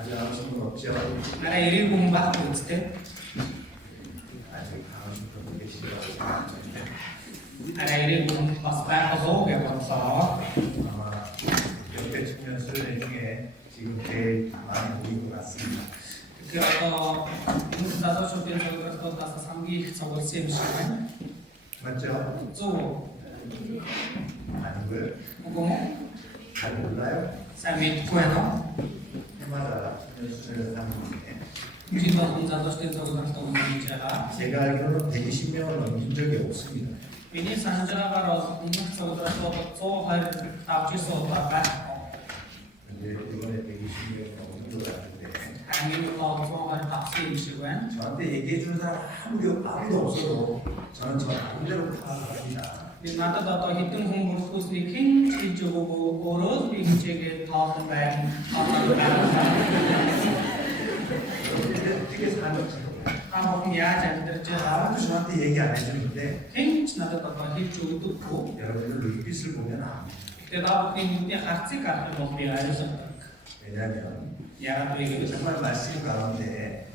아직 나오신 분 없죠? Арай ирээгүй хүн байхгүй үстэй. 아직 나오신 분 계시라고 생각합니다. Арай ирээгүй хүн бас байхгүй гэж бодлоо. 아마 옆에 측면 수련 중에 지금 제일 많이 보이는 것 같습니다. Тэгэхээр одоо энэ залуучуудын зөвлөлтөөс хамгийн их цогцолсон юм шиг байна. 맞죠? Зөв. 아니고요. Үгүй ээ. 잘 몰라요? Сайн мэдгүй байна. 해마다 측면 수련을 하는 중에 Үгүй бол залуучдын зөвлөлтөө хийж байгаа. 제가 알기로는 120명을 넘긴 적이 없습니다. Миний санаж байгаагаар бол өмнөх зөвлөлтөө 120 авч ирсэн удаа байхгүй. 근데 이번에 120명 넘긴 것 같은데 Хамгийн гол 120 авсан юм шиг байна. 저한테 얘기해 주는 사람 아무도 없어도 저는 저 나름대로 파악합니다. Би надад одоо хэдэн хүн бүрхүүсний хэн хийж өгөөгүй өөрөө би хичээгээд тоохон байна. 어떻게 사는지 Таахан яаж амьдарч байгаа 아무도 저한테 얘기 안 해주는데 хэн ч надад одоо хийж өгдөггүй. 여러분들 눈빛을 보면 압니다. Тэгээд аавын нүдний харцыг харах бол би ойлгодог. 왜냐하면 Яагаад вэ гэвэл 정말 말씀 가운데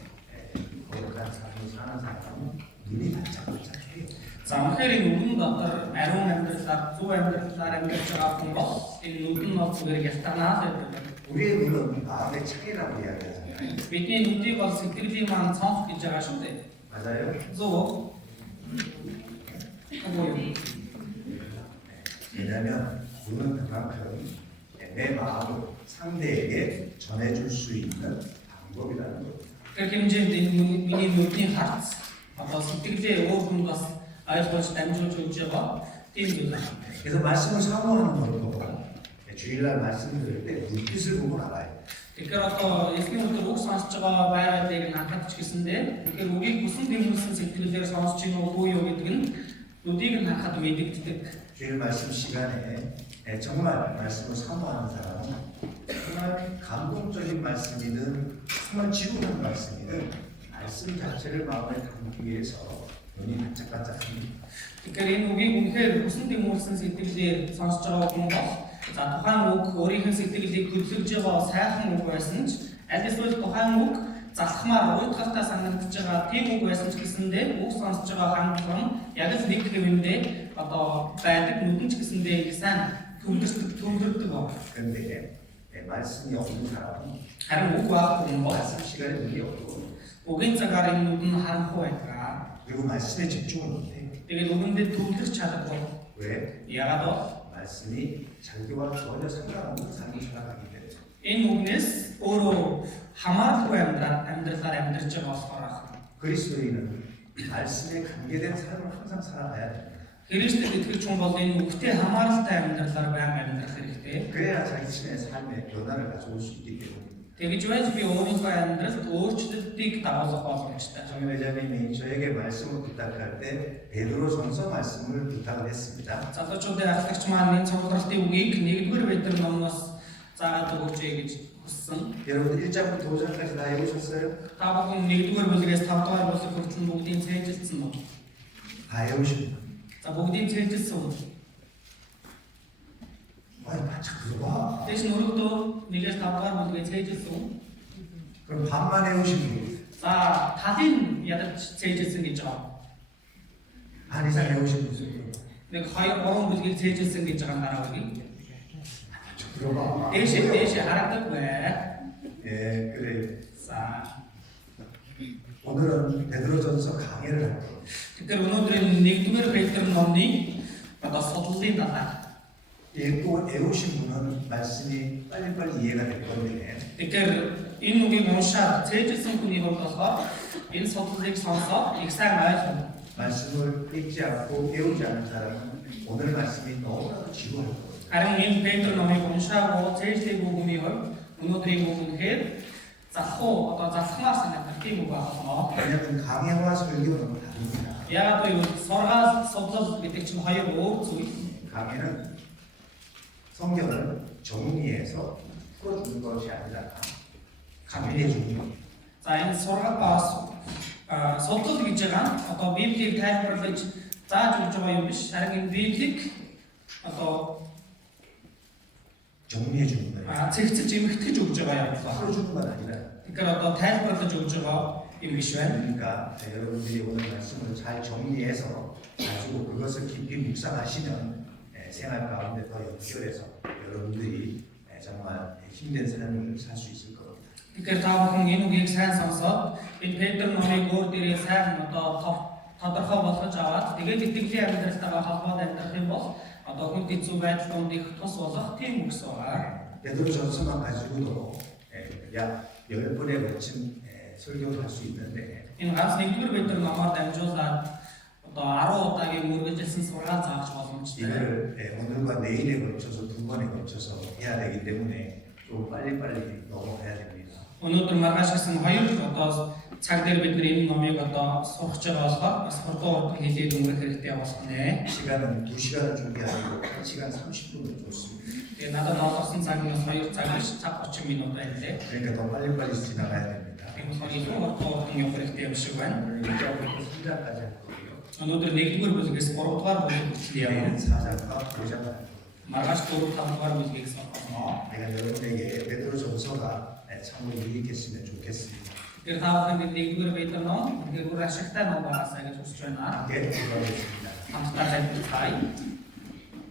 거룩한 삶을 사는 사람은 눈이 반짝반짝해요. за үнэхээр энэ нүдэн дотор ариун амьдралаар зөв амьдралаар амьдарч байгаа хүн бол энэ нүдэн бол зүгээр ялтарнаа гэдэг. 우리의 눈은 마음의 창이라고 이야기하잖아요. Бидний нүдийг бол сэтгэлийн маань цонх гэж байгаа шүү дээ. 맞아요? Зөв. Үгүй. 왜냐하면 눈은 그만큼 내 마음을 상대에게 전해줄 수 있는 방법이라는 거예요. Тэр хэмжээнд энэ миний нүдний харц одоо сэтгэлээ өөр хүнд бас ойлгож дамжуулж өгч байгаа тийм зүйл байна. 그래서 말씀을 사모하는 것도 주일날 말씀 들을 때 눈빛을 보고 알아요. Тэгэхээр одоо эсгийн өдөр үг сонсож байгаа байгалыг анхаарч гисэндээ тэгэхээр үгийг бүсэн тэмүүлсэн сэтгэлээр сонсож ийн үгүй юу гэдэг нь нүдийг нь харахад мэдэгддэг. 주일 말씀 시간에 정말 말씀을 사모하는 사람은 정말 감동적인 말씀이든 정말 지루한 말씀이든 말씀 자체를 마음에 담기 위해서 눈이 반짝반짝합니다. Тэгэхээр энэ үгийг үнэхээр бүсэн тэмүүлсэн сэтгэлээр сонсож байгаа хүн бол за тухайн үг өөрийнхөө сэтгэлийг хөдөлгөж байгаа сайхан үг байсан ч аль эсвэл тухайн үг залхмаар уйтгартай санагдаж байгаа тийм үг байсан ч гэсэндээ үг сонсож байгаа хандлага нь яг л нэг хэвэндээ одоо байдаг нүдэн ч гэсэндээ их сайн төвлөрдөг байна. 그런데 말씀이 없는 사람은 Харин үг байхгүй хүн бол 말씀 시간에 눈이 없고 үгийн цагаар энэ нүд нь харанхуй байдаг. 그리고 말씀에 집중을 못해요. Тэгээд үгэндээ төвлөрч чадахгүй. 왜? Яагаад бол 말씀이 자기와 전혀 상관없는 삶을 살아가기 때문에 энэ үгнээс өөрөө хамаарахгүй амьдралаар амьдарч байгаа болохоор ах. 그리스도인은 말씀에 관계된 삶을 항상 살아가야 돼요. Христэд итгэж хүн бол энэ үгтэй хамааралтай амьдралаар байнга амьдрах хэрэгтэй. 그래야 자신의 삶에 변화를 가져올 수 있기 때문에 Тэгж байж би өөрийнхөө амьдралд өөрчлөлтийг дагуулах боломжтой. 정회장님이 저에게 말씀을 부탁할 때 베드로전서 말씀을 부탁을 했습니다. Залуучуудын ахлагч маань энэ цогцолтын үгийг 1-р Петр номноос заагаад өгөөч гэж хүссэн. 여러분 1장부터 5장까지 다 외우셨어요? Та бүхэн 1-р бүлгээс 5-р бүлэг хүртэл бүгдийг цээжилсэн бол. 다 외우신 분. За бүгдийг цээжилсэн бол. 아니 바짝 들어봐. Тэш нөрөгдөө 1-ээс 5-р бүлгээ цээжилсэн. 그럼 반만 외우신 분. За талын ядаж цээжилсэн гэж байгаа. 반 이상 외우신 분. Нэг 2-3 бүлгийг цээжилсэн гэж байгаа дараа үгийг. 바짝 들어봐. Дээшээ харагдаг бай. 예, 그래. За 오늘은 베드로전서 강해를 할 거예요. тэгэхээр өнөөдрийн 1-р Петр номны одоо судлалын дараа. 예, 또 외우신 분은 말씀이 빨리빨리 이해가 될 건데 Тэгэхээр энэ үгийг уншаад цээжилсэн хүний хувьд болохоор энэ судлалыг сонсоод их сайн ойлгоно. 말씀을 읽지 않고 배우지 않은 사람은 오늘 말씀이 너무나도 지루할 거예요. Харин энэ Петр номыг уншаагүй цээжлээгүй хүний хувьд өнөөдрийн үг үнэхээр залхуу одоо залхмаар санагдах тийм үг байна. 왜냐하면 강해와 설교는 다릅니다. Яагаад гэвэл сургаал судлал гэдэг чинь хоёр өөр зүйл. 강해는 성경을 정리해서 풀어주는 것이 아니라 강해해 주는 것. За энэ сургаал бас судлал гэж байгаа нь одоо Библийг тайлбарлаж зааж өгч байгаа юм биш. Харин энэ Библийг одоо 정리해 주는 거예요. цэгцэж эмгэгтгэж өгж байгаа юм байна. 풀어주는 건 아니라. Тэгэхээр одоо тайлбарлаж өгж байгаа юм биш байна. 그러니까 여러분들이 오늘 말씀을 잘 정리해서 가지고 그것을 깊이 묵상하시면 생활 가운데 더 연결해서 여러분들이 정말 힘든 삶을 살 수 있을 겁니다. Тэгэхээр та бүхэн энэ үгийг сайн сонсоод энэ Петр номыг өөр дээрээ сайн одоо тодорхой болгож аваад тэгээд итгэлийн амьдралтайгаа холбоод амьдрах юм бол одоо хүн хэцүү байдал донд их тус болох тийм үгс байгаа. 베드로전서만 가지고도 약 10번에 걸친 설교를 할 수 있는데 Энэ ганц нэгдүгээр Петр номоор дамжуулаад одоо 10 удаагийн үргэлжилсэн сургаал зааж боломжтой. 이거를 오늘과 내일에 걸쳐서 2번에 걸쳐서 해야 되기 때문에 좀 빨리빨리 넘어가야 됩니다. Өнөөдөр маргааш гэсэн хоёр одоо цаг дээр бид энэ номыг одоо сурах гэж байгаа болохоор бас хурдан урд хэлээд өнгөрөх хэрэгтэй болох нэ. 시간은 2시간을 준비하고 1시간 30분을 줬습니다. Тэгээ надад олгосон цаг нь бас 2 цаг биш цаг 30 минут байна лээ. 그러니까 더 빨리빨리 지나가야 됩니다. Тийм болохоор их хурдан явах хэрэгтэй юм шиг байна. 오늘 1장부터 3장까지 할 거고요. Өнөөдөр 1-р бүлгээс 3-р бүлэг хүртэл явна. 내일은 4장과 5장을 할 거고요. Маргааш 4-5-р бүлгийг сонирхно. 내가 여러분에게 베드로전서가 참으로 유익했으면 좋겠습니다. Тэр таавахын 1-р Петр ном тэр бүр ашигтай ном байгаасаа гэж хүсэж байна. 함께 기도하겠습니다. Хамтдаа залбирцгаая.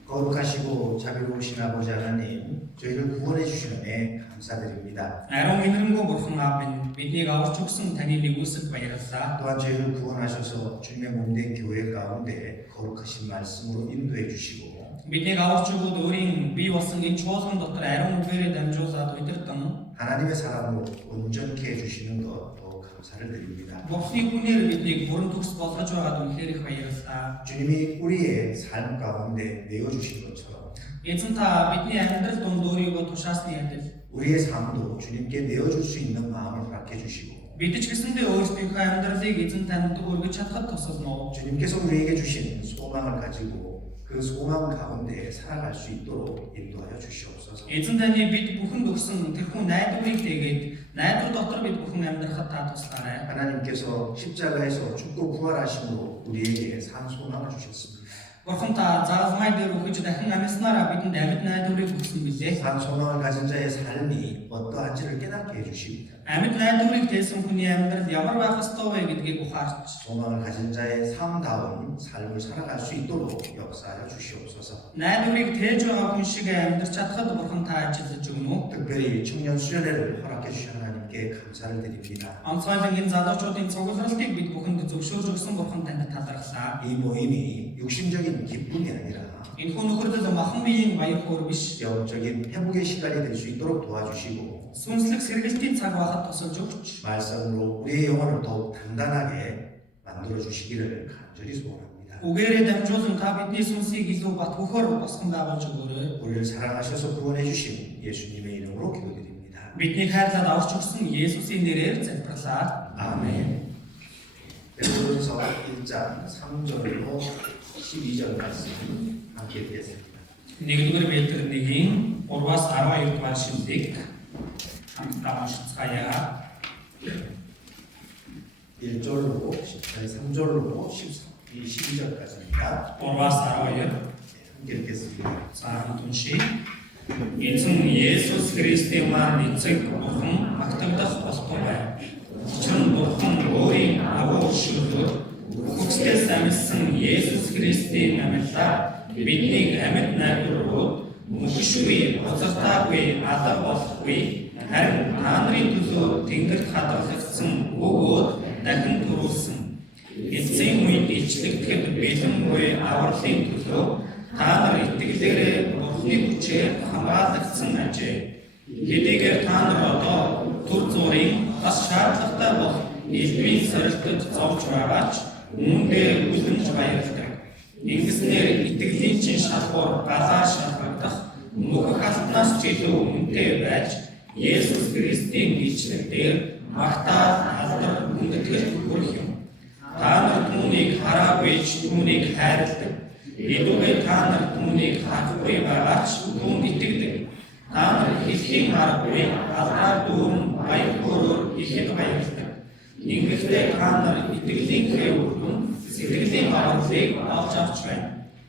거룩하시고 자비로우신 아버지 하나님, 저희를 구원해 주시는 애 감사드립니다. Ариун инэрэнгүй бурхан аав минь биднийг аварч өгсөн таны нэгүсэлд баярлалаа. 또한 저희를 구원하셔서 주님의 몸된 교회 가운데 거룩하신 말씀으로 인도해 주시고 Биднийг аварч өгөөд өөрийн бий болсон энэ чуулган дотор ариун үгээрээ дамжуулаад удирдан 하나님의 사람으로 온전케 해주시는 것 더 감사를 드립니다. Бурхны хүнээр биднийг бүрэн төгс болгож байгаад үнэхээр их баярлалаа. 주님이 우리의 삶 가운데 내어주신 것처럼 Эзэн та бидний амьдрал донд өөрийгөө тушаасны адил 우리의 삶도 주님께 내어줄 수 있는 마음을 허락해 주시고 бид ч гэсэндээ өөрсдийнхөө амьдралыг эзэн танд өргөж чадхад тусална. 주님께서 우리에게 주신 소망을 가지고 그 소망 가운데 살아갈 수 있도록 인도하여 주시옵소서. Эзэн таны бид бүхэнд өгсөн тэрхүү найдварыг тэгээд найдвар дотор бид бүхэн амьдрахад та туслаарай. 하나님께서 십자가에서 죽고 부활하심으로 우리에게 산 소망을 주셨습니다. Бурхан та заалмай дээр өгөж дахин амьснараа бидэнд амьд найдварыг өгсөн билээ. 산 소망을 가진 자의 삶이 어떠한지를 깨닫게 해주십니다. Амьд найдварыг тээсэн хүний амьдрал ямар байх ёстой вэ гэдгийг ухаарч 소망을 가진 자의 삶다운 삶을 살아갈 수 있도록 역사하여 주시옵소서. найдварыг тээж байгаа хүн шиг амьдрч чадхад бурхан та ажиллаж өгнө. 특별히 청년 수련회를 허락해 주신 하나님께 감사를 드립니다. Онцгойлон энэ залуучуудын цугларалтыг бид бүхэнд зөвшөөрж өгсөн бурхан танд талархлаа. 이 모임이 육신적인 기쁨이 아니라 Энэ хүн нөхөрлөл махан биеийн баяр хөөр биш. 영적인 회복의 시간이 될 수 있도록 도와주시고 Сүнслэг сэргэлтийн цаг байхад тусалж өгч 말씀으로 우리의 영혼을 더욱 단단하게 만들어 주시기를 간절히 소원합니다. үгээрээ дамжуулан та бидний сүнсийг илүү бат бөхөр босгон байгуулж өгөөрэй. 우리를 사랑하셔서 구원해 주신 예수님의 이름으로 기도드립니다. Бидний хайрлаад аварч өгсөн Есүсийн нэрээр залбирлаа. 아멘. 베드로전서 1장 3절로 12절 말씀 함께 읽겠습니다. 1-р Петр 1-ийн 3-аас 12 дугаар шүлгийг хамтдаа уншицгаая. 1절로 3절로 12절까지입니다. 3-аас 12 함께 읽겠습니다. за хамт уншия. Эзэн Есүс Христийн маань эцэг бурхан магтагдах болохгүй байна. Учир нь бурхан өөрийн агуу шүлгөд Хүчтэй амьсан Есүс Христийн амьдлаар биднийг амьд найдварууд мөшгүй буцалтаагүй алга болохгүй харин та нарын төлөө тэнгэрт хадгалагдсан өгөөд дахин төрүүлсэн. Эцсийн үед ичлэгдэхэд бэлэнгүй авралын төлөө та нар итгэлээрээ Бурхны хүчээр хамгаалагдсан ажээ. Хэдийгээр та нар одоо түр зургийн бас шаардлагатай болох элбийн сорилтод зовж байгаач үүндээ үлдэнж баярладаг. Ингэснээр итгэлийн чин шалгуур галаар шалгагдах мөнх алтнаас ч илүү үнэтэй байж Есүс Христийн бичлэгээр магтаал алдар хүндэтгэл хүрэх юм. Та нар түүнийг хараагүй ч түүнийг хайрладаг. Идүүгээ та нар түүнийг харахгүй байгаач түүнд итгэдэг. Та нар хэлхийн аргагүй алгаар дүүрэн баяр хөөрөөр ихэд баярладаг. Ингэхдээ та нар итгэлийн хэвүүрдэн сэтгэлийн авралыг авч авч байна.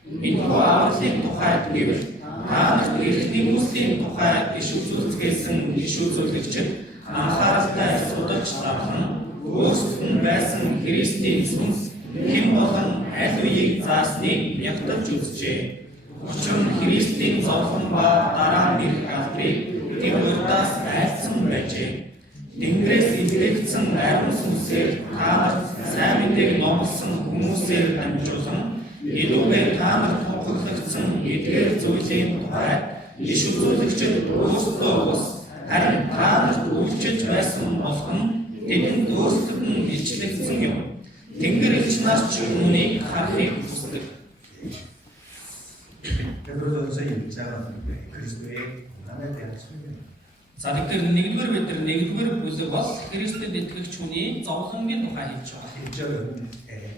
Энэ авралын тухайд гэвэл Та нарт эртний хүмүүсийн тухай иш үзүүлсэн иш үзүүлэгчид анхааралтай судалж зархан өөрсдөд нь байсан Христийн сүнс хэн болон аль үеийг заасныг ягталж үзжээ. Учир нь Христийн зовхон ба дараа нь ирэх алдрыг тэр урдаас айлцсан байжээ. Тэнгэрээс илгээгдсэн айрын сүнсээр та нарт сайн мэдээг номлосон хүмүүсээр дамжуулан илүүгээр та нарт тунхаглагдсан эдгээр зүйлийн тухай иш үзүүлэгчид өөрсдөө ус харин та нарт үйлчилж байсан болох нь тэдэнд өөрсдөд нь илчлэгдсэн юм. Тэнгэр элч нар ч үүнийг харахыг хүсдэг. 베드로전서 1장은 그리스도의 고난에 대한 설명입니다. За тэгэхээр нэгдүгээр бүлэг бол Христэд итгэгч хүний зовлонгийн тухай хэлж байгаа. 1절은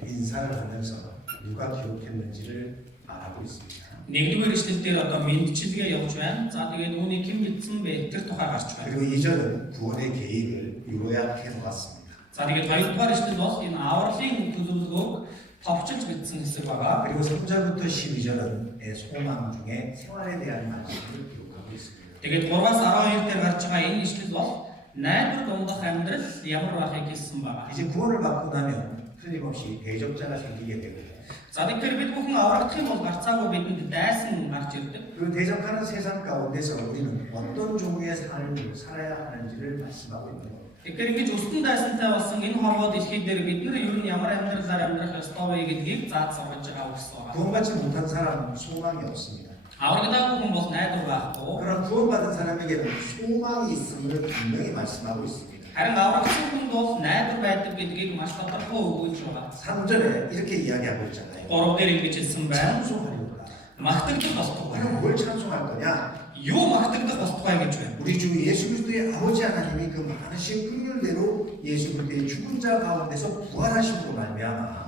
인사를 하면서 누가 기록했는지를 말하고 있습니다. Нэгдүгээр ишлэл дээр одоо мэдчилгээ явж байна. За тэгээд үүнийг хэн бичсэн бэ? Тэр тухай гарч байна. 그리고 2절은 구원의 계획을 요약해 놓았습니다. За тэгээд хоёрдугаар ишлэл бол энэ авралын төлөвлөгөөг товчилж бичсэн хэсэг байгаа. 그리고 3절부터 12절은 소망 중에 생활에 대한 말씀을 기록하고 있습니다. Тэгээд 3-аас 12 дээр гарч байгаа энэ ишлэл бол найдвар дундах амьдрал ямар байхыг хэлсэн байгаа. 이제 구원을 받고 나면 틀림없이 대적자가 생기게 되거든요. За тэгэхээр бид бүхэн аврагдах юм бол гарцаагүй бидэнд дайсан гарч ирдэг. 그 대적하는 세상 가운데서 우리는 어떤 종류의 삶을 살아야 하는지를 말씀하고 있는 겁니다. Тэгэхээр ингэж өстөн дайсантай болсон энэ хорвоо дэлхий дээр бид нар ер нь ямар амьдралаар амьдрах ёстой вэ гэдгийг зааж сургаж байгаа үгс байгаа. 구원받지 못한 사람은 소망이 없습니다. Аврагдаагүй хүн бол найдвар байхгүй. 그러나 구원받은 사람에게는 소망이 있음을 분명히 말씀하고 있습니다. Харин аврагдсан хүнд бол найдвар байдаг гэдгийг маш тодорхой өгүүлж байгаа. 3절에 이렇게 이야기하고 있잖아요. 3 дээр ингэж хэлсэн байна. 찬송하리로다. Магтагдах болтугай. 우리는 뭘 찬송할 거냐? Юу магтагдах болтугай гэж байна. 우리 주 예수 그리스도의 아버지 하나님이 그 많으신 긍휼대로 예수 그리스도의 죽은 자 가운데서 부활하심으로 말미암아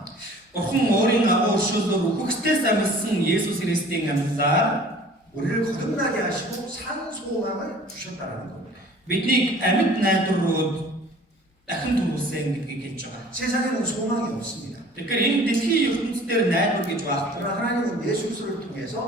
Бурхан өөрийн агуу өршөөлөөр үхэгчдээс амьсан Есүс Христийн амьдлаар 우리를 거듭나게 하시고 산 소망을 주셨다라는 겁니다. биднийг амьд найдварууд дахин төрүүлсэн гэдгийг хэлж байгаа. 세상에는 소망이 없습니다. Тэгэхээр энэ дэлхийн ертөнцийн дээр найдвар гэж байхгүй. 그러나 하나님은 예수 그리스도를 통해서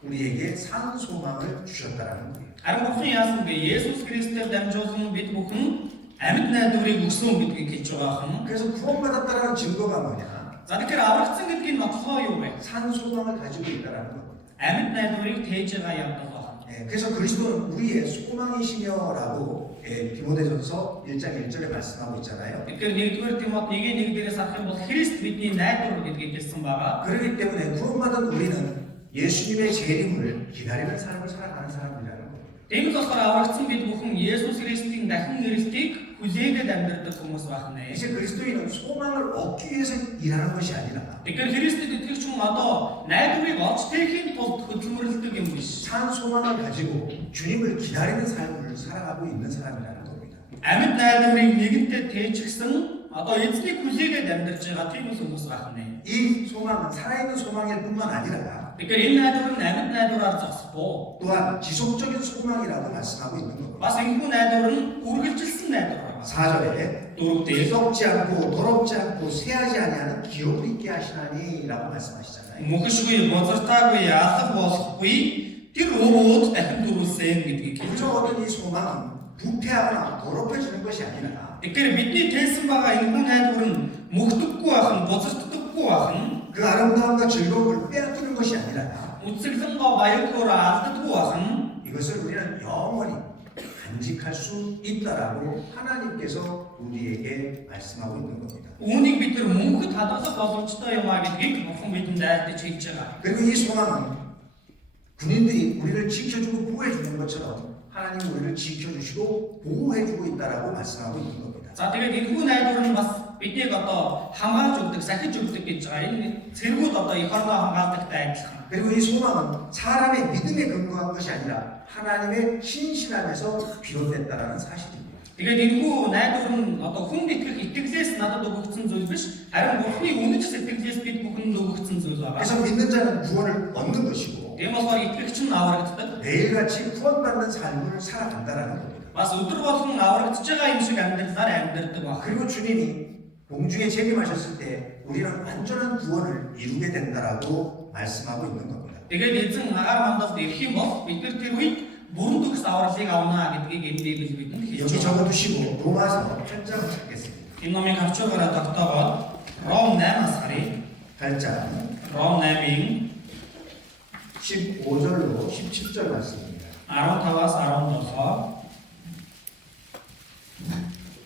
우리에게 산 소망을 주셨다라는 거예요. Харин Бурхан яасан бэ? Есүс Христээр дамжуулан бид бүхэн амьд найдварыг өгсөн гэдгийг хэлж байгаа юм. 그래서 구원받았다라는 증거가 뭐냐? За тэгэхээр аврагдсан гэдгийг нотлоо юу вэ? 산 소망을 가지고 있다라는 겁니다. Амьд найдварыг тээж байгаа явдал байна. 그래서 그리스도는 우리의 소망이시며라고 디모데전서 1장 1절에 말씀하고 있잖아요. Тэгэхээр 1-р Тимот 1:1 дээрээс харах юм бол Христ бидний найдвар гэдгийг хэлсэн байгаа. 그렇기 때문에 구원받은 우리는 예수님의 재림을 기다리는 삶을 살아가는 사람이라는 겁니다. Тэгмэл болохоор аврагдсан бид бүхэн Есүс Христийн дахин ирэлтийг хүлээгээд амьдардаг хүмүүс байна. 이제 그리스도인은 소망을 얻기 위해서 일하는 것이 아니라 Тэгэхээр Христэд итгэгч хүн одоо найдварыг олж тэхийн тулд хөдөлмөрлөдөг юм биш. 산 소망을 가지고 주님을 기다리는 삶을 살아가고 있는 사람이라는 겁니다. Амьд найдварыг нэгэнтээ тээжсэн одоо эзнийг хүлээгээд амьдарч байгаа тийм хүмүүс байна. 이 소망은 살아있는 소망일 뿐만 아니라 Тэгэхээр энэ найдвар нь амьд найдвараар зогсохгүй. 또한 지속적인 소망이라고 말씀하고 있는 겁니다. Бас энэхүү найдвар нь үргэлжилсэн найдвар байна. 4절에 4-р 썩지 않고 더럽지 않고 쇠하지 아니하는 기업을 있게 하시나니라고 말씀하시잖아요. Мөхшгүй бозартаагүй алах болохгүй тэр өрөөд дахин төрүүлсэн гэдгийг хэлж 우리가 байгаа. 얻은 이 소망은 부패하거나 더럽혀지는 것이 아니라 Тэгэхээр бидний тэнсэн байгаа энэхүү найдвар нь мөхдөггүй байх нь, бозартдаггүй байх нь, 그 아름다움과 즐거움을 빼앗기는 것이 아니라 үсгэлэнгаа баяргоор алддаггүй байх нь 이것을 우리는 영원히 간직할 수 있다라고 하나님께서 우리에게 말씀하고 있는 겁니다. үүнийг бид нар мөнхөд хадгалах боломжтой юм а гэдгийг Бурхан бидэнд айлтж хэлж байгаа. 그리고 이 소망은 군인들이 우리를 지켜주고 보호해주는 것처럼 하나님 우리를 지켜주시고 보호해주고 있다라고 말씀하고 있는 겁니다. За тэгээд энэхүү найдвар нь бас биднийг одоо хамгаалж өгдөг, сахиж өгдөг гэж байгаа. Энэ цэргүүд одоо их орноо хамгаалдагтай адилхан. 그리고 이 소망은 사람의 믿음에 근거한 것이 아니라 하나님의 신실함에서 비롯됐다라는 사실입니다. Тэгээд энэхүү найдвар нь одоо хүнд итгэх итгэлээс надад өгөгдсөн зүйл биш, харин Бурхны үнэт сэтгэлээс бид бүхэнд өгөгдсөн зүйл байна. 그래서 믿는 자는 구원을 얻는 것이고 Тийм болохоор итгэгч нь аврагддаг. 매일같이 구원받는 삶을 살아간다라는 겁니다. Бас өдөр болгон аврагдж байгаа юм шиг амьдралаар амьдардаг баг. 그리고 주님이 공중에 재림하셨을 때 우리는 완전한 구원을 이루게 된다라고 말씀하고 있는 겁니다. Тэгээд эзэн агаар мандалд ирэх юм бол бид нар тэр үед бүрэн төгс авралыг авна гэдгийг энэ Библи бидэнд хэлж 여기 байна. 적어두시고 로마서 8장을 찾겠습니다. Энэ номыг авч байгаараа тогтоогоод Ром 8-аас харъя. 8장 Ром 8-ийн 15절로 17절 말씀입니다. 15-аас 17,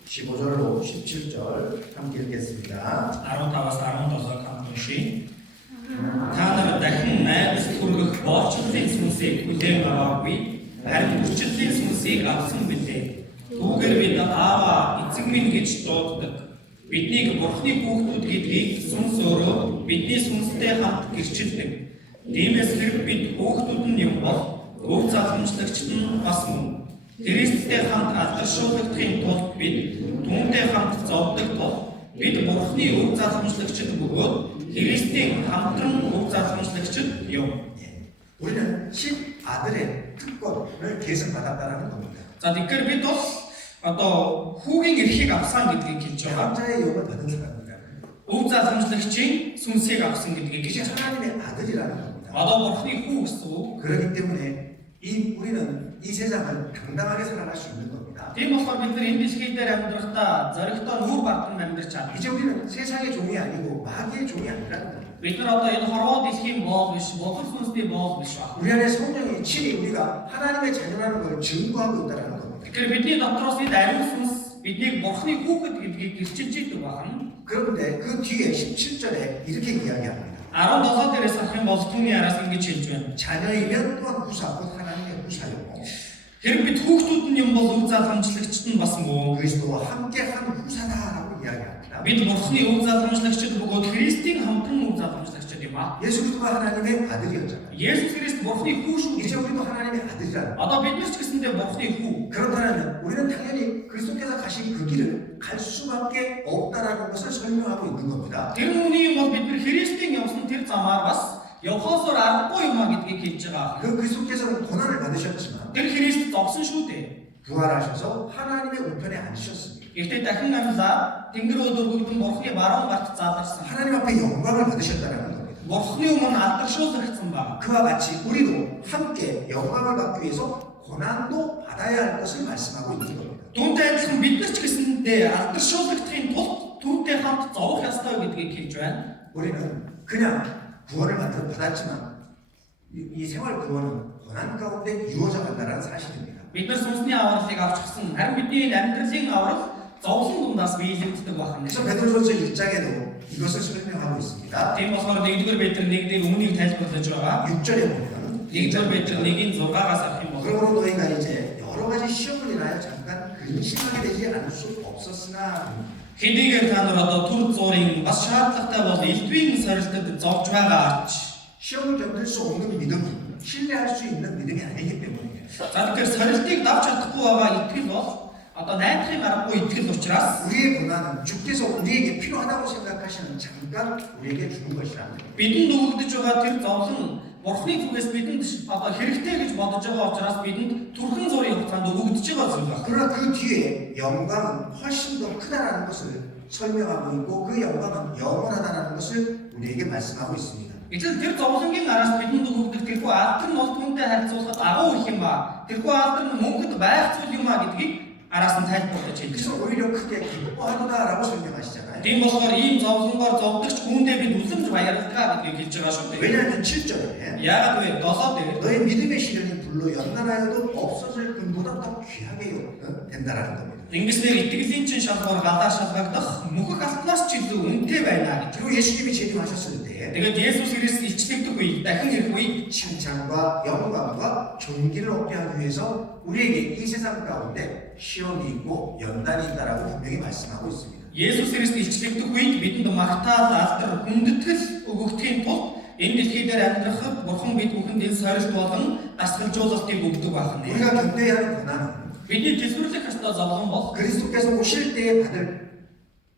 15절로 17절 함께 읽겠습니다. 15-аас 17 хамт уншия. Та нар дахин найдас түргэх боолчлын сүнсийг хүлээн аваагүй, харин хүчлийн сүнсийг авсан билээ. Түүгээр бид аава эцэг минь гэж дууддаг. Биднийг Бурхны хүүхдүүд гэдгийг сүнс өөрөө бидний сүнстэй хамт гэрчилдэг. Тиймээс хэрэг бид хүүхдүүд нь юм бол өв залхамжлагчд нь бас мөн. Христтэй хамт алдаршуулгахын тулд бид түүнтэй хамт зовдөг тул бид Бурхны өв залхамжлагчд бөгөөд Христийн хамтран өв залхамжлагчд юм. 우리는 10아들의 특권을 계승받았다는 겁니다. За тэгэхээр бид бол одоо хүүгийн эрхийг авсан гэдгийг хэлж байгаа. 남자의 영을 받은 사람입니다. Өв залхамжлагчийн сүнсийг авсан гэдгийг 이게 хэлж байгаа. 하나님의 아들이라는 겁니다. Одоо Бурхны хүү гэсэн үг. 그렇기 때문에 우리는 이 세상을 당당하게 살아갈 수 있는 겁니다. Тийм болохоор бид нар энэ дэлхий дээр амьдрахдаа зоригтой нүүр бартан амьдрч чадна. 이제 우리는 세상의 종이 아니고 마귀의 종이 아니라는 겁니다. Бид нар одоо энэ хорвоо дэлхийн боол биш, болон сүнсний боол биш ба. 우리 안에 성령이 친히 우리가 하나님의 자녀라는 걸 증거하고 있다는 겁니다. Тэгэхээр бидний дотроос энэ ариун сүнс биднийг Бурхны хүүхэд гэдгийг гэрчилж идэг байна. 그런데 그 뒤에 17절에 이렇게 이야기합니다. 17 дээрээс харах юм бол түүний араас ингэж хэлж байна. 자녀이면 또한 후사, 곧 하나님의 후사요. Хэрэг бид хүүхдүүд нь юм бол өв залхамжлагчд нь бас мөн. 그리스도와 함께한 후사다라고 이야기합니다. Бид Бурхны өв залхамжлагчд бөгөөд Христийн хамтран өв залхамжлагчд юм аа. 예수 그리스도가 하나님의 아들이었잖아요. Есүс Христ Бурхны хүү шүү. 이제 우리도 하나님의 아들이라는. Одоо бид нар ч гэсэндээ Бурхны хүү. 그렇다면 우리는 당연히 그리스도께서 가신 그 길을 갈 수밖에 없다라는 것을 설명하고 있는 겁니다. Тэр нүуний юм бол бид нар Христийн явсан тэр замаар бас явхоосоор аргагүй юм а гэдгийг хэлж байгаа. 그 그리스도께서는 고난을 받으셨지만 Тэр Христ зовсон шүү дээ. 부활하셔서 하나님의 우편에 앉으셨습니다. Гэхдээ дахин амьлаа тэнгэр өдөргөгдөн Бурхны баруун гарт зааларсан. 하나님 앞에 영광을 받으셨다는 겁니다. Бурхны өмнө алдаршуулгдсан ба. 그와 같이 우리도 함께 영광을 받기 위해서 고난도 받아야 할 것을 말씀하고 있는 겁니다. Түүнтэй адилхан бид нар ч гэсэндээ алдаршуулгдахын тулд түүнтэй хамт зовох ёстой гэдгийг хэлж байна. 우리는 그냥 구원을 받았지만 이 생활 구원은 고난 가운데 이루어져 간다는 사실입니다. Бид нар сүнсний авралыг авчихсан. Харин бидний амьдралын аврал зовлон дундаас биелэгддэг байна. 그래서 베드로전서 1장에도 이것을 설명하고 있습니다. Тийм болохоор 1-р Петр 1-ээр үүнийг тайлбарлаж байгаа. 6절에 보면 1-р Петр 1-ийн 6-аас авах юм бол 그러므로 너희가 이제 여러 가지 시험을 인하여 잠깐 근심하게 되지 않을 수 없었으나 хэдийгээр та нар одоо түр зуурын бас шаардлагатай бол элдвийн сорилтод зовж байгаа ч 시험을 견딜 수 없는 믿음은 신뢰할 수 있는 믿음이 아니기 때문이에요. за тэгэхээр сорилтыг давж чадахгүй байгаа итгэл бол одоо найдахын аргагүй итгэл учраас 우리의 고난은 주께서 우리에게 필요하다고 생각하시는 잠깐 우리에게 주는 것이라는 거예요. бидэнд өгөгдөж байгаа тэр зовлон Бурхны зүгээс бидэнд одоо хэрэгтэй гэж бодож байгаа учраас бидэнд турхан зургийн хугацаанд өгөгдөж байгаа зүйл байна. 그러나 그 뒤에 영광은 훨씬 더 크다라는 것을 설명하고 있고 그 영광은 영원하다는 것을 우리에게 말씀하고 있습니다. Гэтэл тэр зовлонгийн араас бидэнд өгөгдөх тэрхүү алдар нь бол түүнтэй харьцуулахад агуу их юм ба. тэрхүү алдар нь мөнхөд байх зүйл юм а гэдгийг араас нь тайлбарлаж хэлж 그래서 байна. 오히려 크게 기뻐하노다라고 설명하시잖아요. Тийм болохоор ийм зовлонгоор зовдогч үүндээ бид үлэмж баярлалаа гэдгийг хэлж байгаа шүү дээ. 왜냐하면 7절에 Яагаад вэ? 7 дээр 너의 믿음의 시련이 불로 연단하여도 없어질 금보다 더 귀하게 된다라는 겁니다. ингэснээр итгэлийн чин шалгуур гадаа шалгагдах мөнхөх алтнаас ч илүү үнэтэй байна гэж. 그리고 예수님이 재림하셨을 때 Тэгээд Есүс Христ илчлэгдэх үед дахин ирэх үед 칭찬과 영광과 존귀를 얻게 하기 위해서 우리에게 이 세상 가운데 시험이 있고 연단이 있다라고 분명히 말씀하고 있습니다. Есүс Христ илчлэгдэх үед бидэнд магтаал алдар хүндэтгэл өгөгдөхийн тулд энэ дэлхий дээр амьдрахад Бурхан бид бүхэнд энэ сорилт болон гасгалжуулалтыг өгдөг байна. 우리가 견뎌야 하는 고난은 Бидний дэлгүүрлэх ёстой зовлон бол 그리스도께서 오실 때에 받을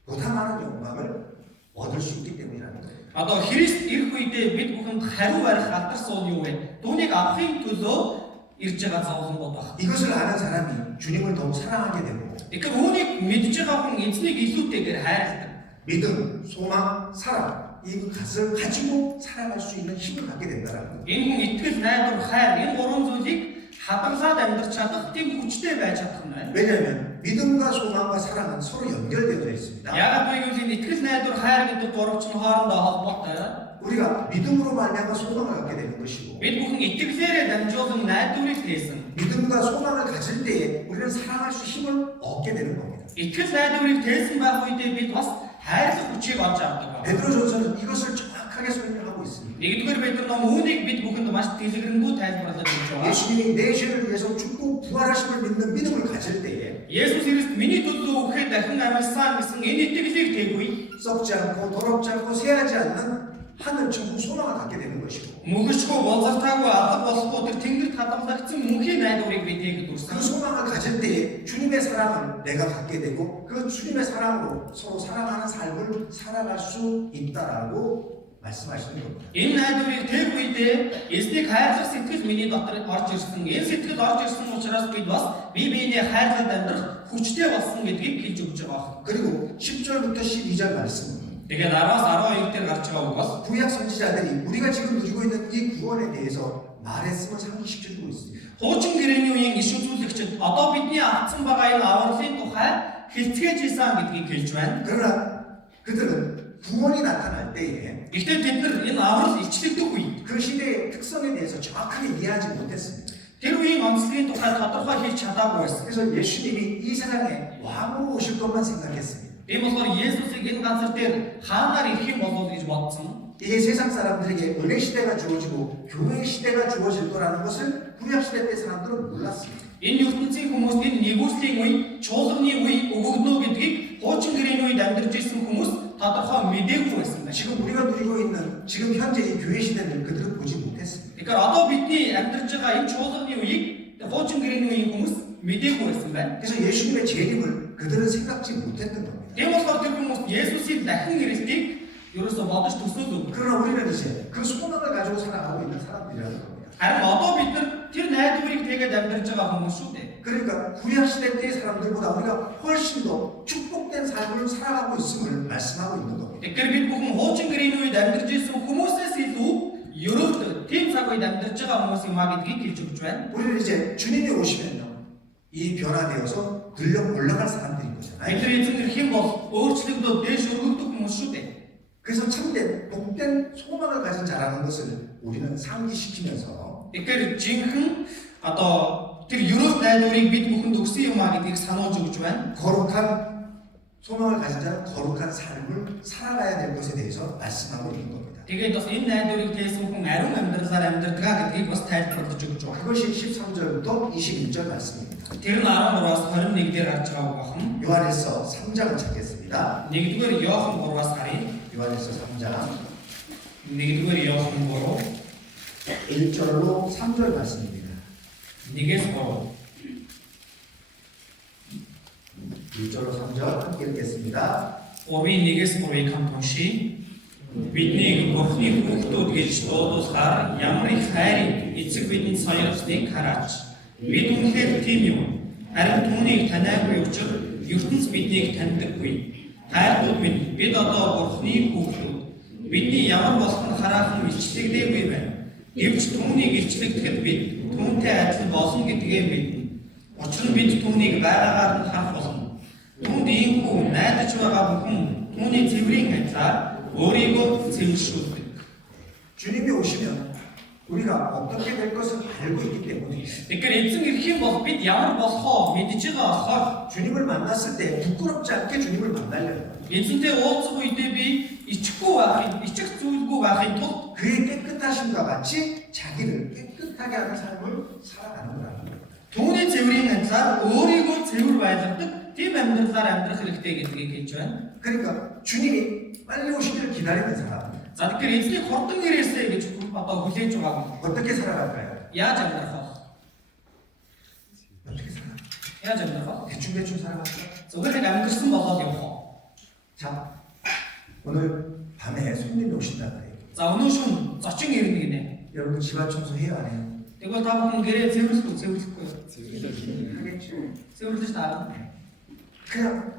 보다 많은 영광을 얻을 수 있기 때문이라는 거예요. одоо Христ ирэх үедээ бид бүхэнд хариу барих алдар суун юу вэ? Түүнийг авахын төлөө ирж байгаа зовлон бол байна. 이것을 아는 사람이 주님을 더욱 사랑하게 되고 Тэгэхээр үүнийг мэдж байгаа хүн эзнийг илүүтэйгээр хайрладаг. 믿음, 소망, 사랑 이 것을 가지고 살아갈 수 있는 힘을 갖게 된다라는 거예요. Энэ хүн итгэл, найдвар, хайр энэ гурван зүйлийг хадгалаад амьдрах чадах тийм хүчтэй байж чадах нь байна. 왜냐하면 믿음과 소망과 사랑은 서로 연결되어 있습니다. Яагаад гэвэл энэ итгэл, найдвар, хайр гэдэг гурав чинь хоорондоо холбоотой. 우리가 믿음으로 말미암아 소망을 갖게 되는 것이고 Бид бүхэн итгэлээрээ дамжуулан найдварыг тээсэн. 믿음과 소망을 가질 때에 우리는 사랑할 수 힘을 얻게 되는 겁니다. Итгэл, найдварыг тээсэн байх үедээ бид бас хайрлах хүчийг олж авдаг. 베드로전서는 이것을 정확하게 설명하고 있습니다. Нэгдүгээр Петр ном үүнийг бид бүхэнд маш дэлгэрэнгүй тайлбарлаж өгч байгаа. 예수님이 내 죄를 위해서 죽고 부활하심을 믿는 믿음을 가질 때에 Есүс Христ миний төлөө өгөхөд дахин амьсан гэсэн энэ итгэлийг тээгүй. 썩지 않고 더럽지 않고 새하지 않는 하늘 천국 소망을 갖게 되는 것이고 Мөнхөшгүй болзалтаагүй алга болохгүй тэр тэнгэр татамлагдсан мөнхийн найдварыг бид 그 тэгээд үрсэн. 소망을 가질 때에 주님의 사랑을 내가 갖게 되고 그 주님의 사랑으로 서로 사랑하는 삶을 살아갈 수 있다라고 말씀하시는 겁니다. Энэ найдварыг тээх үедээ эзнийг хайрлах сэтгэл миний дотор орж ирсэн. Энэ сэтгэл орж ирсэн учраас бид бас бие биенээ хайрлаад амьдрах хүчтэй болсон гэдгийг хэлж өгч байгаа. 그리고 10절부터 12절 말씀은 Тэгээд 10-аас 12 дээр гарч байгаа үг бас 구약 선지자들이 우리가 지금 누리고 있는 이 구원에 대해서 말했음을 상기시켜주고 있습니다. хуучин гэрээний үеийн иш үзүүлэгчид одоо бидний авсан байгаа энэ авралын тухай хэлцгээж ийсэн гэдгийг хэлж байна. 그러나 그들은 구원이 나타날 때에 Гэхдээ бид нар энэ аврал ичлэгдэх үе 그 시대의 특성에 대해서 정확하게 이해하지 못했습니다. тэр үеийн онцлогийн тухай тодорхой хэлж чадаагүй байсан. 그래서 예수님이 이 세상에 왕으로 오실 것만 생각했습니다. Тийм болохоор Есүсийг энэ газар дээр хаанаар ирэх юм болов гэж бодсон. 이게 세상 사람들에게 은혜 시대가 주어지고 교회 시대가 주어질 거라는 것을 구약 시대 때 사람들은 몰랐습니다. Энэ ертөнцийн хүмүүст энэ нэгүслийн үе, чуулганы үе өгөгднө гэдгийг хуучин гэрээний үед амьдарч ирсэн хүмүүс тодорхой мэдээгүй байсан байна. 지금 우리가 누리고 있는 지금 현재 이 교회 시대는 그들은 보지 못했습니다. Тэгэхээр одоо бидний амьдарч байгаа энэ чуулганы үеийг хуучин гэрээний үеийн хүмүүс мэдээгүй байсан байна. 그래서 예수님의 재림을 그들은 생각지 못했던 겁니다. Тийм болохоор тэр хүмүүс Есүсийн дахин ирэлтийг ерөөсө бодож төсөөлөв. 그러나 우리는 이제 그 소망을 가지고 살아가고 있는 사람들이라는 겁니다. Харин одоо бид нар тэр найдварыг тэгээд амьдарч байгаа хүмүүс шүү дээ. 그러니까 구약 시대 때의 사람들보다 우리가 훨씬 더 축복된 삶을 살아가고 있음을 말씀하고 있는 겁니다. Тэгэхээр бид бүхэн хуучин гэрээний үед амьдарч ирсэн хүмүүсээс илүү ерөөд тийм цаг үед амьдарч байгаа хүмүүс юм а гэдгийг хэлж өгч байна. 우리는 이제 주님이 오시면요 이 변화되어서 올라갈 사람들인 거잖아요. Бид нар эзэн ирэх юм бол өөрчлөгдөд дээш өргөгдөх хүмүүс шүү дээ. 그래서 참된 복된 소망을 가진 자라는 것을 우리는 상기시키면서 Тэгэхээр жинхэнэ одоо тэр ерөөд найдварыг бид бүхэнд өгсөн юм а гэдгийг сануулж өгч байна. 거룩한 소망을 가진 자는 거룩한 삶을 살아가야 될 것에 대해서 말씀하고 있는 겁니다. Тэгээд бас энэ найдварыг тээсэн хүн ариун амьдралаар амьдрдаг гэдгийг бас тайлбарлаж өгч байгаа. 그것이 13절부터 21절 말씀입니다. Тэр нь 13-аас 21 дээр гарч байгаа бахан. 요한일서 3장을 찾겠습니다. 1-р Иохан 3-аас харъя. 요한일서 3장 1-р Иохан 1절로 3절 말씀입니다. 3, 1-3. 1절로 3절 함께 읽겠습니다. 3-1-3-ыг хамт уншия. Бидний Бурхны хүүхдүүд гэж дуудуулахаар ямар их хайрыг эцэг бидэнд соёлжсныг хараач. Бид үнэхээр тийм юм. Харин түүнийг танаагүй учраас ертөнц биднийг таньдаггүй. Хайрууд минь бид одоо Бурхны хүүхдүүд. Бидний ямар болох нь хараахан илчлэгдээгүй байна. Гэвч түүнийг илчлэгдэхэд бид түүнтэй адил болно гэдгээ мэднэ. Учир нь бид түүнийг байгаагаар нь харах болно. Түүнд ийхүү найдаж байгаа бүхэн түүний цэврийн адилаар өөрийгөө цэвэршүүлдэг. 주님이 오시면 우리가 어떻게 될 것을 알고 있기 때문에 Тэгэхээр эзэн ирэх юм бол бид ямар болохоо мэдж байгаа болохоор 주님을 만났을 때 부끄럽지 않게 주님을 만나려고 эзэнтэй уулзах үедээ би ичих зүйлгүй байхын тулд 그의 깨끗하심과 같이 자기를 깨끗하게 하는 삶을 살아가는 거라는 겁니다. түүний цэврийн адилаар өөрийгөө цэвэр байлгадаг тийм амьдралаар амьдрах хэрэгтэй гэдгийг хэлж байна. 그러니까 주님이 빨리 오시기를 기다리는 사람 За тэгэхээр эзний хурдан ирээсэй гэж одоо хүлээж байгаа. 어떻게 살아갈까요? Яаж амьдрах вэ? 어떻게 살아? Яаж амьдрах вэ? 대충 살아갈까요? Зүгээр нэг амьдрсан болоод явах уу? 자, 오늘 밤에 손님이 오신다 그래요. За өнөө шөнө зочин ирнэ гинэ. 여러분 집안 청소 해야 안 해요? Тэгвэл та бүхэн гэрээ цэвэрлэхгүй юу? 하겠죠. Цэвэрлэж таарна. 그냥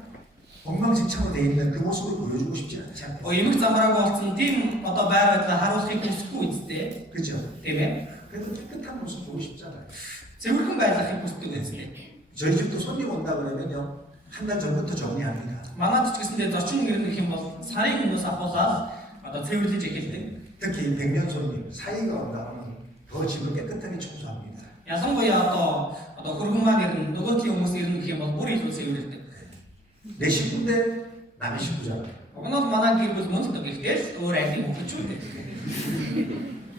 엉망진창으로 돼 있는 그 모습을 보여주고 싶지 않지 않겠어요? Эмэг замбрааг болсон тийм одоо байр байдлаа харуулахыг хүсэхгүй үстэй. 그죠? Тийм ээ. 그래도 깨끗한 모습 보고 싶잖아요. Цэвэрхэн байдлахыг хүсдэг үстэй. 저희 집도 손님 온다 그러면요, 한 달 전부터 정리합니다. Манайд ч гэсэндээ зочин ирнэ гэх юм бол сарын өмнөөс ахуулаад одоо цэвэрлэж эхэлдэг. 특히 백년 손님, 사이가 온다 하면 더 집을 깨끗하게 청소합니다. Ялангуяа одоо хөргөн маань ирнэ, нөгөөдлийн хүмүүс ирнэ гэх юм бол бүр илүү цэвэрлдэг. 내 식구인데 남의 식구잖아요. Уг нь бол манай гэр бүл мөндөг гэхдээ өөр айлын хөвч үү.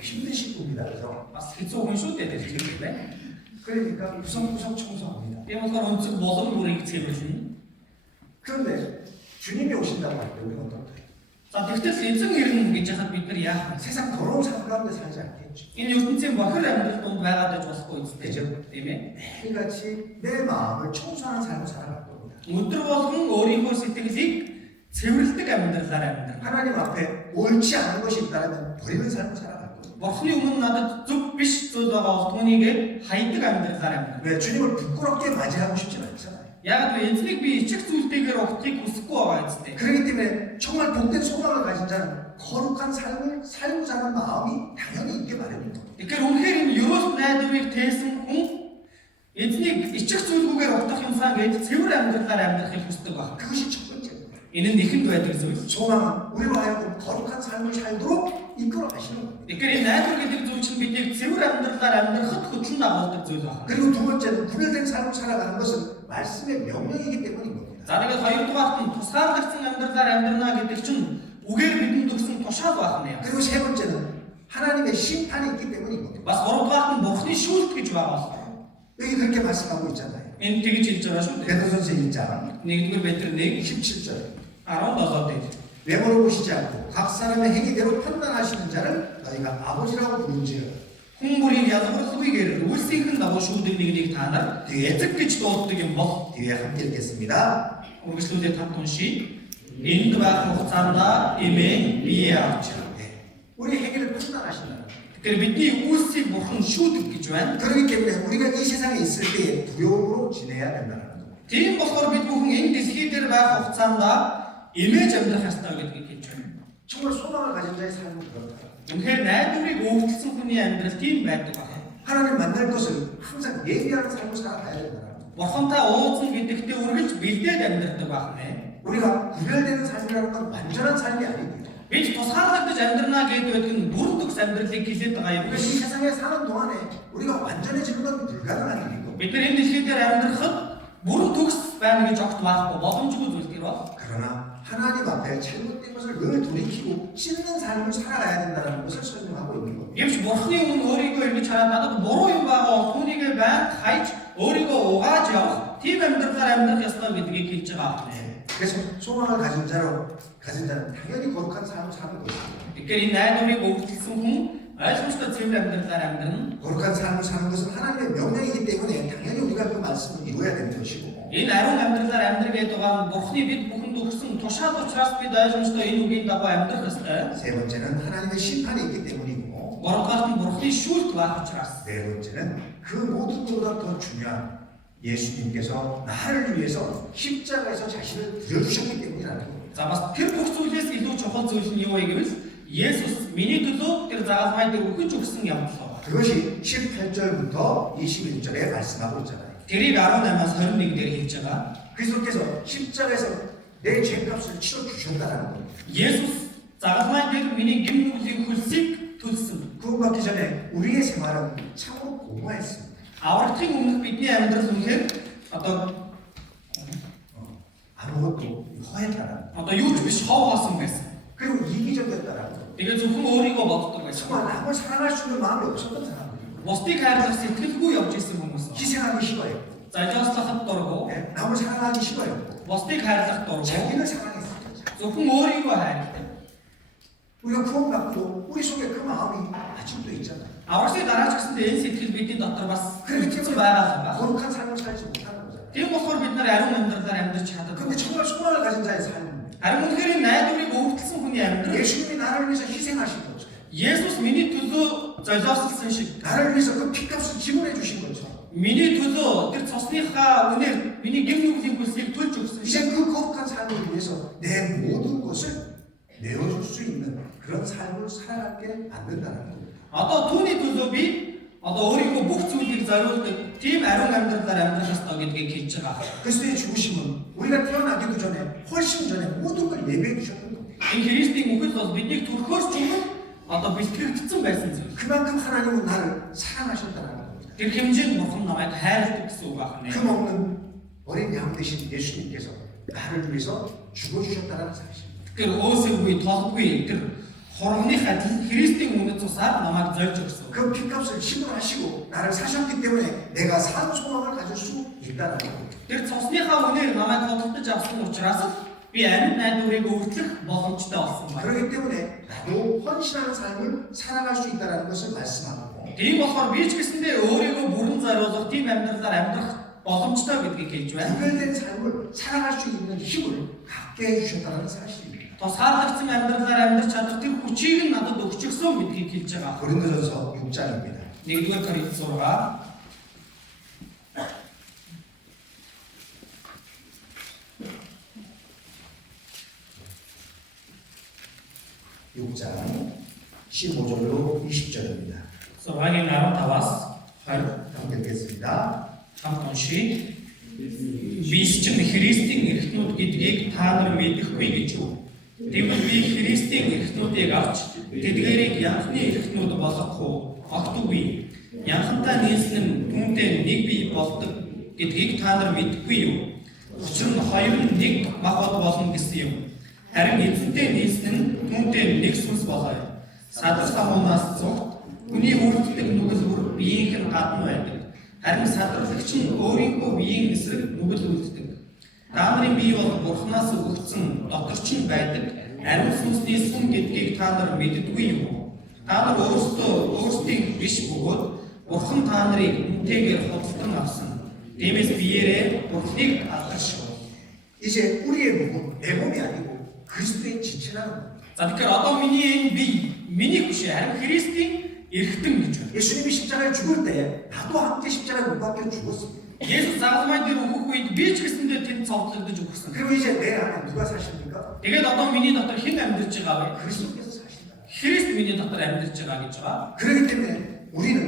힘든 식구입니다. 그래서 Бас хэцүү хүн шүү дээ тэр чинь байна. 그러니까 구석구석 청소합니다. Тийм болохоор өнцөг болон бүрийг цэвэрлэнэ. 그런데 주님이 오신다고 할 때 우리는 어떨까요? За тэгтэл эзэн ирнэ гэж хахад бид нар яах вэ? 세상 더러운 삶 가운데 살지 않겠죠. Энэ ертөнцийн бохир амьдрал донд байгаад байж болохгүй үстэй. 그죠? Тийм ээ. 매일같이 내 마음을 청소하는 삶을 살아갈 겁니다. Өдөр болгон өөрийнхөө сэтгэлийг цэвэрлдэг амьдралаар амьдрах. 하나님 앞에 옳지 않은 것이 있다면 버리는 삶을 살아갈 겁니다. Бурхны өмнө надад зөв биш зүйл байгаа бол түүнийг хайдаг амьдралаар амьдрах. 왜 주님을 부끄럽게 맞이하고 싶지 않잖아요. Яг л эзнийг би ичих зүйлтэйгээр ухахыг хүсэхгүй байгаа үстэй. 그렇기 때문에 정말 복된 소망을 가진 자는 거룩한 삶을 살고자 하는 마음이 당연히 있게 마련입니다. Тэгэхээр үнэхээр энэ ерөөс найдварыг тээсэн хүн эзнийг ичих зүйлгүйгээр ухах юмсан гэж цэвэр амьдралаар амьдрахыг хүсдэг байна. 그것이 첫 번째입니다. Энэ нь ихэнд байдаг зүйл. 소망은 우리로 하여금 거룩한 삶을 살도록 이끌어 가시는 겁니다. Тэгэхээр энэ найдвар гэдэг зүйл чинь биднийг цэвэр амьдралаар амьдрахад хөтлөн дагуулдаг зүйл байна. 그리고 두 번째는 구별된 삶을 살아가는 것은 말씀의 명령이기 때문인 겁니다. За тэгээд хоёрдугаарт нь тусгаарлагдсан амьдралаар амьдрна гэдэг чинь үгээр бидэнд өгсөн тушаал байх нэ. 그리고 세 번째는 하나님의 심판이 있기 때문인 겁니다. Бас гуравдугаарт нь Бурхны шүүлт гэж байгаа бол. 여기 그렇게 말씀하고 있잖아요. Энэ тэгж хэлж байгаа шүү дээ. 베드로전서 1장 1-р Петр 1 17절 17 дээр. 외모를 보시지 않고 각 사람의 행위대로 판단하시는 자를 너희가 아버지라고 부른지라. Хүн бүрийг ялгарлахгүйгээр үйлсийнхэн дагуу шүүдэг нэгнийг та нар эзэг гэж дууддаг юм бол 뒤에 함께 읽겠습니다. үргэлжлүүлээд хамт уншийе. Энд байх хугацаанд эмээ бие авч. 우리 행위를 판단하신다. Тэгэхээр бидний үйлсийг Бурхан шүүдэг гэж байна. 그렇기 때문에 우리가 이 세상에 있을 때에 두려움으로 지내야 된다는 겁니다. Тийм болохоор бид бүхэн энэ дэлхий дээр байх хугацаанд эмээж амьдрах ёстой гэдгийг хэлж байна. 정말 소망을 가진 자의 삶은 그렇다. Үнэхээр найдварыг өөрчлөсөн хүний амьдрал тийм байдаг байна. 하나님 만날 것을 항상 예비하는 삶을 살아가야 된다는 겁니다. Бурхантай уулзна гэдэгтээ үргэлж бэлдээд амьдрдаг байна. 우리가 구별되는 삶이라는 건 완전한 삶이 아닙니다. Бид тусгаарлагдаж амьдрна гэдэг нь бүрэн төгс амьдралыг хэлээд байгаа юм 이 биш. 세상에 사는 동안에 우리가 완전해지는 건 불가능한 일이고, Бид нар энэ дэлхий дээр амьдрахад бүрэн төгс байна гэж огт байхгүй боломжгүй зүйл тэр бол. 그러나 하나님 앞에 잘못된 것을 늘 돌이키고 씻는 삶을 살아가야 된다는 것을 설명하고 있는 겁니다. Гэвч Бурхны өмнө өөрийгөө ингэж хараад надад буруу юм байгаа бол түүнийг байнга хайж өөрийгөө угааж явах тийм амьдралаар амьдрах ёстой гэдгийг хэлж байгаа. 그래서 소망을 가진 자는 당연히 거룩한 삶을 사는 것입니다. Тэгэхээр энэ найдварыг өөрчлөсөн хүн ойлгомжтой цэвэр амьдралаар амьдрна. 거룩한 삶을 사는 것은 하나님의 명령이기 때문에 당연히 우리가 그 말씀을 이루어야 되는 것이고, Энэ ариун амьдралаар амьдрах гэдэг нь Бурхны бид бүхэнд өгсөн тушаал учраас бид ойлгомжтой энэ үгийн дагуу амьдрах ёстой. 세 번째는 하나님의 심판이 있기 때문이고, Гуравдугаарт нь Бурхны шүүлт байх учраас. 네 번째는 그 모든 것보다 더 중요한 예수님께서 나를 위해서 십자가에서 자신을 드려주셨기 때문이라는 겁니다. За бас тэр бүх зүйлээс илүү чухал зүйл нь юу вэ гэвэл Есүс миний төлөө тэр загалмай дээр өгч өгсөн явдал. 그것이 18절부터 21절에 말씀하고 있잖아요. Тэрийг 18-аас 21 дээр хэлж байгаа. 그리스도께서 십자가에서 내 죄값을 치러 주셨다는 겁니다. Есүс загалмай дээр миний гим нүглийн хөлсийг төлсөн. 구원받기 전에 우리의 생활은 참으로 고무했습니다. Аврагын өмнөх бидний амьдрал үнэхээр одоо 아무것도 허했다는 одоо юу ч биш хов хоосон байсан. 그리고 이기적이었다는 겁니다. Тэгээд зөвхөн өөрийгөө боддог байсан. 정말 남을 사랑할 수 있는 마음이 없었던 사람들이고, Бусдыг хайрлах сэтгэлгүй явж исэн хүмүүс. 희생하기 싫어했고, За жааслахад дургу, 남을 사랑하기 싫어했고, бусдыг хайрлах дургу, 자기를 사랑했습니다. зөвхөн өөрийгөө хайрладаг. 우리가 구원받고 우리 속에 그 마음이 아직도 있잖아요. Аврагын дараа ч гэсэндээ энэ сэтгэл бидний дотор бас хэвчсэн байгаа юм. 거룩한 삶을 살지 못하는 거잖아요. Тийм болохоор бид нар ариун амьдралаар амьдарч чаддаг. 근데 정말 소망을 가진 자의 삶입니다. Харин үнэхээр энэ найдварыг өөрчлөсөн хүний амьдрал 예수님이 나를 위해서 희생하신 거죠. Есүс миний төлөө золиослсон шиг, 나를 위해서 그 피값을 지불해 주신 거죠. миний төлөө тэр цусныхаа үнээр миний гим нүглийн хөлсийг төлж өгсөн шиг 이제 그 거룩한 삶을 있는 그런 삶을 살아가게 만든다는 겁니다. Одоо түүний төлөө би одоо өөрийнхөө бүх зүйлийг зориулдаг тийм ариун амьдралаар амьдрах ёстой гэдгийг хэлж байгаа. 그리스도의 죽으심은 우리가 태어나기도 전에 훨씬 전에 모든 걸 예배해 주셨던 겁니다. Энэ Христийн үхэл бол биднийг төрөхөөс өмнө одоо бэлтгэгдсэн байсан зүйл. 그만큼 하나님은 나를 사랑하셨다는 겁니다. Тэр хэмжээнд Бурхан намайг хайрладаг гэсэн үг байна. 금 없는 어린 양 되신 예수님께서 나를 위해서 죽어주셨다는 사실입니다. Тэр өөсөөгөө толгүй тэр хоргоных адил Христийн үнэт цусаар намайг зорж өгсөн. 그 피값을 지불하시고 나를 사셨기 때문에 내가 산 소망을 가질 수 있다는 겁니다. Тэр цусныхаа үнээр намайг тодтолж авсан учраас би амьд найдварыг өвтлөх боломжтой болсон байна. 그렇기 때문에 나도 헌신하는 삶을 살아갈 수 있다는 것을 말씀하고 Тийм болохоор би ч гэсэндээ өөрийгөө бүрэн зориулах тийм амьдралаар амьдрах боломжтой гэдгийг хэлж байна. 구별된 삶을 살아갈 수 있는 힘을 갖게 해주셨다는 사실입니다. Тусгаарлагдсан амьдралаар амьдрах чадах тэр хүчийг нь надад өгчихсөн гэдгийг хэлж байгаа. 고린도전서 6장입니다. 1-р Коринт 6 6장 15절로 20절입니다. 6-гийн 15-аас 20 함께 읽겠습니다. хамт уншия. Биш ч Христийн эрхтнүүд гэдгийг та нар мэдэхгүй гэж юу? Тэгвэл би Христийн эрхтнүүдийг авч тэдгээрийг янхны эрхтнүүд болгох уу? Огтгүй. Янхантай нийслэн түүнтэй нэг бий болдог гэдгийг та нар мэдэхгүй юу? Учир нь хоёр нь нэг мах болно гэсэн юм. Харин эзэнтэй нийслэн түүнтэй нэг сүнс болоо. Садар самуунаас цугт хүний үрддэг нүгэл бүр биеийнх нь гадна байдаг. Харин садарлагч нь өөрийнхөө биеийн эсрэг нүгэл үлддэг. Та нарын бие бол Бурханаас өгөгдсөн доторч нь байдаг. Ариун сүнсний сүм гэдгийг та нар мэддэггүй юу? Та нар өөрсдийн биш бөгөөд Бурхан та нарыг үнтэйгээр худалдан авсан. Тиймээс биеэрээ Бурханыг алдаршив. 이제 우리의 몸은 내 몸이 아니고 그리스도의 지체라는 겁니다. За тэгэхээр одоо миний энэ бие миний биш харин Христийн эрхтэн гэж байна. 예수님이 십자가에 죽을 때 나도 함께 십자가에 못 박혀 죽었습니다. Есүс загламай дээр өгөх үед би ч гэсэндээ тэнд цовдлогдож өгсөн. 그리고 이제 내 안에 누가 사십니까? Тэгээд одоо миний дотор хэн амьдарч байгаа вэ? 그리스도께서 사신다. Христ миний дотор амьдарч байгаа гэж байгаа. 그렇기 때문에 우리는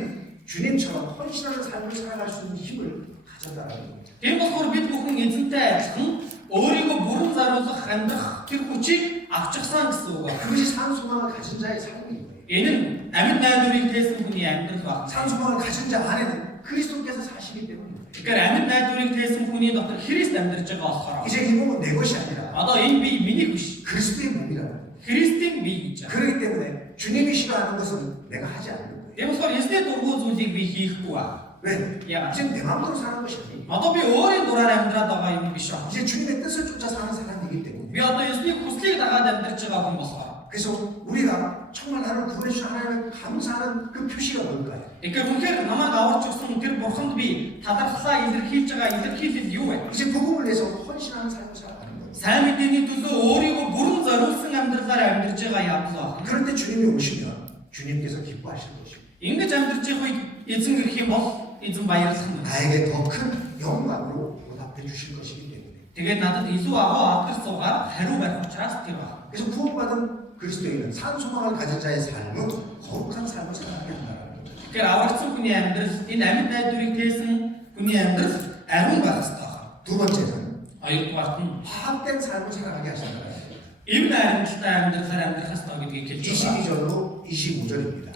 주님처럼 헌신하는 삶을 살아갈 수 있는 힘을 가졌다는 겁니다. Тийм болохоор бид бүхэн эзэнтэй адилхан өөрийгөө бүрэн зориулах амьдрах тэр хүчийг авчихсан гэсэн үг байна. 그것이 산소망을 가진 자의 삶이에요. Энэ нь амьд найдварыг тээсэн хүний амьдрал байна. 산소망을 가진 자 안에는 그리스도께서 사시기 때문에 Тэгэхээр амьд найдварыг тээсэн хүний дотор Христ амьдарч байгаа болохоор 이제 이 몸은 내 것이 아니라 одоо энэ бие миний биш. 그리스도의 몸이라는 거예요. Христийн бие гэж байна. 그렇기 때문에 주님이 싫어하는 것은 내가 하지 않는 거예요. Тийм болохоор эзний дургүй зүйлийг би хийхгүй байна. 왜? яагаад? 지금 내 마음대로 사는 것이 아니에요. Одоо би өөрийн дураар амьдраад байгаа юм биш үү? 이제 주님의 뜻을 쫓아 사는 사람이기 때문에 Би одоо эзний хүслийг дагаад амьдарч байгаа хүн болохоор. 그래서 우리가 정말 나를 구원해주신 하나님을 감사하는 그 표시가 뭘까요? Тэгэхээр үнэхээр намайг аварч өгсөн тэр бурханд би талархлаа илэрхийлж байгаа илэрхийлэл юу вэ? 이제 복음을 위해서 헌신하는 삶을 살아가는 거예요. Сайн мэдээний төлөө өөрийгөө бүрэн зориулсан амьдралаар амьдарч байгаа явдал байна. 그런데 주님이 오시면 주님께서 기뻐하실 것이고 Ингэж амьдарч явах үед эзэн ирэх юм бол эзэн баярлах нь. 나에게 더 큰 영광으로 보답해 주실 것이기 때문에 Тэгээд надад илүү агуу алдар суугаар хариу барих учраас тэр байна. 그래서 구원받은 그리스도인은 산소망을 가진 자의 삶은 거룩한 삶을 살아가게 한다는 거죠. Тэгэхээр аврагдсан хүний амьдрал энэ амьд найдварыг тээсэн хүний амьдрал ариун байх ёстой байна. 두 번째는 Хоёрдугаарт нь 화합된 삶을 살아가게 하신다는 거예요. эв найрамдалтай амьдралаар амьдрах ёстой гэдгийг хэлж байна. 22절로 25절입니다.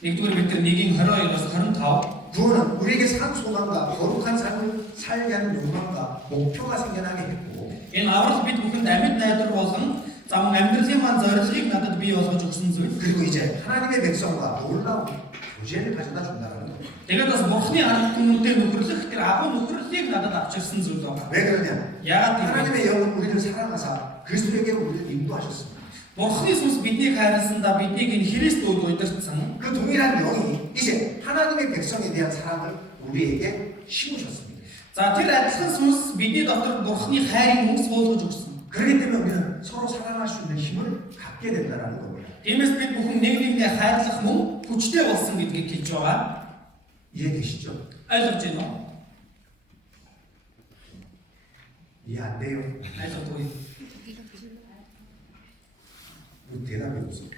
Нэгдүгээр бид нар 1:22-оос 25 구원은 우리에게 산 소망과 거룩한 삶을 살게 하는 욕망과 목표가 생겨나게 했고 энэ аврал бид бүхэнд амьд найдвар болон зам амьдралын маань зорилгыг надад бий болгож өгсөн зүйл. 그리고 이제 하나님의 백성과 놀라운 교제를 가져다 준다는 거예요. Тэгээд бас Бурхны ард түмэнтэй нөхөрлөх тэр агуу нөхөрлөлийг надад авчирсан зүйл байна. 왜 그러냐? Яагаад гэвэл 하나님의 영은 우리를 사랑하사 그리스도에게 우리를 인도하셨습니다. Бурхны сүнс биднийг хайрласандаа биднийг энэ Христөд удирдсан. 그 동일한 영이 이제 하나님의 백성에 대한 사랑을 우리에게 심으셨습니다. За тэр адилхан сүнс бидний дотор Бурхны хайрыг мөнгө суулгаж өгсөн. 그렇기 때문에 우리는 서로 사랑할 수 있는 힘을 갖게 된다는 겁니다. Тиймээс бид бүхэн нэг нэгнээ хайрлах мөн хүчтэй болсон гэдгийг хэлж байгаа. 이해되시죠? Ойлгож байна уу? 이해 안 돼요? Ойлгохгүй. 우리 대답해 보세요.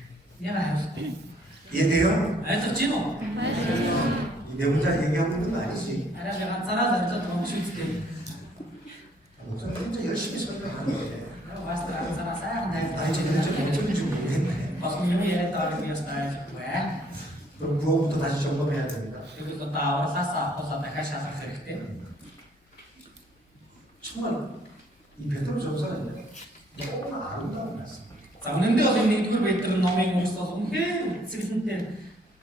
Яагаад 이해돼요? ойлгож байна уу? 이 내 혼자 얘기하고 있는 거 아니지? Арай би ганцаараа л ажиллаж байгаа юм шиг үстэй. 목사님 혼자 열심히 설명하는데 Пастор ганцаараа сайхан 나 이제 어쩐지 모르겠네. бас юм яриад байгаа юм ястаа байна. 그럼 그거부터 다시 점검해야 됩니다. Тэгвэл одоо авралаасаа авахлаа дахиад шалгах хэрэгтэй. 정말 이 베드로 전서는 너무나 아름다운 말씀. За үнэндээ бол энэ 1-р Петр номын үгс бол үнэхээр үсгэлэнтэй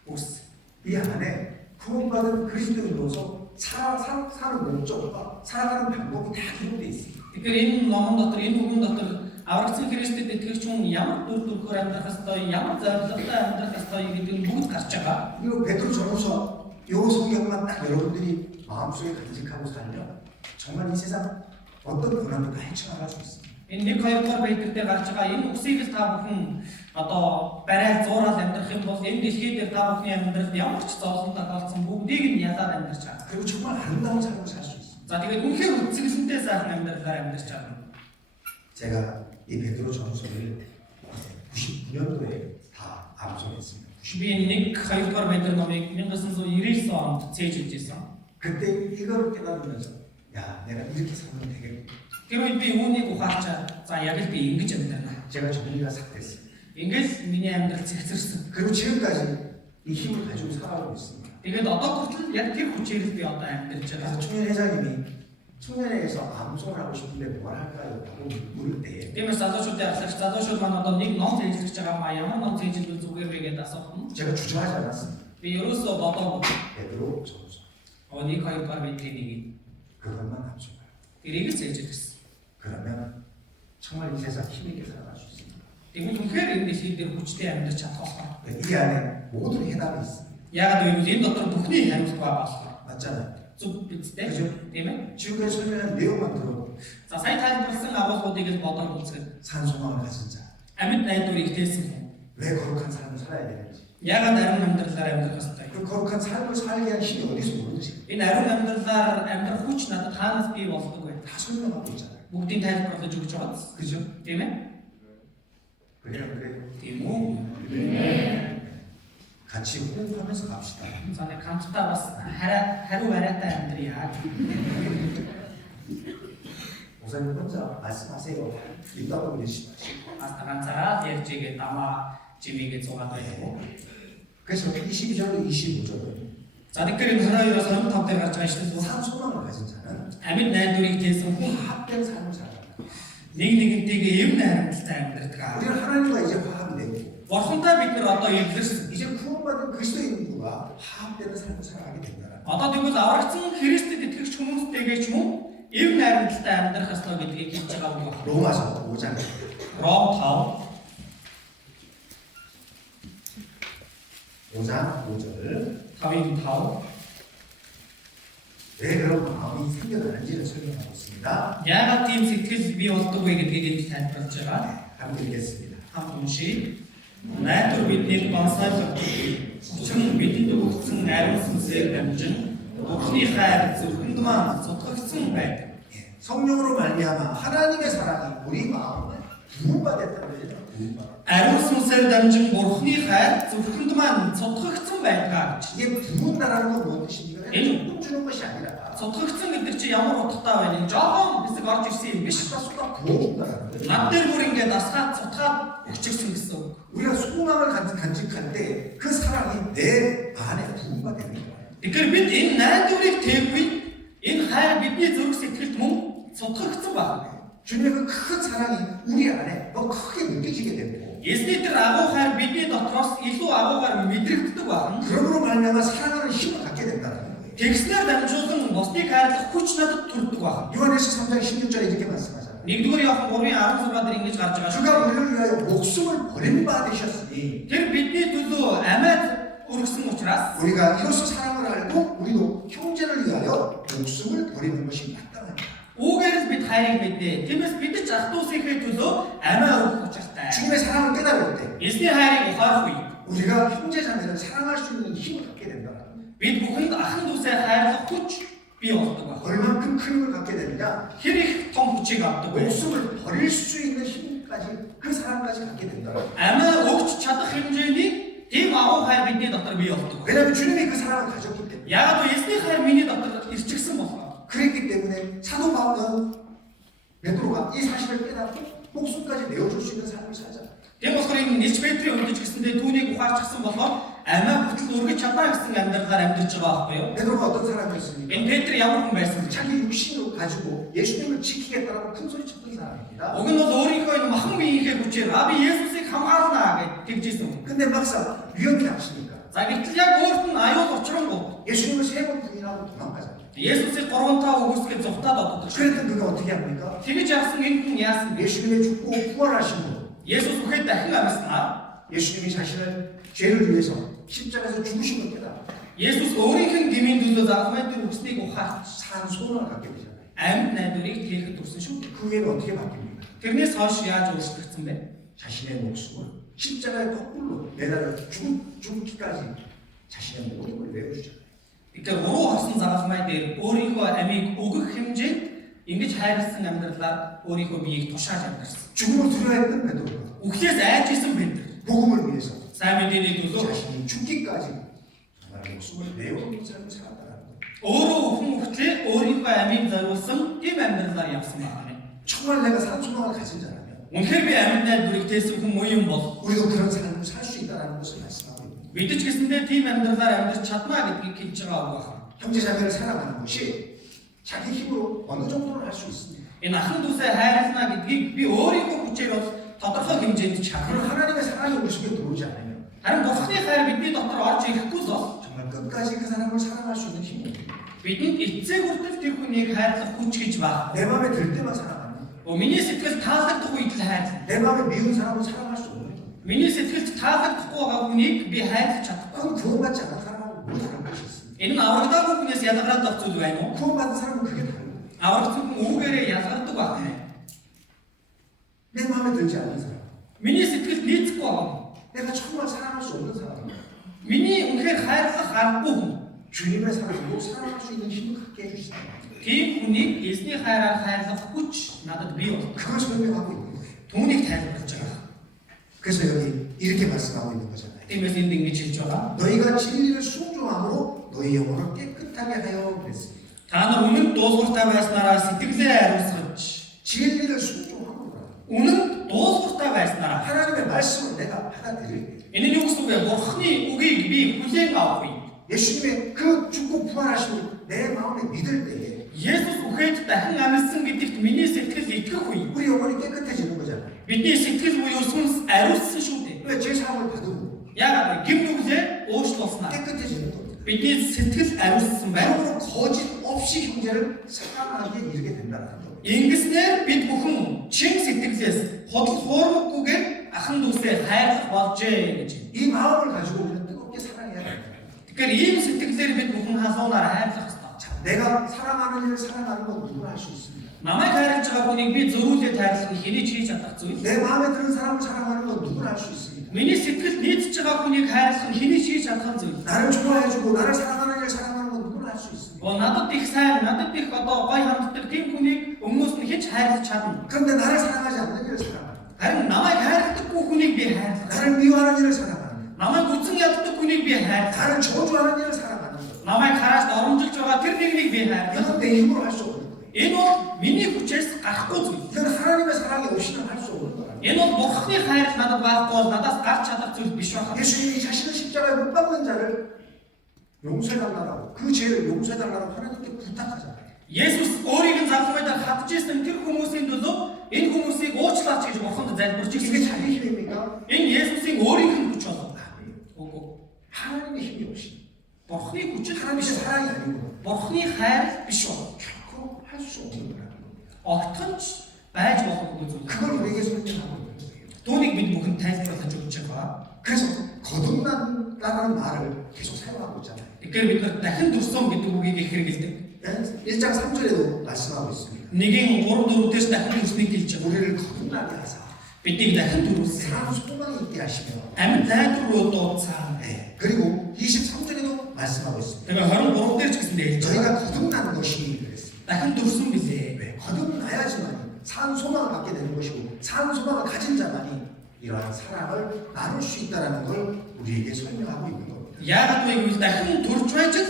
үгс. 이 안에 구원받은 그리스도인으로서 사는 목적과 살아가는 방법이 다 기록되어 있습니다. Тэгэхээр энэ номон дотор энэ үгэн дотор аврагдсан Христэд итгэгч хүн ямар дүр төрхөөр амьдрах ёстой, ямар зорилготой амьдрах ёстой гэдэг нь бүгд гарч байгаа. 그리고 베드로 전서 이 성경만 딱 여러분들이 마음속에 간직하고 살면 정말 이 세상 어떤 고난도 다 헤쳐나갈 수 있습니다. Энэ 1-2 Петр дээр гарч байгаа энэ үгсийг та бүхэн одоо барай зуураад амьдрах юм бол энэ дэлхий дээр та бүхний амьдралд ямар ч зовлон тохиолдсон бүгдийг нь ядаад амьдрч байгаа. 그리고 정말 아름다운 삶을 살 수 있습니다. За тэгээд үнэхээр үсгэлэнтэй сайхан амьдралаар амьдрч байгаа. 제가 이 베드로 전서를 99년도에 다 암송했습니다. Би энэ 1-2 Петр номыг 1999 онд цээжилж ирсэн. 그때 이걸 깨달으면서 야 내가 이렇게 살면 되겠구나. Тэр үед би үүнийг ухаарчаа за яг л би ингэж амьдрна. 제가 정리가 싹 됐어요. Ингэж миний амьдрал цэгцэрсэн. 그리고 지금까지 이 힘을 가지고 살아가고 있습니다. Тэгээд одоо хүртэл яг тэр хүчээр би одоо амьдарч 그래서 байгаа. 청년 회장님이 청년회에서 암송을 하고 싶은데 뭘 할까요? 라고 물을 때 Тиймээс залуучуудын ахлагч залуучууд маань одоо нэг ном цээжилж байгаа маа ямар ном цээжилбэл зүгээр вэ гэдээ асуух нь. 제가 주저하지 않았습니다. Би ерөөсөө бодоогүй. 베드로 전서 Оник 2 Петрийн 그것만 암송해요. тэрийг цээжилсэн. 그러면 정말 이 세상 힘있게 살아갈 수 있습니다. Тэгвэл үнэхээр энэ дэлхий дээр хүчтэй амьдарч чадах болно. 이 안에 모든 해답이 있습니다. Яагаад гэвэл энэ дотор бүхний хариулт байгаа болохоор. 맞잖아요. Зүг бидтэй. 그죠? Тийм ээ. 지금까지 설명한 내용만 들어도 За сая тайлбарласан агуулгуудыг л бодоод үзэхэд 산소망을 가진 자, амьд найдварыг итээсэн хүн 왜 거룩한 삶을 살아야 되는지, яагаад ариун амьдралаар амьдрах ёстой вэ? 그 거룩한 삶을 살게 한 힘이 어디서 오는지 Энэ ариун амьдралаар амьдрах хүч надад хаанаас бий болдог вэ? 다 설명하고 있잖아요. Бүгдийг тайлбарлаж өгч байгаа. 그죠? Тийм ээ? 그래요. Тийм үү? 같이 호흡하면서 갑시다. За нэг хамтдаа бас хариу бариатай амьдрья. 목사님 혼자 말씀하세요. 입다보고 계시다. Бас ганцаараа ярьж игээд намаа чимээгээ зугаад байхгүй. 그래서 22절, 25절은 За тэгэхээр энэ 22-оос 25 дээр гарч байгаа ишлэл бол 산소망을 가진 자는 амьд найдварыг тээсэн хүн 화합된 삶을 살아간다. нэг нэгнтэйгээ эв найрамдалтай амьдрдаг. 우리는 하나님과 이제 화합이 되고 Бурхантай бид нар одоо эвлэрсэн. 이제 구원받은 그리스도인들과 화합되는 삶을 살아가게 된다는 거예요. Одоо тэгвэл аврагдсан Христэд итгэгч хүмүүстэйгээ ч юм уу эв найрамдалтай амьдрах ёстой гэдгийг хэлж байгаа үг байна. 로마서 5장 Ром 5장 5절 5:5 왜 그런 마음이 생겨나는지를 설명하고 있습니다. яагаад тийм сэтгэл бий болдог вэ гэдгийг тайлбарлаж байгаа. 함께 읽겠습니다. Хамт уншийе. Найдвар биднийг бансаалах. Учир нь бидэнд өгсөн ариун сүнсээр дамжин Бурхны хайр зөвхөнд маань цутгагдсан байдаг. 예, 성령으로 말미암아 하나님의 사랑이 우리 마음에 부흥받았다는 거죠. 부흥받. Ариун сүнсээр дамжин Бурхны хайр зөвхөнд маань цутгагдсан байдаг. 이게 부흥다라는 건 무슨 뜻입니까? 조금 주는 것이 아니라 Цутгагдсан гэдэг чинь ямар утгатай байна? Жохон хэсэг орж ирсэн юм биш. 쏟아 부어준다라는 거예요. Над дээр бүр ингээд асгаад цутгаад өчгсөн гэсэн үг. 우리가 소망을 간직할 때 그 사랑이 내 안에 부흥가 되는 거예요. Тэгэхээр бид энэ найдварыг тээгүй энэ хайр бидний зүрх сэтгэлд мөн цутгагдсан байна. 주님의 그 큰 사랑이 우리 안에 더 크게 느껴지게 되고 Есний тэр агуу хайр бидний дотроос илүү агуугаар мэдрэгддэг байна. 그러므로 말미암아 사랑하는 힘을 갖게 된다는 거예요. Тэгснээр дамжуулан бусдыг хайрлах хүч надад төрдөг байна. 요한일서 3장 16절에 이렇게 말씀하잖아요. 1-р Иохан 3:16 дээр ингэж гарч байгаа шүү. 주가 우리를 위하여 목숨을 버린 바 되셨으니 Тэр бидний төлөө амьд өргөсөн учраас 우리가 이로써 사랑을 알고 우리도 형제를 위하여 목숨을 버리는 것이 마땅하다. үүгээр л бид хайрыг мэднэ. Тиймээс бид ч ах トゥ усийнхээ төлөө амьд өргөх учиртай. 주님의 사랑을 깨달을 때 Есний хайрыг ухаарах үе 우리가 형제 자매를 사랑할 수 있는 힘을 갖게 된다. бид бүхэнд ахын дүүсээ хайрлах хүч бий болдог байна. 얼만큼 큰 힘을 갖게 되느냐? Хэр их том хүчийг авдаг вэ? 목숨을 버릴 수 있는 힘까지 그 사람까지 갖게 된다. Амиа өгч чадах хэмжээний тийм агуу хайр бидний дотор бий болдог. 왜냐하면 주님이 그 사람을 가졌기 때문에. Яагаад вэ? Эзний хайр миний дотор ирчихсэн болохоор. 그랬기 때문에 사도 바울은 베드로가 이 사실을 깨닫고 목숨까지 내어줄 수 있는 삶을 살자. Тийм болохоор энэ Илч Петрийн өмдөж гэсэндээ түүнийг ухаарчихсан болохоор амиа хүртэл өргөж чадна гэсэн амьдралаар амьдарч байгаа байхгүй юу? 베드로가 어떤 사람이었습니까? Энэ Петр ямар хүн байсан бэ? 자기 육신으로 가지고 예수님을 지키겠다라고 큰 소리 쳤던 사람입니다. Уг нь бол өөрийнхөө энэ махан биеийнхээ хүчээр би Есүсийг хамгаална гэж тэгжсэн. 근데 막상 위험이 닥치니까 За гэтэл яг өөрт нь аюул учрангууд 예수님을 세 번 부인하고 도망가잖아요. Есүсийг 3 таа өгөөсгөө зүхтаад оддог. 그랬던 그가 어떻게 합니까? Тэгж яасан энэ хүн яасан бэ? 예수님의 죽고 부활하신 분, Есүс үхээд дахин амьснаа. 예수님이 자신을 죄를 위해서 십자가에서 죽으신 걸 깨달아 Есүс өөрийнх нь гмийн төлөө загламын дээр үснийг ухаарч 산 소원을 갖게 되잖아요. амьд найдварыг хийхэд төрсөн шүү. 그 후에는 어떻게 바뀝니까? Тэрнээс хойш яаж өөрчлөгдсөн бэ? 자신의 목숨을 십자가의 거꾸로 매달아 죽기까지 자신의 모든 걸 내어주잖아요. Тэгэхээр уруу харсан загалмай дээр өөрийнхөө амийг өгөх хэмжээнд ингэж хайрлсан амьдралаар өөрийнхөө биеийг тушааж амьдарсан. 죽음을 두려워했던 베드로가 Үхлээс айж исэн Петр 복음을 위해서 сайн мэдээний төлөө 자신이 죽기까지 정말 목숨을 내어놓는 삶을 살았다는 거예요. өөрөө өхөн үхтлээ өөрийнхөө амийг зориулсан тийм амьдралаар явсан байна. 정말 내가 산 소망을 가진 자라면 Үнэхээр би амьд найдварыг тээсэн хүн муу юм бол 우리도 그런 삶을 살 수 있다는 것을 말씀하고 있습니다. бид ч гэсэндээ тийм амьдралаар амьдарч чадна гэдгийг хэлж байгаа үг байна. 형제 자매를 사랑하는 것이 자기 힘으로 어느 정도는 할 수 있습니다. Энэ ахын дүүсээ хайрлана гэдгийг би өөрийнхөө хүчээр бол тодорхой хэмжээнд 그런 чадна. 하나님의 사랑이 우리 속에 들어오지 않으면 Харин Бурхны хайр бидний дотор орж ирэхгүй бол 정말 끝까지 그 사람을 사랑할 수 있는 힘이 없습니다. бидэнд эцэг хүртэл тэр хүнийг хайрлах хүч гэж байна. 내 마음에 들 때만 사랑하는 Миний сэтгэл таалагдах үед л хайрлана. 내 마음에 미운 사람을 사랑할 수 없는 거예요. Миний сэтгэлд таалагдахгүй байгаа хүнийг би хайрлах чадахгүй. 그건 구원받지 않은 사람하고 뭘 다른 것이 있습니다. Энэ нь аврагдаагүй хүнээс ялгардаг зүйл байна уу? 구원받은 사람은 그게 다른 거예요. Аврагдсан хүн үүгээрээ ялгардаг байна. 내 마음에 들지 않는 사람, Миний сэтгэл нийцэхгүй байна. 내가 정말 사랑할 수 없는 사람, Миний үнэхээр хайрлах аргагүй хүн. 주님의 사랑으로 사랑할 수 있는 힘을 갖게 해주시다. Тийм хүнийг эзний хайраар хайрлах хүч надад бий бол. 그걸 설명하고 있는 거예요. Түүнийг тайлбарлаж байгаа. 그래서 여기 이렇게 말씀하고 있는 거잖아요. Тиймээс энд ингэж хэлж байгаа. 너희가 진리를 순종함으로 너희 영혼을 깨끗하게 하여 그랬습니다. Та нар үнэнд дуулууртай байснараа сэтгэлээ ариусгаж, 진리를 순종함으로 үнэнд дуулууртай байснараа 하나님의 말씀을 내가 받아들일 때 энэ нь юу гэсэн үг вэ? Бурхны үгийг би хүлээн авах үед 예수님의 그 죽고 부활하심을 내 마음에 믿을 때에 Есүс үхээд дахин амьсан гэдэгт миний сэтгэл итгэх үе. 우리 영혼이 깨끗해지는 거잖아요. Бидний сэтгэл буюу сүнс ариуссан шүү дээ. 왜 제사함을 받으고 Яагаад гэм нүглээ уучлуулснаа. 깨끗해지는 겁니다. Бидний сэтгэл ариуссан байна. 그러므로 거짓 없이 형제를 사랑하게 이르게 된다는 겁니다. Ингэснээр бид бүхэн чин сэтгэлээс худал хуурмаггүйгээр ахын дүүсээ хайрлах болжээ гэж. 이 마음을 가지고 우리는 뜨겁게 사랑해야 됩니다. Тэгэхээр ийм сэтгэлээр бид бүхэн хасуунаар хайрлах ёстой. 자, 내가 사랑하는 일을 사랑하는 건 누구나 할 수 있습니다. Намайг хайрлаж байгаа хүнийг би зөвүүлээ хайрлах нь хэний ч хийж чадах зүйл. 내 마음에 드는 사람을 사랑하는 건 누구나 할 수 있습니다. Миний сэтгэл нийцж байгаа хүнийг хайрлах нь хэний ч хийж чадах зүйл. 나를 좋아해주고 나를 사랑하는 일을 사랑하는 건 누구나 할 수 있습니다. Надад их сайн, надад их одоо гой ханддаг тийм хүнийг өмнөөс нь хэн ч хайрлаж чадна. 그런데 나를 사랑하지 않는 일을 사랑하는 Харин намайг хайрладаггүй хүнийг би хайрлах. 나를 미워하는 일을 사랑하는 Намайг үзэн яддаг хүнийг би хайрлах. 나를 저주하는 일을 사랑하는 것 Намайг харааж оромжилж байгаа тэр нэгнийг би хайрлах. 이건 내 힘으로 할 수 없는 거예요. Энэ бол миний хүчээс гарахгүй зүйл. 이건 하나님의 사랑이 없이는 할 수 없는 거예요. Энэ бол Бурхны хайр надад байхгүй бол надаас гарч чадах зүйл биш байна. 예수님이 자신을 십자가에 못 박는 자를 용서해달라고 그 죄를 용서해달라고 하나님께 부탁하잖아요. Есүс өөрийг нь залхамдаар хатж ирсэн тэр хүмүүсийн төлөө энэ хүмүүсийг уучлаач гэж Бурханд залбирч 이게 ирсэн. 자기 힘입니까? Энэ Есүсийн өөрийнх нь хүч болов. Үгүй. 하나님의 힘이 없이 Бурхны хүч л 하나님의 биш. 사랑이 아니고 Бурхны хайр биш бол 결코 할 수 없는 거라는 겁니다. огтонч байж болохгүй зүйл. 그걸 우리에게 설명하고 있는 거예요. Түүнийг бид бүхэн тайлбарлаж өгч байгаа. 그래서 거듭난다는 말을 계속 사용하고 있잖아요. Тэгэхээр бид нар дахин төрсөн гэдэг үгийг их хэрэгэлдэг. 1장 3절에도 말씀하고 있습니다. 1-ийн 3-4-ээс дахин төрснийг хэлж байгаа. 우리를 거듭나게 하사 биднийг дахин төрүүлсэн. 사람 소망이 있게 하시며 Амьд найдвар руу дуудсан. 네, 그리고 23절에도 말씀하고 있습니다. Тэгээ 23 дээр ч гэсэндээ хэлж байгаа. 저희가 거듭난 것이 그랬습니다. Дахин төрсөн билээ. 왜? 거듭나야지만 산 소망을 갖게 되는 것이고 산 소망을 가진 자만이 이러한 사랑을 나눌 수 있다는 걸 우리에게 설명하고 있는 겁니다. Яагаад вэ гэвэл дахин төрж байж л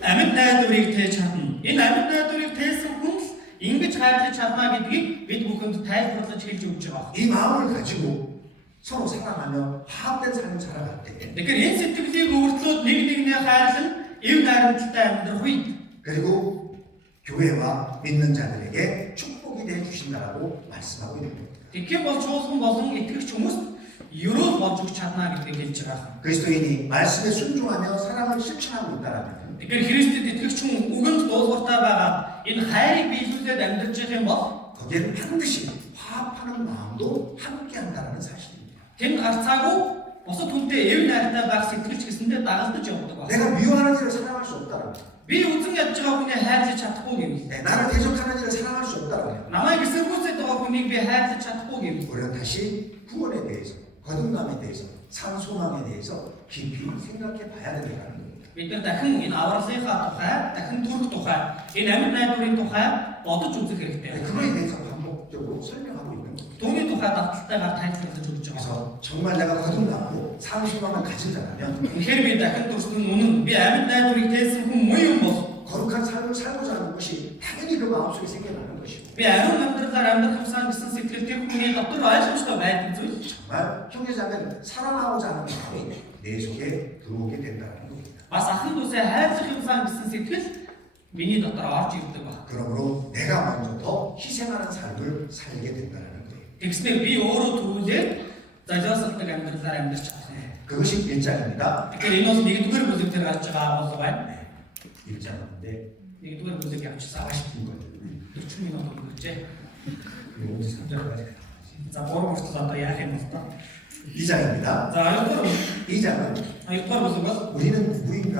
амьд найдварыг тээж чадна. Энэ амьд найдварыг тээсэн хүн л ингэж хайрлаж чадна гэдгийг бид бүхэнд тайлбарлаж хэлж өгч байгаа. 이 마음을 가지고 서로 사랑하며 화합된 삶을 살아갈 때 Тэгэхээр энэ сэтгэлийг өөртлөөд нэг нэгнээ хайрлан эв найрамдалтай амьдрах үед 그리고 교회와 믿는 자들에게 축복이 돼 주신다라고 말씀하고 있는 겁니다. тэгэх бол чуулган болон итгэгч хүмүүст ерөөл болж өгч чадна гэдгийг хэлж байгаа. 그리스도인이 말씀에 순종하며 사랑을 실천하고 있다라면 Тэгэхээр Христэд итгэгч хүн үгэнд дуулууртай байгаа энэ хайрыг биелүүлээд амьдарч байгаа юм бол 거기에는 반드시 화합하는 마음도 함께한다라는 사실입니다. тэнд гарцаагүй бусад хүнтэй эв найртай байх сэтгэлч гэсэндээ дагалдаж явдаг байна. 내가 미워하는 일을 사랑할 수 없다라면 Би үзэн ядж байгаа хүнийг хайрлаж чадахгүй гэвэл 나를 대적하는 일을 사랑할 수 없다라면 намайг эсэргүүцээд байгаа хүнийг би хайрлаж чадахгүй гэвэл 우리는 다시 구원에 대해서 거듭남에 대해서 산 소망에 대해서 깊이 생각해 봐야 된다는 겁니다. бид нар дахин энэ авралынхаа тухай, дахин төрөх тухай, энэ амьд найдварын тухай бодож үзэх хэрэгтэй. 그거에 대해서 반복적으로 설명하고 있는 겁니다. Түүний тухай давталтайгаар тайлбарлаж өгч байгаа. 그래서 정말 내가 거듭나고 산 소망을 가진 자라면 Тэгэхээр би дахин төрсөн үнэн би амьд найдварыг тээсэн хүн муу юм бол 거룩한 삶을 살고자 하는 것이 당연히 그 마음속에 생겨나는 것이고 би ариун амьдралаар амьдрах юмсан гэсэн сэтгэл тэр хүний дотор ойлгомжтой байдаг зүйл. 정말 형제자매를 사랑하고자 하는 마음이 내 속에 들어오게 된다는 겁니다. Бас ахын дүүсээ хайрлах юмсан гэсэн сэтгэл миний дотор орж ирдэг ба. 그러므로 내가 먼저 더 희생하는 삶을 살게 된다는 거예요. Тэгснээр би өөрөө төрүүлээд золиослдог амьдралаар амьдарч чадна. 그것이 1장입니다. Тэгэхээр энэ бол нэгдүгээр бүлэг дээр гарч байгаа агуул байна. 1장인데 нэгдүгээр бүлэг явчихсан. 40분 걸려요. 40 минут өнгөрчээ. 그리고 3장까지. За 3 хүртэл одоо яах юм бол та. 2장입니다. За 2дугаар 2장은 2дугаар бүлэг бол 우리는 누구인가?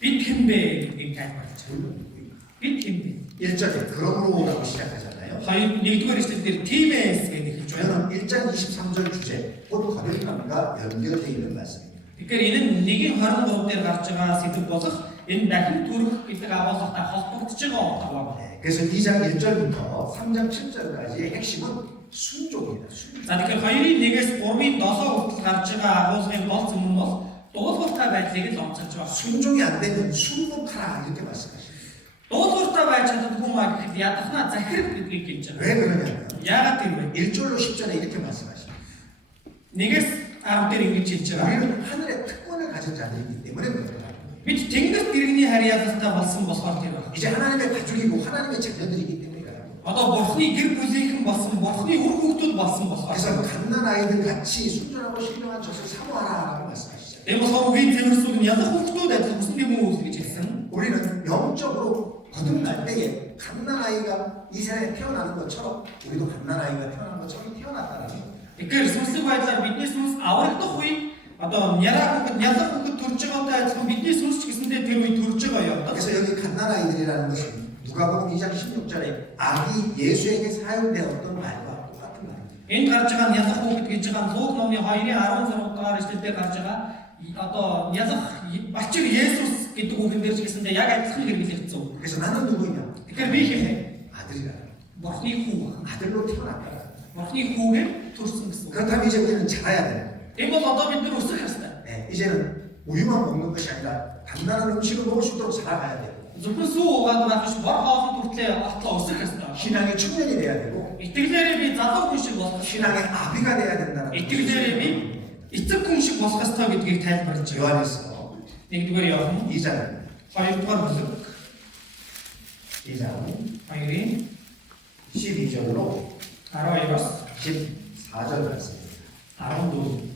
бид хэн бэ гэдгийг тайлбарлаж байна. 우리는 누구인가? Бид хэн бэ? 1절에 그러므로라고 시작하잖아요. нэгдүгээр ишлэл дээр тиймээс гэдэг хэлж байна. 저는 1장 23절 주제 곧 거듭남과 연결되어 있는 말씀입니다. Тэгэхээр энэ нь 1:23 дээр гарч байгаа сэдв болох энэ дахин төрөх гэдэг агуулгатай холбогдож байгаа утга байна. 그래서 2장 1절부터 3장 7절까지의 핵심은 순종입니다. 순종. За тэгэхээр 2:1-ээс 3-7 хүртэл гарч байгаа агуулгын гол зөв нь бол дуулууртай байдлыг л онцолж байгаа. 순종이 안 되면 순복하라 이렇게 말씀하십니다. Дуулууртай байж чаддаггүй маа гэхэд ядахна захирах гэдгийг хэлж 왜 байгаа. 그러냐면 Яагаад тийм вэ? 1절로 10절에 이렇게 말씀하십니다. 1-ээс 10 дээр ингэж хэлж байгаа. 우리는 하늘의 특권을 가진 자들이기 때문에 그렇다. Бид тэнгэрт иргэний харьяалалтай болсон болохоор тийм байна. 이제 하나님의 가족이고 하나님의 자녀들이기 때문에 그래요. Одоо бурхны гэр бүлийнхэн болсон, бурхны үр хүүхдүүд болсон болохоор. 그래서 갓난 아이들 같이 순전하고 신령한 젖을 사모하라라고 말씀하시죠. Энэ болохоор үгийн зэвэрсүүг нь ялах хүүхдүүд адил хүсн юм уу гэж хэлсэн. 우리는 영적으로 거듭날 때에 갓난 아이가 이 세상에 태어나는 것처럼 우리도 갓난 아이가 태어난 것처럼 태어났다는 거예요. Тэгэхээр сүнслэг байдлаар бидний сүнс аврагдах үе одоо ялах хүүхэд төрж байгаатай адилхан бидний сүнс ч гэсэндээ тэр үе төрж байгаа юм. 그래서 여기 갓난 아이들이라는 것은 누가복음 2장 16절에 아기 예수에게 사용되었던 말과 똑같은 말입니다. Энд гарч байгаа нь ялах хүүхэд гэж байгаа нь Лук номны 2:16 дугаар эшлэлдэр гарч байгаа одоо ялах балчир Есүс гэдэг үгэн дээр ч гэсэндээ яг адилхан хэрэглэгдсэн. 그래서 나는 누구냐? Тэгэхээр би хин 아들이라. бурхны хүү байна. 아들로 태어났다. бурхны хүүгээр төрсөн гэсэн үг. 그렇다면 이제 우리는 자라야 돼요. Энэ бол одоо бид нар өсөх ёстой. 네, 이제는 우유만 먹는 것이 아니라 단단한 음식을 먹을 수 있도록 자라가야 돼요. Зөвхөн сүү угаад байх биш бор хоолнд хүртлээ атлаа өсөх ёстой. 신앙의 청년이 돼야 되고 Итгэлээрээ би залуу хүн шиг болох ёстой. 신앙의 아비가 돼야 된다는 Итгэлээрээ би эцэг хүн шиг болох ёстой гэдгийг тайлбарлаж байгаа. 요한일서 1-р Иохан 2장 2-р бүлэг 2장 2-ын 12절로 12-аас 14절 말씀입니다. 14.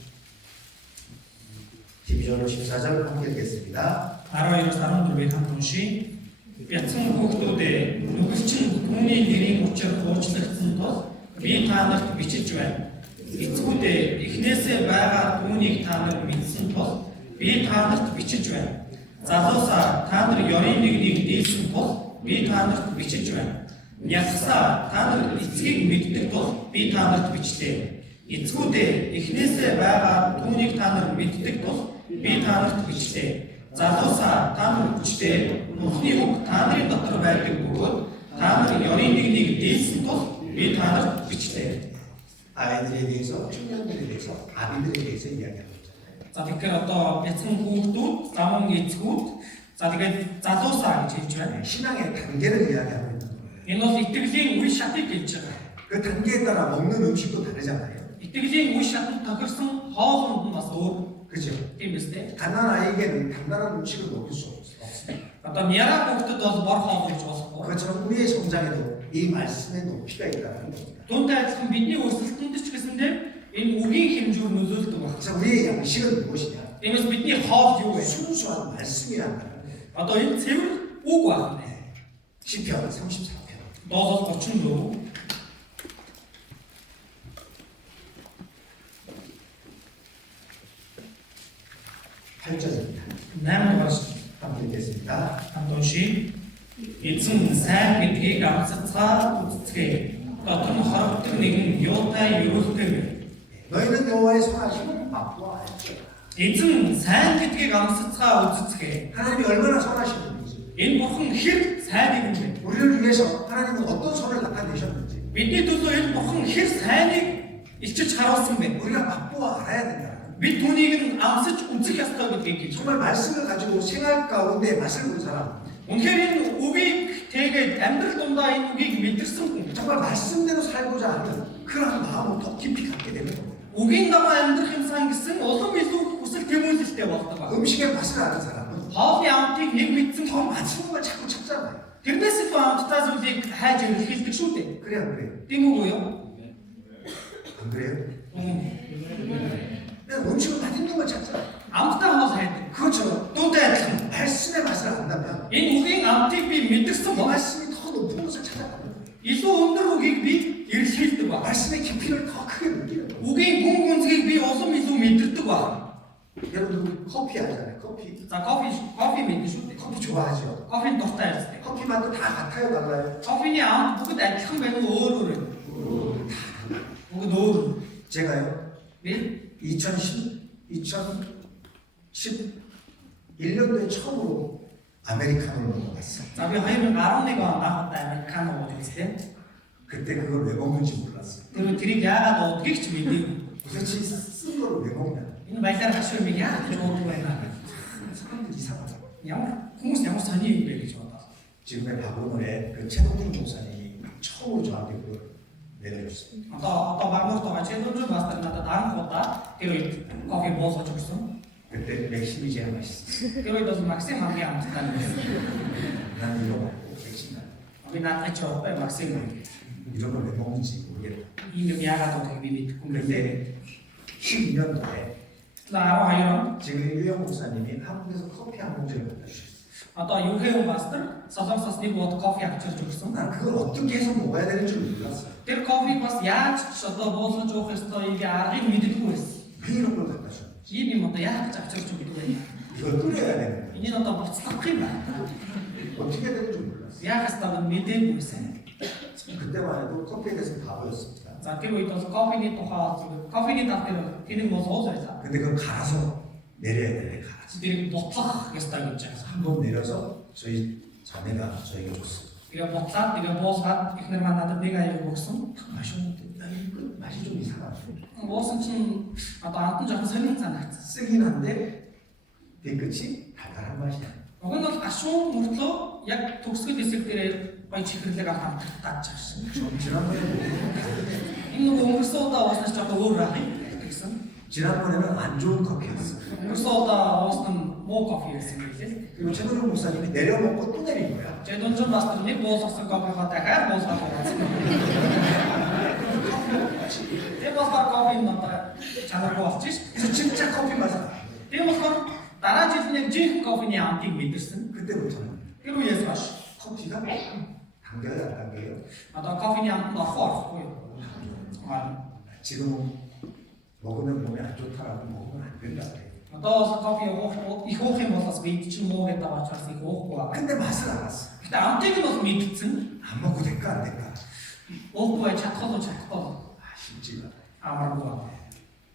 12절로 14절 함께 읽겠습니다. 12-аас 14-ийг хамт уншийе. Бяцхан хүүхдүүдээ нүгэлчин түүний нэрийн учир хуучлагдсан тул би та нарт бичиж байна. Эцгүүдээ эхнээсээ байгаа түүнийг та нар мэдсэн тул би та нарт бичиж байна. Залуусаа та нар ёрийн нэгнийг дийлсэн тул би та нарт бичиж байна. Нялхсаа та нар эцэг эцгийг мэддэг тул би та нарт бичлээ. Эцгүүдээ эхнээсээ байгаа түүнийг та нар мэддэг тул би та нарт бичлээ. Залуусаа та нар хүчтэй Бурхны үг та нарын дотор байдаг бөгөөд та нар ёрын нэгнийг дийлсэн тул би та нарт бичлээ. 아이들에 대해서, 청년들에 대해서, 아비들에 대해서 이야기하고 있잖아요. За тэгэхээр одоо бяцхан хүүхдүүд, замун эцгүүд, за тэгээд залуусаа гэж хэлж байна. 신앙의 단계를 이야기하고 있는 거예요. Энэ бол итгэлийн үе шатыг хэлж байгаа. 그 단계에 따라 먹는 음식도 다르잖아요. 이때기지 우리 시작은 다글성 허허는 나서 그죠? 게임인데 갓난 아이에게는 단단한 음식을 먹을 수 없습니다. 어떤 미야라 곡도 더 버허를 줘서 그것처럼 우리의 성장에도 이 말씀의 높이가 있다는 겁니다. 돈다 бидний өсөлтөнд ч гэсэндээ энэ үгийн хэмжүүр нөлөөлдөг байна. 그래서 우리의 양식은 무엇이냐? Тиймээс бидний хоол юу вэ? 순수한 말씀이란 말이에요. Одоо энэ цэвэр үг байна. 시편 34편. Доосол 34 8절입니다. 8-р 함께 읽겠습니다. хамтунши эзэн сайн гэдгийг амсацгаа үзцгээе. Дотор нь хорогдох нэгэн юутай юултэй. 너희는 여호와의 선하심을 맛보아 알지어다. эзэн сайн гэдгийг амсацгаа үзцгээе. 하나님이 얼마나 선하시는지, Энэ бурхан хэр сайн юм бэ? 우리를 위해서 하나님은 어떤 선을 나타내셨는지 Бидний төлөө энэ бурхан хэр сайныг илчилж харуулсан бэ? 우리가 맛보아 알아야 된다. Бид түүнийг нь амсаж үзэх ёстой гэдгийг хэлж 정말 байна. 말씀을 가지고 생활 가운데 맛을 본 사람, Үнэхээр энэ үгийг тэгээд амьдрал дундаа энэ үгийг мэдэрсэн хүн. 정말 말씀대로 살고자 하는 그러한 마음을 더 깊이 갖게 되는 겁니다. Үгийн дагуу амьдрах юмсан гэсэн улам илүү хүсэл тэмүүлэлтэй болдог ба. 음식의 맛을 아는 사람은 Хоолны амтыг нэг мэдсэн 더 хүн 맛있는 걸 자꾸 찾잖아요. тэрнээс илүү амттай зүйлийг хайж илэрхийлдэг шүү дээ. 그래야 그래요. Тийм үгүй юу? 안 그래요? Мм. 그냥 음식은 맛있는 걸 찾잖아요. Амттай хоол хайдаг. 그렇죠. Түүнтэй адилхан. 말씀의 맛을 안다면 Энэ үгийн амтыг би мэдэрсэн 그 бол 말씀이 더 높은 것을 찾아가는 거예요. илүү өндөр үгийг би илэрхийлдэг ба. 말씀의 깊이를 더 크게 느끼는 거예요. Үгийн гүн гүнзгийг би улам илүү мэдэрдэг ба. 여러분 우리 커피 알잖아요. 커피. За кофе мэднэ шүү дээ. 커피 좋아하죠. Кофений дуртай байстай. 커피 맛도 다 같아요, 달라요. Кофений амт бүгд адилхан байх нь өөр өөр юм. Бүгд өөр. 제가요. Би 2011년도에 처음으로 아메리카노를 먹어봤어요. за би 2011 он анх удаа американо уудсан. 그때 그걸 왜 먹는지 몰랐어요. Тэр яагаад уудгийг ч мэдээгүй. 도대체 쓴 거를 왜 먹냐? Энэ баялаар хашир mig яагаад ч уудаг байна. 사람들이 이상하죠. Ямар сони юм бэ гэж бодоо. 지금의 박원호의 그 최동준 목사님이 처음으로 저한테 그걸 내려줬어요. Одоо багнуурт байгаа чэдүүж бастар надад анх удаа тэр үед кофе боосож өгсөн. 그때 맥심이 제일 맛있어요. Тэр үед бас Максим хамгийн амттай байсан. 난 이거 먹고 맥심 나. Би наадах ч явахгүй Максим 이런 걸 왜 먹는지 모르겠다. ийм юм яагаад уудгийг би мэдэхгүй юм бэ. 그런데 12년도에 За 12 он 지금 유영 목사님이 한국에서 커피 한 봉지를 갖다 주셨어요. одоо юухэн бастар солонгосоос нэг бод кофе авчирч өгсөн. 난 그걸 어떻게 해서 먹어야 되는 줄 몰랐어요. Тэр кофег бас яаж ч одоо буулгаж уух ёстой ийм аргыг мэддэггүй байсан. 왜 이런 걸 갖다 줬는지. Ийм юм одоо яаж ч авчирч өгдөг вэ? 이걸 끓여야 되는 거예요. Энийг одоо буцлах юм байна. 어떻게 해야 되는 줄 몰랐어요. Яг хастаа мэдээгүй байсан. 그때만 해도 커피에 대해서 바보였습니다. За тэр үед бас кофений тухай кофений талаар тэнийг бол уул байсан. 근데 그걸 갈아서 내려야 돼. 갈아서. тэрийг бутлах ёстой гэж байгаа. 한번 내려서 저희 자매가 저에게 줬어요. Тэгээ бутлаад тэгээ буусгаад ихнэр маань надад нэг аяг өгсөн. 마셨는데 그 맛이 좀 이상하죠. Буусан чинь одоо амтан жоохон сонин санагдсан. 쓰긴 한데 뒤끝이 달달한 맛이야. Уг нь бол гашуун мөртлөө яг төгсгөл хэсэг дээр баян чихэрлэг авах тааж байгаа. 좀 지난번에 Энэ нэг өнгөрсөн удаа ууснаас жоохон өөр байх юм гэсэн. 지난번에는 안 좋은 커피였어. өнгөрсөн удаа уусан нь муу кофе байсан гэлээ. 그리고 최동준 목사님이 내려 먹고 또 내린 거야. Жэдунжин бас нэг буусгасан кофегаа дахиад буусгаад байгаа. Тэр болохоор кофе надад чанаргүй болчих. 그래서 진짜 커피 맛을 알아. Тэр болохоор дараа жил нэг жинхэнэ кофений амтыг мэдэрсэн. 그때부터는 Тэр үеэс хойш 커피가 당겨요, 안 당겨요? одоо кофений амтанд орохгүй юу? 지금은 먹으면 몸에 안 좋다라고 먹으면 안 된다 그래요. Одоо кофе их уух юм бол бас бид чинь муу гэдэг учраас их уухгүй байгаа. 근데 맛을 알았어. Гэтэ амтыг нь бас мэдсэн. 안 먹고 될까 안 될까? өөхгүй чадахгүй чадахгүй. 쉽지가 않아요. Амаргүй.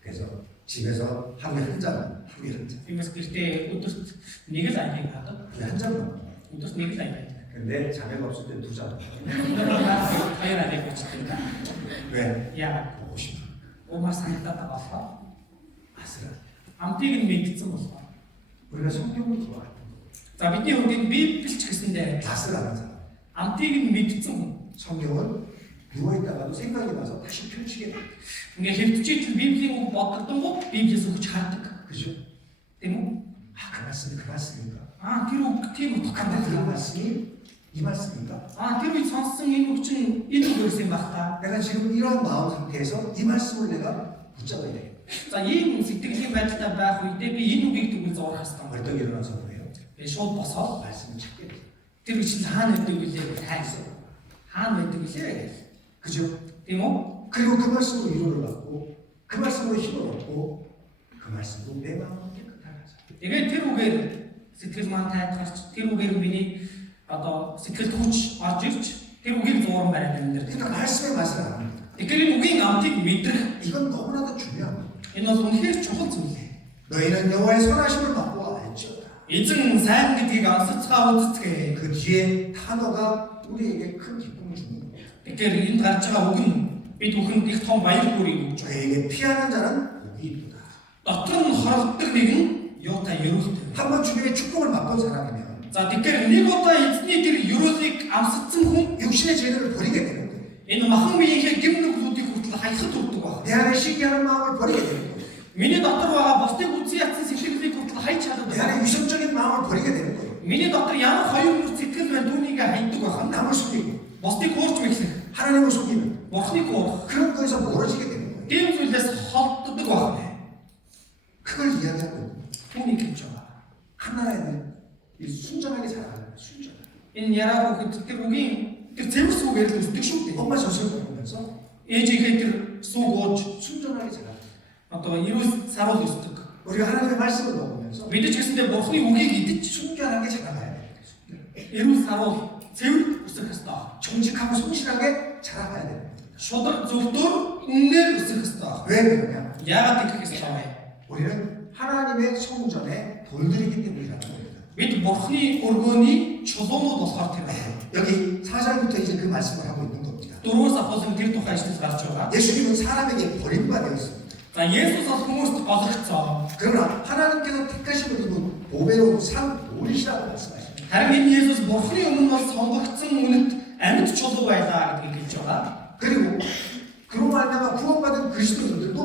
그래서 집에서 하루에 한 잔, 하루에 한 잔. Тиймээс гэртээ өдөрт нэг л аяг хаадаг. 하루에 한 잔만. Өдөрт нэг л аяг. 근데 자매가 없을 때 두 잔. Хоёр аяг болчихсон. 왜? Яа, 보고 싶어. уумар санагдаад байгаа болохоор 아슬아. амтыг нь мэдсэн болохоор. 우리가 성경을 좋아한다. За бидний хувьд Библич гэсэндээ 아슬아는 사람. амтыг нь мэдсэн хүн. 성경은 누워있다가도 생각이 나서 다시 펼치게 돼. Ингээ хэвтчихэд Библийн үг бодогдсон Библиэс өгч хардаг. 그죠? Тийм үү? 그 말씀인가? Тэр үг тийм 근데 утгатай. 그 말씀이 이 말씀인가? Тэр үед сонссон энэ үг чинь энэ үг гэсэн юм баг та. 내가 지금 이런 마음 상태에서 이 말씀을 내가 붙잡아야 돼. За ийм сэтгэлийн байдалтай байх үедээ би энэ үгийг тэгвэл зурх хэрэгтэй. 벌떡 일어나서 뭐예요? Шууд босоод 말씀을 찾게 돼. тэр үг чинь хаана байдаг вүлээ хайсан. Хаана байдаг вүлээ гэж. 그죠? Тийм үү? 그리고 그 말씀으로 위로를 받고 그 말씀으로 힘을 얻고 그 말씀으로 내 마음을 깨끗하게 하자. Тэгээд тэр үгээр сэтгэл маань тайлгарч тэр үгээр миний сэтгэл хүч орж ирж тэр үгийг зууран бариад амьдрэх. 그러니까 말씀의 맛을 압니다. Тэгэхээр энэ үгийн амтыг мэдрэх 이건 너무나도 중요한 거예요. энэ бол үнэхээр чухал зүйл. 너희는 여호와의 선하심을 맛보아 알지어다. Эзэн сайн гэдгийг онцгцгаа үздэгэ. 그 뒤에 단어가 우리에게 큰 기쁨을 주는 거예요. Тэгэхээр энд гарч байгаа үг нь бид бүхэнд их том баяр хүрийг өгч. 그에게 피하는 자는 복이 있도다. Дотор нь хорогддог нэг нь юутай ерөөлтэй. 한번 주님의 축복을 맛본 사람이면 За тэгэхээр нэг удаа эзний тэр ерөөлийг амсцсан хүн 육신의 죄를 버리게 되는 거예요. энэ махан биеийнхээ гимнүглүүдийг хүртэл хайхад үрдэг байна. 내 안에 시기하는 마음을 버리게 되는 거예요. Миний дотор байгаа бусдыг үзий ятсан сэтгэлийг хүртэл хайж чаддаг 내 байна. 안에 유성적인 마음을 버리게 되는 거예요. Миний дотор ямар хоёр нүр сэтгэл байна түүнийг хайдаг байна. 남을 숨기고 Бусдыг хуурч мэхлэх. 하나님을 속이는 Бурхныг хуурах. 그런 거에서 멀어지게 되는 거예요. Тийм зүйлээс холддог байна. 그걸 이야기하고 Түүнийг хэлж байгаа. 하나님은 이 순전하게 자라는 순전. Энэ яраа хүүхэд тэр үгийн тэр цэвэрс үгээр л өсдөг шүү дээ. 엄마 젖을 먹으면서 Ээжийнхээ тэр сүүг ууж 순전하게 자라. ерөөс саруул өсдөг. 우리가 하나님의 말씀을 먹으면서 Мэдээж гэсэндээ Бурхны үгийг идэж 순결하게 자라가야 돼요. ерөөс саруул цэвэр өсөх ёстой. 정직하고 성실하게 자라가야 돼요. Шудраг зөвхөн үнээр өсөх ёстой. 왜 그러냐? Яагаад тэгэх ёстой вэ? 우리는 하나님의 성전에 돌들이기 때문이라는 겁니다. Бид Бурхны өргөөний чулуунууд болохоор тэр байна. 여기 4절부터 이제 그 말씀을 하고 있는 겁니다. Дөрвөөс ахуулсан тэр тухай ишлэл гарч байгаа. 예수님은 사람에게 버림받았습니다. За Есүс бас хүмүүст олгогдсон. 그러나 하나님께서 택하심을 입은 보배로운 산 돌이시라고 말씀하십니다. Харин энэ Есүс Бурхны өмнө бас сонгогдсон үнэт амьд чулуу байлаа гэдгийг хэлж байгаа. 그리고 그로 말미암아 구원받은 그리스도인들도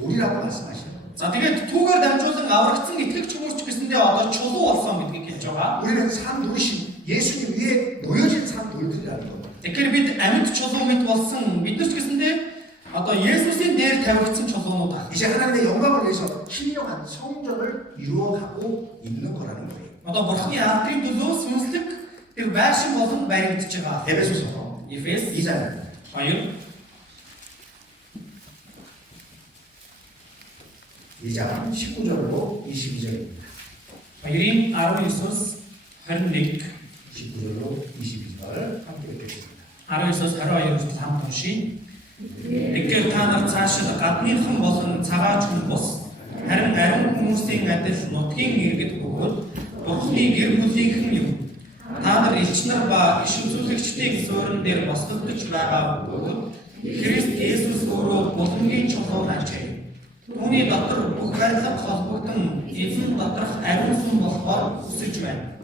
돌이라고 말씀하십니다. За тэгээд түүгээр дамжуулан аврагдсан итгэгч хүмүүс ч гэсэндээ одоо чулуу болсон гэдгийг хэлж байгаа. 우리는 산 돌이신 예수님 위에 놓여진 산 돌들이라는 겁니다. Тэгэхээр бид амьд чулуу мэт болсон бид нар ч гэсэндээ одоо Есүсийн дээр тавигдсан чулуунууд аа. 이제 하나님의 영광을 위해서 신령한 성전을 이루어가고 있는 거라는 거예요. Одоо Бурхны алдрын төлөө сүнслэг тэр байшин болон баригдаж байгаа. 에베소서 Эфес 2장 2 2장 19절로 22절입니다. 2-ын 19-с 21 19절로 22절 함께 읽겠습니다. 19-с 22-д хамт уншия. Тэгэхээр та нар цаашид гадныхан болон цагаач хүн бус харин ариун хүмүүсийн адил нутгийн иргэд бөгөөд Бурхны гэр бүлийнхэн юм. Та нар элч нар ба иш үзүүлэгчдийн суурин дээр босгогдож байгаа бөгөөд Христ Есүс өөрөө Бурхны чулуун ачаа. Түүний дотор бүх барилга холбогдсон эзэн доторх ариун сүм болохоор өсөж байна.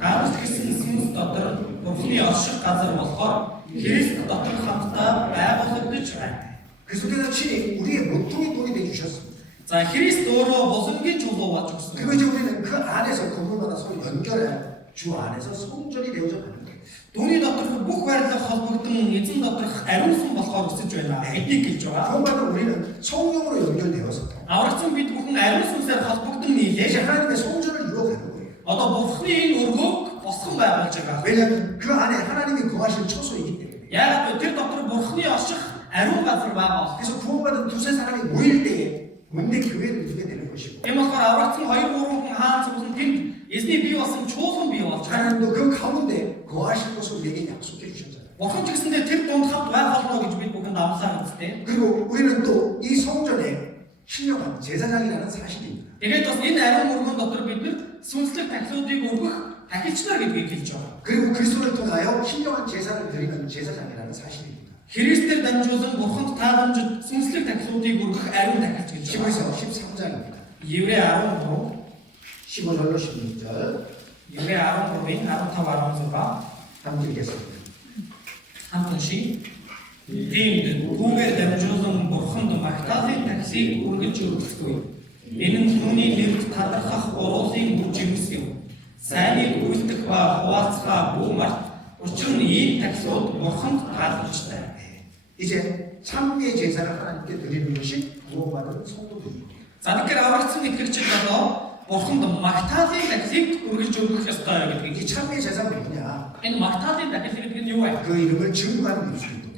Ганц гэсэн сүнс дотор Бурхны орших газар болохоор Христ дотор хамтдаа байгуулагдаж байна. 그리스도께서 친히 우리의 모퉁이 돌이 되주셨습니다. За Христ өөрөө боломгийн чулуу болж өгсөн. 그리고 이제 우리는 그 안에서 건물마다 서로 연결해 주 안에서 성전이 되어져 가는 거예요. Түүний доторх бүх барилга холбогдсон эзэн доторх ариун сүм болохоор өсөж байна. Эднийг хэлж байгаа. 구원받은 우리는 성령으로 연결되어서 Аврагсан бид бүхэн ариун сүнсээр холбогдсон нийлээ. 이제 하나님의 성전을 이루어가는 거예요. Одоо Бурхны энэ өргөөг босгон байгуулж байгаа. 왜냐하면 그 안에 하나님이 거하실 처소이기 때문에. Яагаад тэр дотор Бурхны орших ариун газар байгаа. 그래서 구원받은 두세 사람이 모일 때에 문대 교회를 이루게 되는 것이고 Энэ болохоор аврагсан 2-3 хүн хаан цуглан тэнд эзний бий болсон чуулган бий болж байгаа. 하나님도 그 가운데 거하실 것을 우리에게 약속해 주셨잖아요. Бурхан ч гэсэндээ тэр дунд хамт байх болно гэж бид бүхэн амлаа гэжтэй. 그리고 우리는 또 이 성전에 신령한 제사장이라는 사실입니다. Тэгээд бас энэ ариун мөргөн дотор бид нар сүнслэг тахилуудыг өргөх тахилч нар гэдгийг хэлж байгаа. 그리고 그리스도를 통하여 신령한 제사를 드리는 제사장이라는 사실입니다. Христээр дамжуулан Бурханд таамаглаж сүнслэг тахилуудыг өргөх ариун тахилч гэж 히브리서 байгаа. 13장입니다. Еврей 13, 15절로 16절 Еврей 13-ийн 15-16 함께 읽겠습니다. хамт уншия. Тиймд түүгээр дамжуулан Бурханд магтаалын тахилыг өргөж өргөхгүй. Энэ нь түүний нэрд талархах уруулын үр жимс гэв. Сайныг гүйцэтгэх ба хуваалцах бүх март учир нь ийм тахилууд Бурханд таалагдчихдаг. 이제 참미의 제사를 하나님께 드리는 것이 구원받은 성도들입니다. За тэгэхээр аврагдсан итгэгчид одоо Бурханд магтаалын тахилыг өргөж өргөх ёстой 이 гэдгийг. 참미의 제사가 뭐냐? Энэ магтаалын тахил гэдэг нь юу вэ? 그 이름을 증거하는 예수님도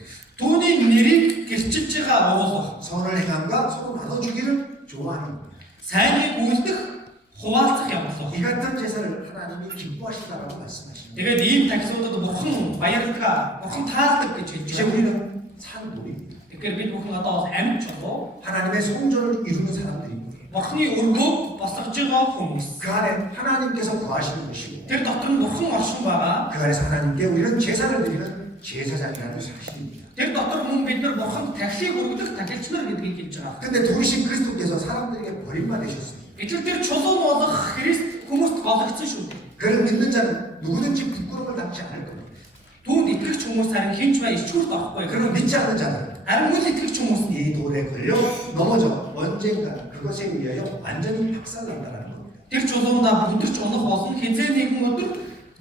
Түүний нэрийг гэрчилж байгаа уулах, 선을 행함과 서로 나눠주기를 좋아하는 거예요. сайныг үйлдэх, хуваалцах явдал. 이 같은 제사를 하나님이 기뻐하신다라고 말씀하십니다. Тэгээд ийм тахилуудад Бурхан баярлага, Бурхан таалдаг гэж хэлж 이제 байна. 우리는 산돌입니다. Тэгэхээр бид бүхэн одоо амьд чулуу, 하나님의 성전을 이루는 사람들입니다. Бурханы өргөөг босгож байгаа хүмүүс. 그 안에 하나님께서 거하시는 것이고 Тэр дотор нь Бурхан оршин байгаа. 그 안에서 하나님께 우리는 제사를 드리는 제사장이라는 사실입니다. Тэр дотор мөн бид нар Бурханд тахилыг өргөдөх тахилч нар гэдгийг хэлж байгаа. 근데 도우신 그리스도께서 사람들에게 버림만 되셨어요. Гэтэл тэр чулуу болох Христ хүмүүст гологдсон шүү. 그를 믿는 자는 누구든지 부끄러움을 당치 않을 겁니다. Түүнд итгэгч хүмүүс харин хинч ба ичгүүрт орохгүй. 그를 믿지 않는 자는 Харин үл итгэгч хүмүүс нь 이 돌에 걸려 넘어져 언젠가 그것에 의하여 완전히 박살난다는 겁니다. тэр чулуундаа бүдэрч унах болон хизээ нэгэн өдөр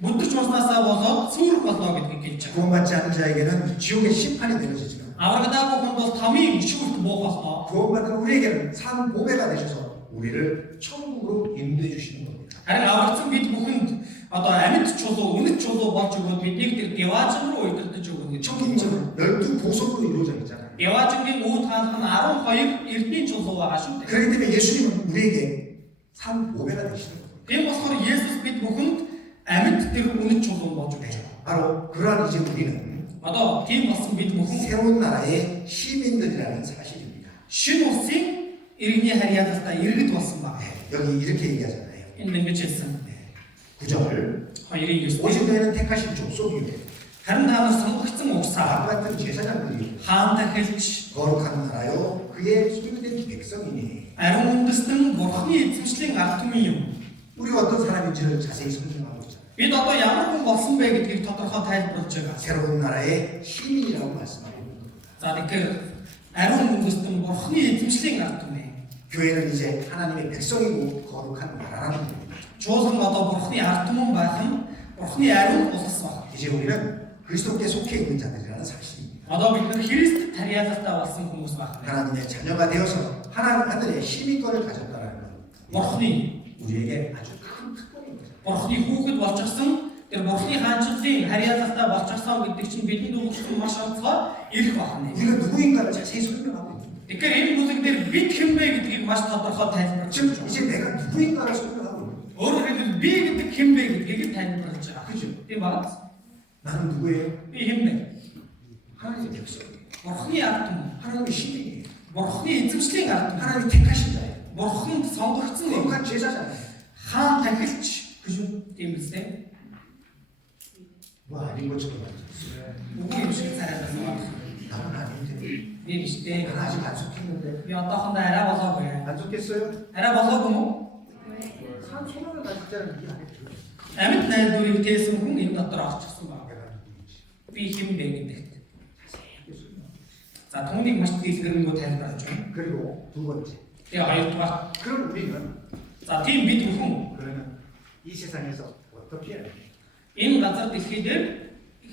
бүдэрч уснасаа болоод сүрэх болно гэдгийг хэлж байгаа. 구원받지 않은 자에게는 지옥의 심판이 내려지지만 Аврагдаагүй хүн бол тамийн ичгүүрт буух болно. 구원받은 우리에게는 산 보배가 되셔서 우리를 천국으로 인도해 주시는 겁니다. Харин аврагдсан бид бүхэнд одоо амьд чулуу, үнэт чулуу болж өгөөд биднийг тэр гяваажин руу удирдах өгнө гэж. 천국은 12보석으로 이루어져 있잖아요. Гяваажингийн үүд хаалх нь 12 эрдмийн чулуу байгаа шүү дээ. 그렇기 때문에 예수님은 우리에게 산 보배가 되시는 겁니다. Тийм болохоор Есүс бид бүхэнд амьд тэр үнэт чулуу болж өгч байгаа. 바로 그러한 이제 우리는 Одоо тийм болсон бид бүхэн 새로운 나라의 시민들이라는 사실입니다. шинэ улсын иргэний харьяалалтаа иргэд болсон байна. 여기 이렇게 얘기하잖아요. Энд ингэж хэлсэн. 9절 2-9. 오직 너희는 택하신 족속이요 Харин та нар сонгогдсон 남 угсаа 같은 제사장들이요 хаан тахилч 거룩한 나라요 그의 소유된 백성이니 ариун үндэстэн бурхны эзэмшлийн ард түмэн юм. 우리가 어떤 사람인지를 자세히 설명하고 있잖아요. Бид одоо ямар хүн болсон бэ гэдгийг тодорхой тайлбарлаж байгаа. 새로운 나라의 시민이라고 말씀하고 있는 겁니다. За тэгэхээр ариун үндэстэн бурхны эзэмшлийн ард түмэн. 교회는 이제 하나님의 백성이고 거룩한 나라라는 겁니다. Чуулган одоо бурхны ард түмэн байх нь бурхны ариун улс байна. 이제 우리는 그리스도께 속해 있는 자들이라는 사실입니다. Одоо бид нар Христ тарьяалалтаа болсон хүмүүс байна. 하나님의 자녀가 되어서 하늘의 시민권을 가졌다는 것 Бурхны 우리에게 아주 큰 특권입니다. бурхны хүүхэд болчихсон тэр бурхны хаанчлалын харьяалалтаа болчихсон гэдэг чинь бидний өгсөн маш онцгой эрх байна. 우리가 누구인가를 자세히 설명하고 있습니다. Тэгэхээр энэ бүлэг дээр бид хэн бэ гэдгийг маш тодорхой тайлбарлаж 지금 байна. 이제 내가 누구인가를 설명하고 있는 거예요. Өөрөөр хэлбэл би гэдэг хэн бэ гэдгийг тайлбарлаж байгаа. 그죠? Тийм ба? 나는 누구예요? Би хэн бэ? 하나님의 백성. Бурхны ард түмэн. 하나님의 시민이에요. Бурхны эзэмшлийн ард түмэн. 하나님이 택하신 자예요. Бурханд сонгогдсон юм. 거룩한 제사장이에요. Хаан тахилч гэж тийм үстэй. 뭐 아닌 것처럼 말했어요. Үгүй юм шиг царайлсан байна. 나는 아닌데. Би биштэй. 난 아직 안 속했는데. Би одоохондоо арай болоогүй. 안 속겠어요? Арай болоогүй юм уу? 산 소망을 가질 때는 이해 안 했죠. Амьд найдварыг тээсэн хүн энэ дотор орчихсон байна. 내가 누구인지. Би хэн бэ гэдэгт. 자세하게 설명. За түүнийг маш дэлгэрэнгүй тайлбарлаж байна. 그리고 두 번째. Тэгээ хоёрдугаар. 그럼 우리는 За тийм бид бүхэн 그러면 이 세상에서 어떻게 해야 돼요? энэ газар дэлхий дээр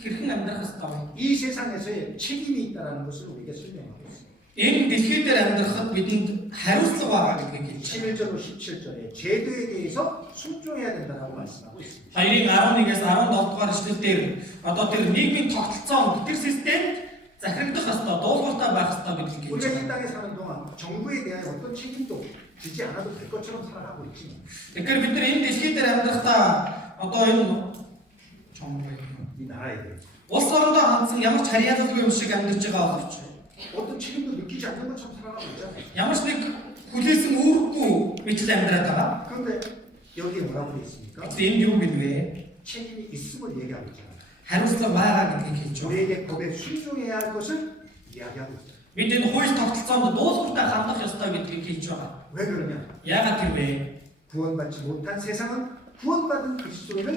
хэрхэн амьдрах ёстой вэ? 이 세상에서의 책임이 있다는 것을 우리에게 설명하고 있습니다. Энэ дэлхий дээр амьдрахад бидэнд хариуцлага байгаа гэдгийг хэлж байна. 11절로 17절에 제도에 대해서 순종해야 된다고 말씀하고 있습니다. 2-11-ээс 17 дугаар эшлэл дээр одоо тэр нийгмийн тогтолцоо тэр системд захирагдах ёстой, дуулууртай байх ёстой гэдгийг хэлж 우리가 байна. 이 땅에 사는 동안 정부에 대한 어떤 책임도 지지 않아도 될 것처럼 살아가고 있지만 Тэгэхээр бид нар энэ дэлхий дээр амьдрахдаа одоо энэ 이 나라에 대해서 улс орондоо хандсан ямар ч харьяалалгүй юм шиг амьдарч байгаа боловч 어떤 책임도 느끼지 않는 것처럼 살아가고 있잖아요. ямар ч нэг хүлээсэн үүрэггүй мэтэл амьдраад байгаа. 그런데 여기에 뭐라고 되어 있습니까? Энд юу гэдэг вэ? 책임이 있음을 얘기하고 있잖아요. Хариуцлага байгаа гэдгийг хэлж байна. 우리에게 법에 순종해야 할 것을 이야기하고 있어요. Бид энэ хууль тогтолцоонд дуусгартаа хандах ёстой гэдгийг хэлж байгаа. 왜 그러냐? Яагаад тэр вэ? 구원받지 못한 세상은 구원받은 그리스도인을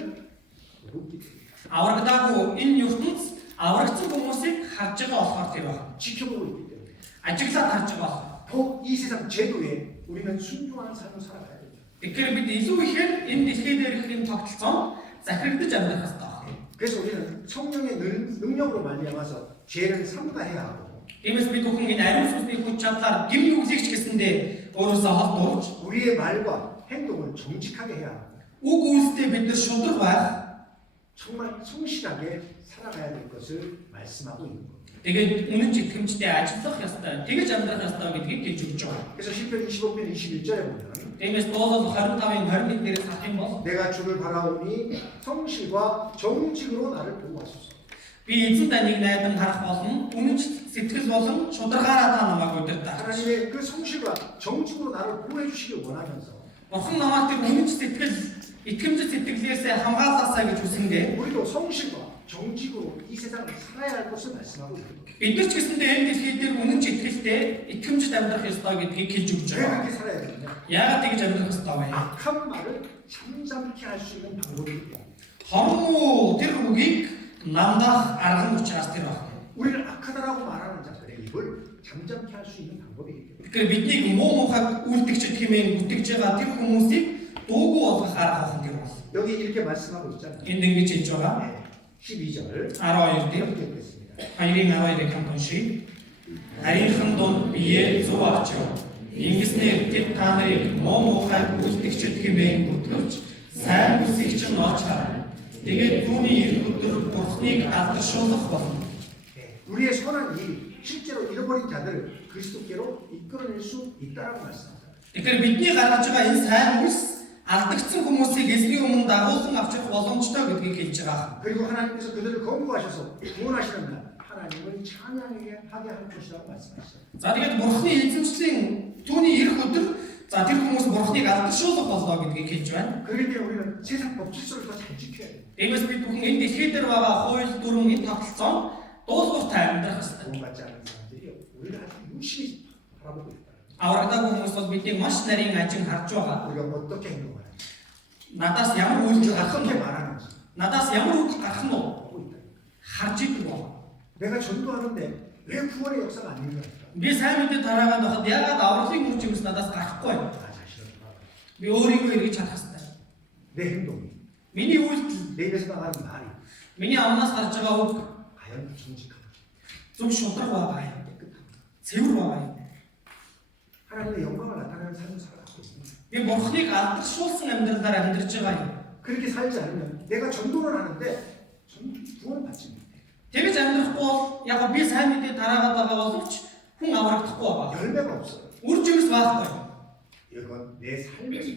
모르기 때문에 Аврагдаагүй энэ ертөнц аврагдсан хүмүүсийг харж байгаа болохоор тэр байна. 지켜보고 있기 때문에 Ажиглаад харж байгаа. 더 이 세상 제도에 우리는 순종하는 삶을 살아가야 되죠. Тэгэхээр бид илүү ихээр энэ дэлхий дээрх энэ тогтолцоонд захирагдаж амьдрах хэрэгтэй байна. 그래서 우리는 성령의 능력으로 말미암아서 죄를 삼가해야 하고 Тиймээс бид бүхэн энэ ариун сүнсний хүч чадлаар гим нүглэгч гэсэндээ өөрөөсөө холдуулж 우리의 말과 행동을 정직하게 해야 하고 үг үйлсдээ бид нар шудраг байх. 정말 성실하게 살아가야 될 것을 말씀하고 있는 겁니다. Тэгээд үнэн ч итгэмжтэй ажиллах ёстой. Тэгэж амьдрах ёстой гэдгийг хэлж өгч байгаа. 그래서 시편 25편 21절에 보면 Тиймээс Дуусал 25-ын 21 дээрээс харах юм бол 내가 주를 바라오니 성실과 정직으로 나를 보호하소서. би эзэн таныг найдан харах болно. Үнэн ч сэтгэл болон шударгаараа та намайг удирдах. 하나님의 그 성실과 정직으로 나를 보호해 주시길 원하면서 Бурхан намайг тэр үнэн ч сэтгэл, итгэмжит сэтгэлээсээ хамгаалаасаа гэж үсэндээ 우리도 성실과 정직으로 이 세상을 살아야 할 것을 말씀하고 있습니다. бид нар ч гэсэндээ энэ дэлхий дээр үнэн ч итгэлтэй, итгэмжит амьдрах ёстой гэдгийг хэлж өгч 왜 байгаа. 그렇게 살아야 되느냐? Яагаад тэгж амьдрах ёстой вэ? 악한 말을 잠잠케 할 수 있는 방법이기 때문에 Хормоо тэр үгийг намдах арга нь учраас тэр байна. 우리를 악하다라고 말하는 자들의 입을 잠잠케 할 수 있는 방법이기 때문에 Тэгэхээр биднийг муу мухайг үлдэгч хэмээн бүтгэж байгаа тэр хүмүүсийг дуугүй болгох арга авах юм байна. 여기 이렇게 말씀하고 있잖아요. Энд ингэж хэлж байгаа. 12절 12 дээр 이렇게 읽겠습니다. Хоёрын 12-ыг хамт уншийе. Харийнхын дунд биеэ зөв авч яв. Ингэснээр тэд та нарыг муу мухайг үлдэгч хэмээн бүтгэвч сайн үсэгч нь олж харна. Тэгээд түүний эрх өдөр Бурхныг алдаршуулах болно. 우리의 선한 일이 실제로 잃어버린 자들을 그리스도께로 이끌어낼 수 있다라고 말씀합니다. Тэгэхээр бидний гаргаж байгаа энэ сайн үлс алдагдсан хүмүүсийг эзний өмнө дагуулсан авчрах боломжтой гэдгийг хэлж байгаа. 그리고 하나님께서 그들을 건구하셔서 구원하시는 날 하나님을 찬양하게 할 것이라고 말씀하셨어요. За тэгээд Бурхны эзэмшлийн түүний эрх өдөр за тэр хүмүүс Бурхныг алдаршуулах болно гэдгийг хэлж байна. 그럴 때 우리는 세상 법 질서를 더 잘 지켜야 돼요. Тиймээс бид бүхэн энэ дэлхий дээр байгаа хууль дүрм энэ тогтолцоон дуусгартаа амьдрах ёстой. 구원받지 않은 사람들이 우리를 아주 유심히 바라보고 있다. Аврагдаагүй хүмүүс бол биднийг маш нарийн ажин харж байгаа. 우리가 어떻게 행동하는지, Надаас ямар үйлдэл гарах 어떻게 нь, 말하는지 надаас ямар үг гарах нь 보고 있다. харж идэг байна. 내가 전도하는데 왜 구원의 역사가 안 일어날까? Би сайн мэдээ тараагаад байхад яагаад авралын мөр чимс надаас гарахгүй вэ? 나 자신을 돌아봐. Би өөрийгөө эргэж чадах хэрэгтэй. 내 행동이, Миний үйлдэл, 내 입에서 나가는 말이 миний амнаас гарч байгаа үг 과연 정직한가? зөв шудраг байгаа юм. Цэвэр байгаа юм. 하나님의 영광을 나타내는 삶을 살아가고 있습니다. Би Бурхныг алдаршуулсан амьдралаар амьдарч байгаа юм. 그렇게 살지 않으면 내가 전도를 하는데 구원을 받지 못해. Тэгэж амьдрахгүй бол яг би сайн мэдээ тараагаад байгаа боловч хүн аврагдахгүй байгаа. 열매가 없어요. Үр жимс байхгүй. 이건 내 삶에서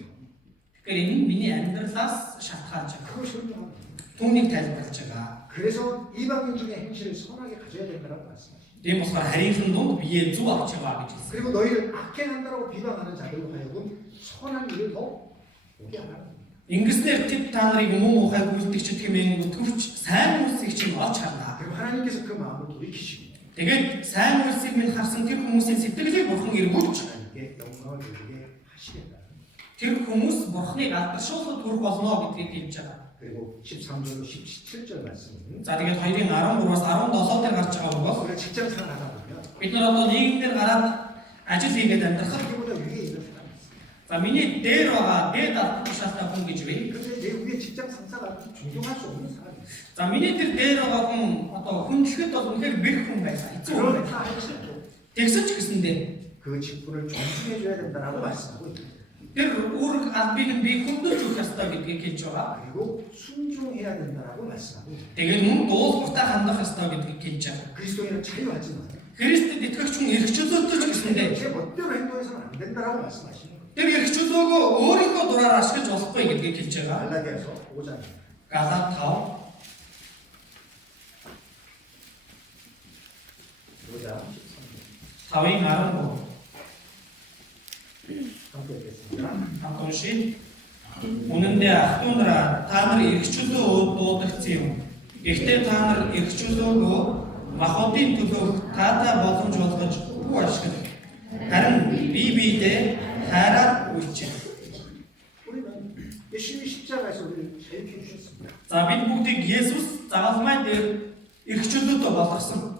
Тэгэхээр энэ нь миний амьдралаас шалтгаалж байгаа. 그걸 설명하고 있습니다. Түүнийг тайлбарлаж байгаа. 그래서 이방인 중에 행실을 선하게 가져야 된다고 말씀하십니다. Тийм болохоор харийнхын дунд биеэ зүг авч байгаа гэж хэлсэн. 그리고 너희를 악해 한다고 비방하는 자들로 하여금 선한 일을 더 오게 하라는 겁니다. Ингэснээр тэд та нарыг муу мухайг үлдэгч хэмээн өтгөвч сайн үлсийг чинь олж харна. 그리고 하나님께서 그 마음을 돌이키시고 Тэгээд сайн үлсийг минь харсан тэр хүмүүсийн сэтгэлийг Бурхан эргүүлж 하나님께 영광을 돌리게 하시겠다. тэр хүмүүс Бурханыг алдаршуулахад хүрэх болно гэдгийг хэлж байгаа. 그리고 13절로 17절 말씀은 За тэгээд 2-ын 13-аас 17 дээр гарч байгаа бол 우리가 직장 생활 하다 보면 бид нар одоо нийгэмээр гараад ажил хийгээд амьдрахад 자기보다 위에 있는 사람이 있어요. за миний дээр байгаа дээд албан тушаалтай хүн гэж вэ? 근데 내 위에 직장 상사가 존경할 수 없는 사람이 있어요. За миний дээр байгаа хүн одоо хүндлэхэд бол үнэхээр бэрх хүн байсан. Эцэг хүн байсан. 그렇다 할지라도 Тэгсэж гэсэндээ 그 직분을 존중해줘야 된다라고 말씀하고 있습니다. тэр үүрэг албыг нь би хүндэлж өгөх ёстой гэдгийг хэлж байгаа. 그리고 순종해야 된다라고 말씀하고 있습니다. Тэгээд мөн дуулууртаа хандах ёстой гэдгийг хэлж байгаа. 그리스도인은 자유하지만 Христэд итгэгч хүн эрх чөлөөтэй ч гэсэндээ 제 멋대로 행동해서는 안 된다라고 말씀하시는 거예요. тэр эрх чөлөөгөө өөрийнхөө дураар ашиглаж болохгүй гэдгийг хэлж байгаа. 갈라디아서 5장 Галаат 5 5장 5-ын 13. 함께 읽겠습니다. Хамт уншия. Үнэн дээр ах トゥ нараа та нар эргчлөө дуудагдсан юм. Гэхдээ та нар эргчлөөгөө махбодын төлөөх таатай боломж олгож үгүй ашигла. Харин бие биедээ хайраар үйлчээ. 우리는 예수님이 십자가에서 우리를 자유케 해주셨습니다. За бид бүгдийг Есүс загалмай дээр эргчлөөдөө болгосон.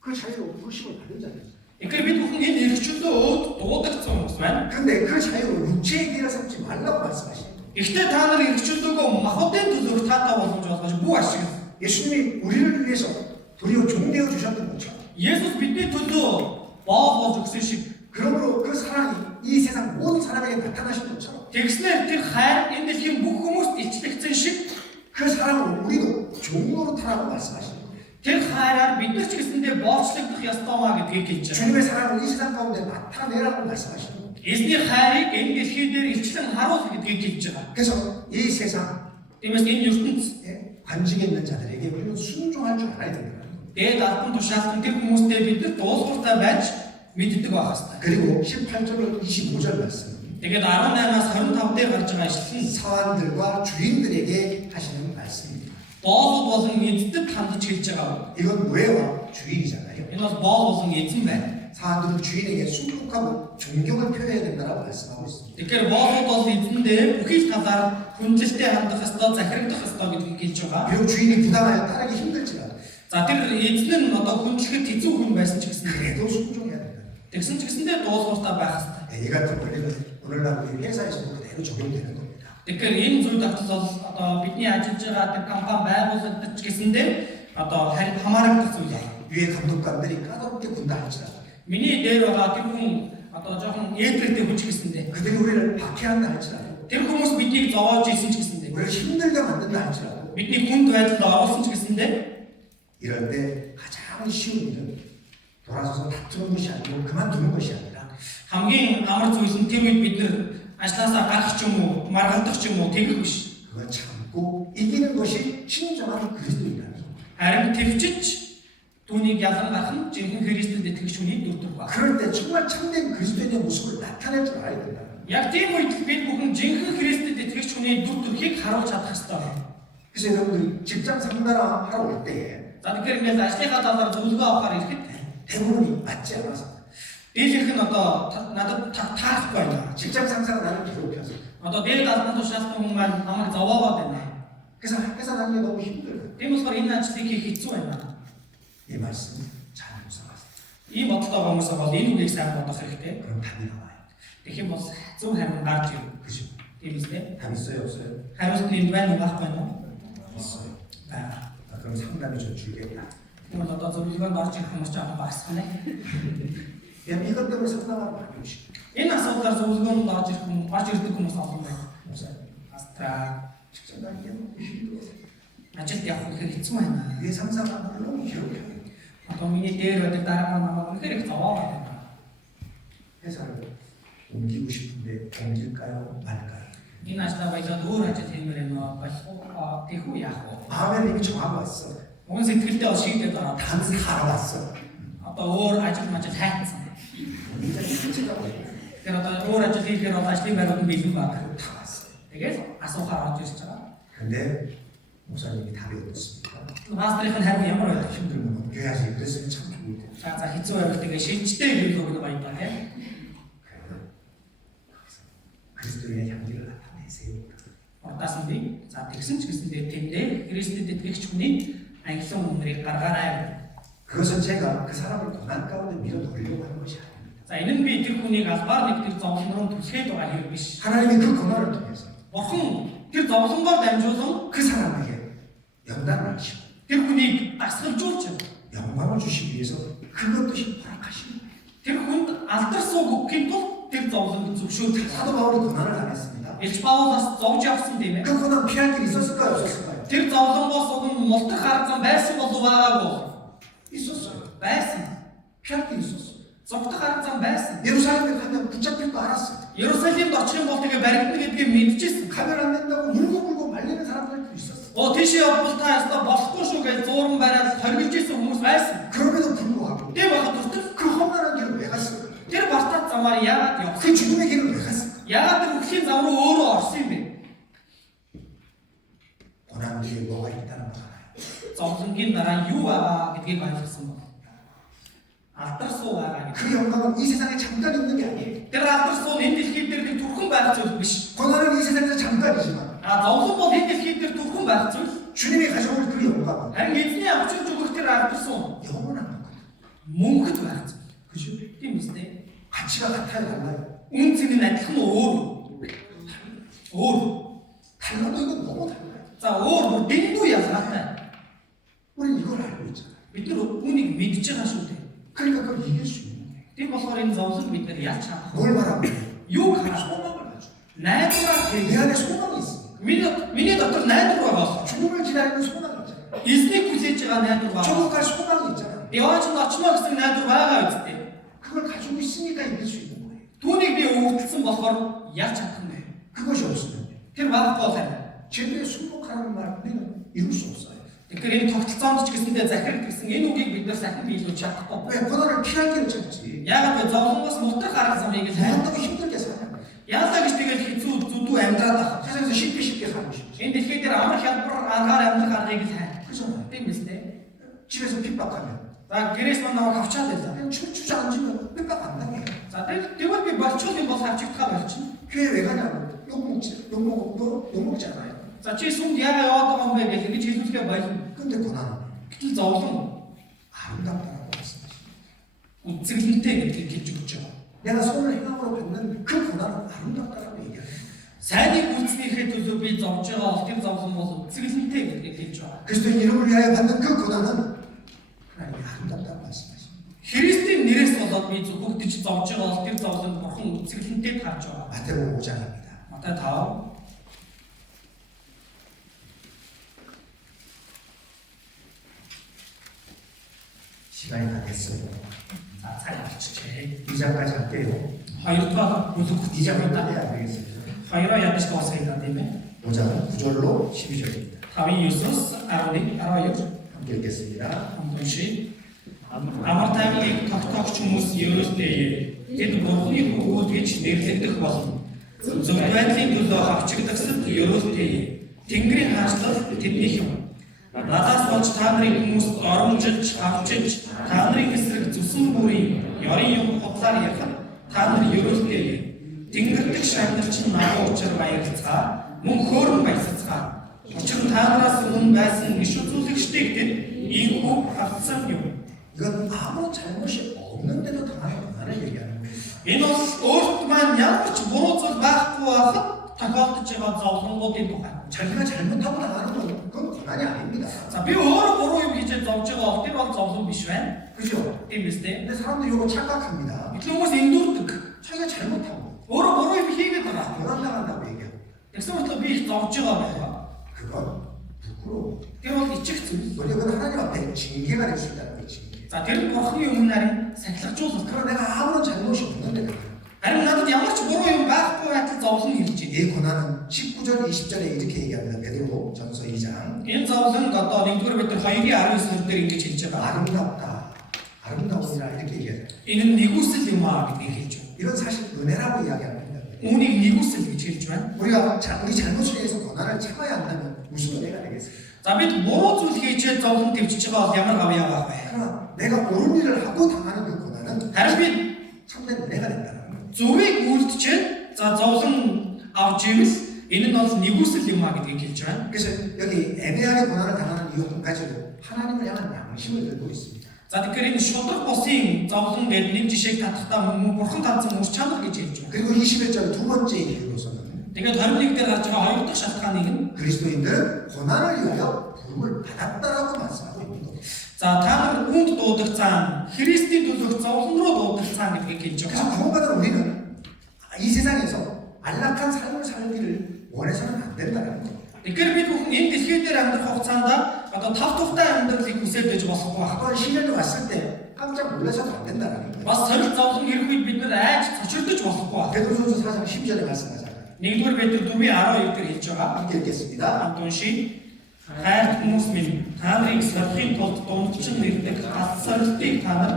그 자유로 부르심을 받은 자들이죠. Тэгэхээр бид бүхэн энэ эргчлөөд дуудагдсан хүмүүс байна. 근데 그 자유를 육체의 길을 삼지 말라고 말씀하시는 거예요. Гэхдээ та нар эргчлөөгөө махбодын төлөөх таатай боломж олгож үгүй ашигла. 예수님이 우리를 위해서 도리어 종되어 주셨던 것처럼 Есүс бидний төлөө боо болж өгсөн шиг 그러므로 그 사랑이 이 세상 모든 사람에게 나타나신 것처럼 тэгснээр тэр хайр энэ дэлхийн бүх хүмүүст ичлэгдсэн шиг 그 사랑으로 우리도 종으로 타라고 말씀하시는 거예요. тэр хайраар бид нар ч гэсэндээ боолчлогдох ёстой маа гэдгийг хэлж байгаа. 주님의 사랑을 이 세상 가운데 나타내라고 말씀하시는 거예요. Эзний хайрыг энэ дэлхий дээр илчлэн харуул гэдгийг хэлж байгаа. 그래서 이 세상 Тиймээс энэ ертөнц 관직에 있는 자들에게 우리는 순종할 줄 알아야 된다는 거예요. дээд албан тушаалтан тэр хүмүүстэй бид нар дуулууртай байж мэддэг байх хэрэгтэй. 그리고 18절 25절 말씀 Тэгээд 18-аас 25 дээр гарч байгаа ишлэл 사환들과 주인들에게 하시는 말씀입니다. боол болон эздэд хандж хэлж байгаа. 이건 노예와 주인이잖아요. Энэ бас боол болон эзэн байна. 사람들은 주인에게 순종하고 존경을 표해야 된다고 말씀하고 있습니다. Тэгэхээр боол бол эзэндээ бүхий л талаар хүндлэлтэй хандах ёстой, захирагдах ёстой гэдгийг хэлж байгаа. 비록 주인이 부당하여 따르기 힘들지만 За тэр эзэн нь одоо хүндлэхэд хэцүү хүн байсан ч гэсэн 그래도 순종해야 된다. тэгсэн ч гэсэндээ дуулууртай байх хэрэгтэй. 이 같은 권리는 오늘날 우리 회사에서도 그대로 적용되는 겁니다. Тэгэхээр энэ зүйл тогтол бол одоо бидний ажиллаж байгаа тэр компани байгууллагад ч гэсэндээ одоо хамаарагдах зүйл байна. 위에 감독관들이 까다롭게 군다 할지라도 Миний дээр байгаа тэр хүн одоо жоохон ээдрэгтэй хүн ч гэсэндээ 그들이 우리를 박해한다 할지라도 тэр хүмүүс биднийг зовоож исэн ч гэсэндээ 우리를 힘들게 만든다 할지라도 бидний хүнд байдалд оруулсан ч гэсэндээ 이럴 때 가장 쉬운 일은 돌아서서 다투는 것이 아니고 그만두는 것이 아니라 хамгийн амар зүйл нь тэр үед бид нэр ажлаасаа гарах ч юм уу, маргалдах ч юм уу тэгэх биш. 그걸 참고 이기는 것이 진정한 그리스도인이라는 겁니다. Харин твчиж түүнийг ялангах нь жинхэнэ Христэд итгэж хүний дүр төрх ба. 그럴 때 정말 참된 그리스도인의 모습을 나타낼 줄 알아야 된다. Яг тийм үед бид бүхэн жинхэнэ Христэд итгэж хүний дүр төрхийг харуулж чадах ёстой. 그래서 여러분들 직장 상담 하러 올 때에 За тэгэхээр ингээд ажлынхаа талаар зөвлөгөө авахаар ирэхэд 대부분이 맞지 않아서 дийлэнх нь одоо надад таахгүй байна. 직장 상사가 나를 괴롭혀서 Одоо дээд албан тушаалтан хүн маань намайг зовоогоод байна. 그래서 회사 다니기 너무 힘들어요. Тийм болохоор энэ ажлыг хийх хэцүү байна. 이 말씀 잘 묵상하세요. Ийм бодолтой хүмүүсээ бол энэ үгийг сайн бодох хэрэгтэй. 그럼 답이 나와요. Тэгэх юм бол зөв харин гарч ирнэ. 그죠? Тийм үстэй. 답 있어요 없어요? Хариулт нь байна уу байхгүй юу? 있어요. Аа. 그럼 상담이 좀 줄겠다. Тийм бол одоо зөвлөгөөнд орж ирэх хүмүүс жоохон багасгана. 그냥 이것 때문에 상담하러 많이 오시고 Энэ асуудлаар зөвлөгөөнд орж ирдэг хүмүүс олон байна. 목사님 Астра 직장 다니기 너무 힘들어서 ажилд явах үнэхээр хэцүү байна. 위에 상사가 나를 너무 괴롭혀요. Одоо миний дээр байдаг дараа маань намайг үнэхээр их зовоогоод байна. 회사를 옮기고 싶은데 옮길까요 말까요? Энэ ажлаа баялаад өөр ажил хиймээр байна уу? Болох тийх үү яах вэ? 마음에는 이미 정하고 왔어. Уг сэтгэлдээ бол шийдээд байгаа. 단사하러 왔어. Одоо өөр ажил хайцсан. 이제 끝이라고 해요. Тэгэхээр одоо өөр ажил хийхээр бол ажлын байрууд нь бэлэн байна. 다 왔어요. Тэгээд асуухаар орж ирж байгаа. 근데 목사님이 답이 어떻습니까? Пасторын харин ямар байдаг? 힘들면 옮겨야지. 그랬으면 참 좋을 텐데. За хэцүү байвал тэгээ шилжтэй хэлэх үг баялаа тийм. 그래도 그리스도의 향기를 나타내세요. Ордаас нь би за тэгсэн ч гэсэндээ тэндээ Христэд итгэгч хүний ангилсан үнэрийг гаргаарай. 그것은 제가 그 사람을 고난 가운데 밀어 넣으려고 하는 것이 아닙니다. За энэ нь би тэр хүнийг албаар нэгдэх зовлон руу түлхээд байгаа хэрэг биш. 하나님이 그 고난을 통해서 Бурхан тэр зовлонгоор дамжуулан 그 사람에게 연단을 하시고 тэр хүнийг дасгалжуулж 영광을 주시기 위해서 그것 또한 허락하시고 тэр хүнд алдар сууг өгөхийн тулд тэр зовлонг зөвшөөрөх. 사도 바울이 고난을 당했습니다. Илч Паулаас зовж авсан тийм ээ. 그 고난 피할 길이 있었을까요? 없었을까요? Тэр зовлонгоос уг нь мултах арга байсан болов байгаагүй. 있었어요. Байсан. 피할 길이 있었어요. Зогдох арга зам байсан. 예루살렘에 가면 붙잡힐 거 알았어요. Ерүсалимд очих юм бол тэгээ баригдана гэдгийг мэдчихсэн. 가면 안 된다고 울고 말리는 사람들도 있었어요. Тийшээ явбал та ястаа болохгүй шүү гэж зууран бариад хоригдж исэн хүмүүс байсан. 그럼에도 불구하고 Тийм байхад замаар яагаад 그 явсан? 죽음의 길을 왜 갔을까? Яагаад тэр үхлийн зам руу өөрөө орсон юм бэ? 고난 뒤에 뭐가 있다는 걸 알아요. Зовлонгийн дараа юу байгаа гэдгийг ойлгосон байна. Алдар суу байгаа гэдэг. 그 영광은 이 세상에 잠깐 있는 게 아니에요. Тэр алдар суу энэ дэлхий дээр нэг түрхэн байх зүйл биш. 고난은 이 세상에서 잠깐이지만 Зовлон бол энэ дэлхий дээр түрхэн байх зүйл. 주님이 가져올 그 영광은 Харин эзний авчирч өгөх тэр алдар суу 영원한 거예요. мөнхөд байх зүйл. 그죠? Тийм үстэй. 가치가 같아요, 달라요. Үн цэн нь адилхан өөр. 달라도 이건 너무 달라요. За өөр бүр дэндүү ялгаатай. 우리는 이걸 알고 있잖아요. Бид нар үүнийг мэдж байгаа шүү дээ. 그러니까 그걸 이길 수 있는 거예요. Тийм болохоор энэ зовлон бид нар яаж чадах вэ? 뭘 말하면 돼요? Юу харах? 소망을 가져. Найдвараа 내 хий. 안에 소망이 있습니다. Миний дотор найдвар байгаа. 죽음을 기다리는 소망이 있잖아요. Эзнийг хүлээж байгаа найдвар байгаа. 천국 갈 소망이 있잖아요. Яваач нь очмоо гэсэн найдвар байгаа үстэй. 그걸 가지고 있으니까 이길 수 있는 거예요. Түүнийг би өвдөлсөн болохоор яаж чадах юм бэ? 그것이 없으면 Тэр байхгүй сайн. 제대로 순복하라는 말 우리는 이룰 수 없어요. Тэгэхээр энэ тогтолцоонд ч гэсэндээ захирал гэсэн энэ үгийг бид нар сайхан биелүүлж чадахгүй. 왜 고난을 피할 길을 찾지? Яагаад вэ? Зовлонгоос нутаг гарах замыг л хайр. 한다고 힘들게 사냐? Яалаа гэж тэгэл хэцүү зүдүү амьдраад ах. 세상에서 쉽게 살고 싶지. Энэ дэлхий дээр амар хялбар ангаар амьдрах аргыг л хайр. 그잖아요. Тийм үстэй. 집에서 핍박하면 За гэрээс мань намайг авчаад байлаа. 그냥 주저앉으면 핍박 안 당해요. За тэгвэл би болчихвол юм бол авчигдгаа болчихно. 교회 왜 가냐고 욕먹지 않아요. За чи сүмд яагаад яваад байгаа юм бэ гэж ингэж хэлүүлэхээ болно. 근데 고난은 Гэтэл зовлон 아름답다라고 말씀하십니다. үзэсгэлэнтэй гэдгийг хэлж өгч байгаа. 내가 선을 행함으로 받는 그 고난은 아름답다라고 얘기해요. Сайныг үүснийхээ төлөө би зовж байгаа тэр зовлон бол үзэсгэлэнтэй гэдгийг хэлж байгаа. 그리스도의 이름을 위하여 받는 그 고난은 하나님이 아름답다고 말씀하십니다. Христийн нэрээс болоод би зөвхөгдөж зовж байгаа тэр зовлон бурхан үзэсгэлэнтэй харж байгаа. 마태복음 5장입니다. Матай 5 시간이 다 됐어요. За цаг авчирчээ. 2장까지 할게요. Хоёрдугаар бүлэг 2장을 хүртэл 끝내야 되겠습니다. хоёроо ядаж дуусгая тийм ээ. 5장 9절로 12절입니다. 5-9-с 11-12 함께 읽겠습니다. хамтунши амар тайвныг тогтоогч хүмүүс ерөөстэй тэд бурхны хөвгүүд гэж нэрлэгдэх болно. Зөв байдлын төлөө хавчигдагсад ерөөстэй Тэнгэрийн хаачлал тэднийх юм. Надаас болж та нарын хүмүүст оромжилж, авчиж, та нарын эсрэг зүсэн бүрийн ёрын юм хутлаар ярихад та нар ерөөстэй Тэнгэр дэх шагналч нь нагуу учир баярлцгаа, мөн хөөрөн баясцгаа. Учир нь та нараас өмнө байсан иш үзүүлэгчдийг тэд ийхүү хавцсан юм. 이건 아무 잘못이 없는데도 당하는 고난을 얘기하는 거예요. Энэ бол өөрт маань ямар ч буруу зүйл байхгүй байхад тохиолдож байгаа зовлонгуудын тухай. 자기가 잘못하고 당하는 건 그건 고난이 아닙니다. За би өөрөө буруу юм хийж зовж байгаа тэр бол зовлон биш байна. 그죠? Тийм үстэй. 근데 사람들이 이거 착각합니다. Гэтэл хүмүүс эндүрдэг. 자기가 잘못하고 Өөрөө буруу юм хийгээд байгаа. 고난당한다고 얘기하고 Тэгсэн мэт би их зовж байгаа байна. 그건 부끄러워. Тэр бол ичих зүйл. 왜냐면 하나님 앞에 징계가 될 수 있다는 거예요. 징계. За тэр нь бурхны өмнө харин сахилгажуулах. 그럼 내가 아무런 잘못이 없는데 그래요. Харин надад ямар ч буруу юм байхгүй байтал зовлон ирж байна. 이 고난은 19절 20절에 이렇게 얘기합니다. 베드로 전서 2장. Энэ зовлон одоо 1-р Петр 2:19 дээр ингэж хэлж байгаа. 아름답다. 아름다우니라 이렇게 얘기해요. Энэ нь нэгүсэл юм аа гэдгийг хэлж байна. 이건 사실 은혜라고 이야기합니다. Үүнийг нэгүсэл гэж хэлж байна. 우리 잘못을 위해서 고난을 참아야 한다면 무슨 은혜가 되겠어요? За бид буруу зүйл хийжээ зовлон төвчж байгаа бол ямар гавьяа байх вэ? 그러나 내가 옳은 일을 하고 당하는 그 고난은 Харин бид 참된 은혜가 된다는 거예요. зөвийг үйлдчихэд за зовлон авч ивэл энэ нь бол нэгүсэл юм аа гэдгийг хэлж байна. 그래서 여기 애매하게 고난을 당하는 이유 한 가지로 하나님을 향한 양심을 들고 있습니다. За тэгэхээр энэ шудраг босын зовлон гэдэг нэг жишээг татахтаа мөн бурхан татсан үр чанар гэж хэлж байна. 그리고 21절 두 번째 이유로서는 Тэгээд 21 дээр гарч байгаа хоёр дахь шалтгааныг нь 그리스도인들은 고난을 위하여 부름을 받았다라고 말씀하고 있는 겁니다. за та нар үүнд дуудах цаан Христийн төлөөх зовлон руу дуудах цаан гэдгийг хэлж 그래서 байгаа. 구원받은 우리는 이 세상에서 안락한 삶을 살기를 원해서는 안 된다는 거예요. Тэгэхээр бид бүхэн энэ дэлхий дээр амьдрах хугацаанд одоо тав тухтай амьдралыг хүсэж байж болохгүй байна. 한번 시련이 왔을 때 깜짝 놀라서도 안 된다는 거예요. Бас сорил зовлон ирэх үед бид нар айж цочирдож болохгүй байна. 베드로전서 4장 10절에 말씀하잖아요. 1-р Петр 4:12 дээр хэлж байгаа. 함께 읽겠습니다. Антонши хайр хүмүүс минь та нарыг сорихын тулд дундчин нэрдэг галт сорилтыг та нар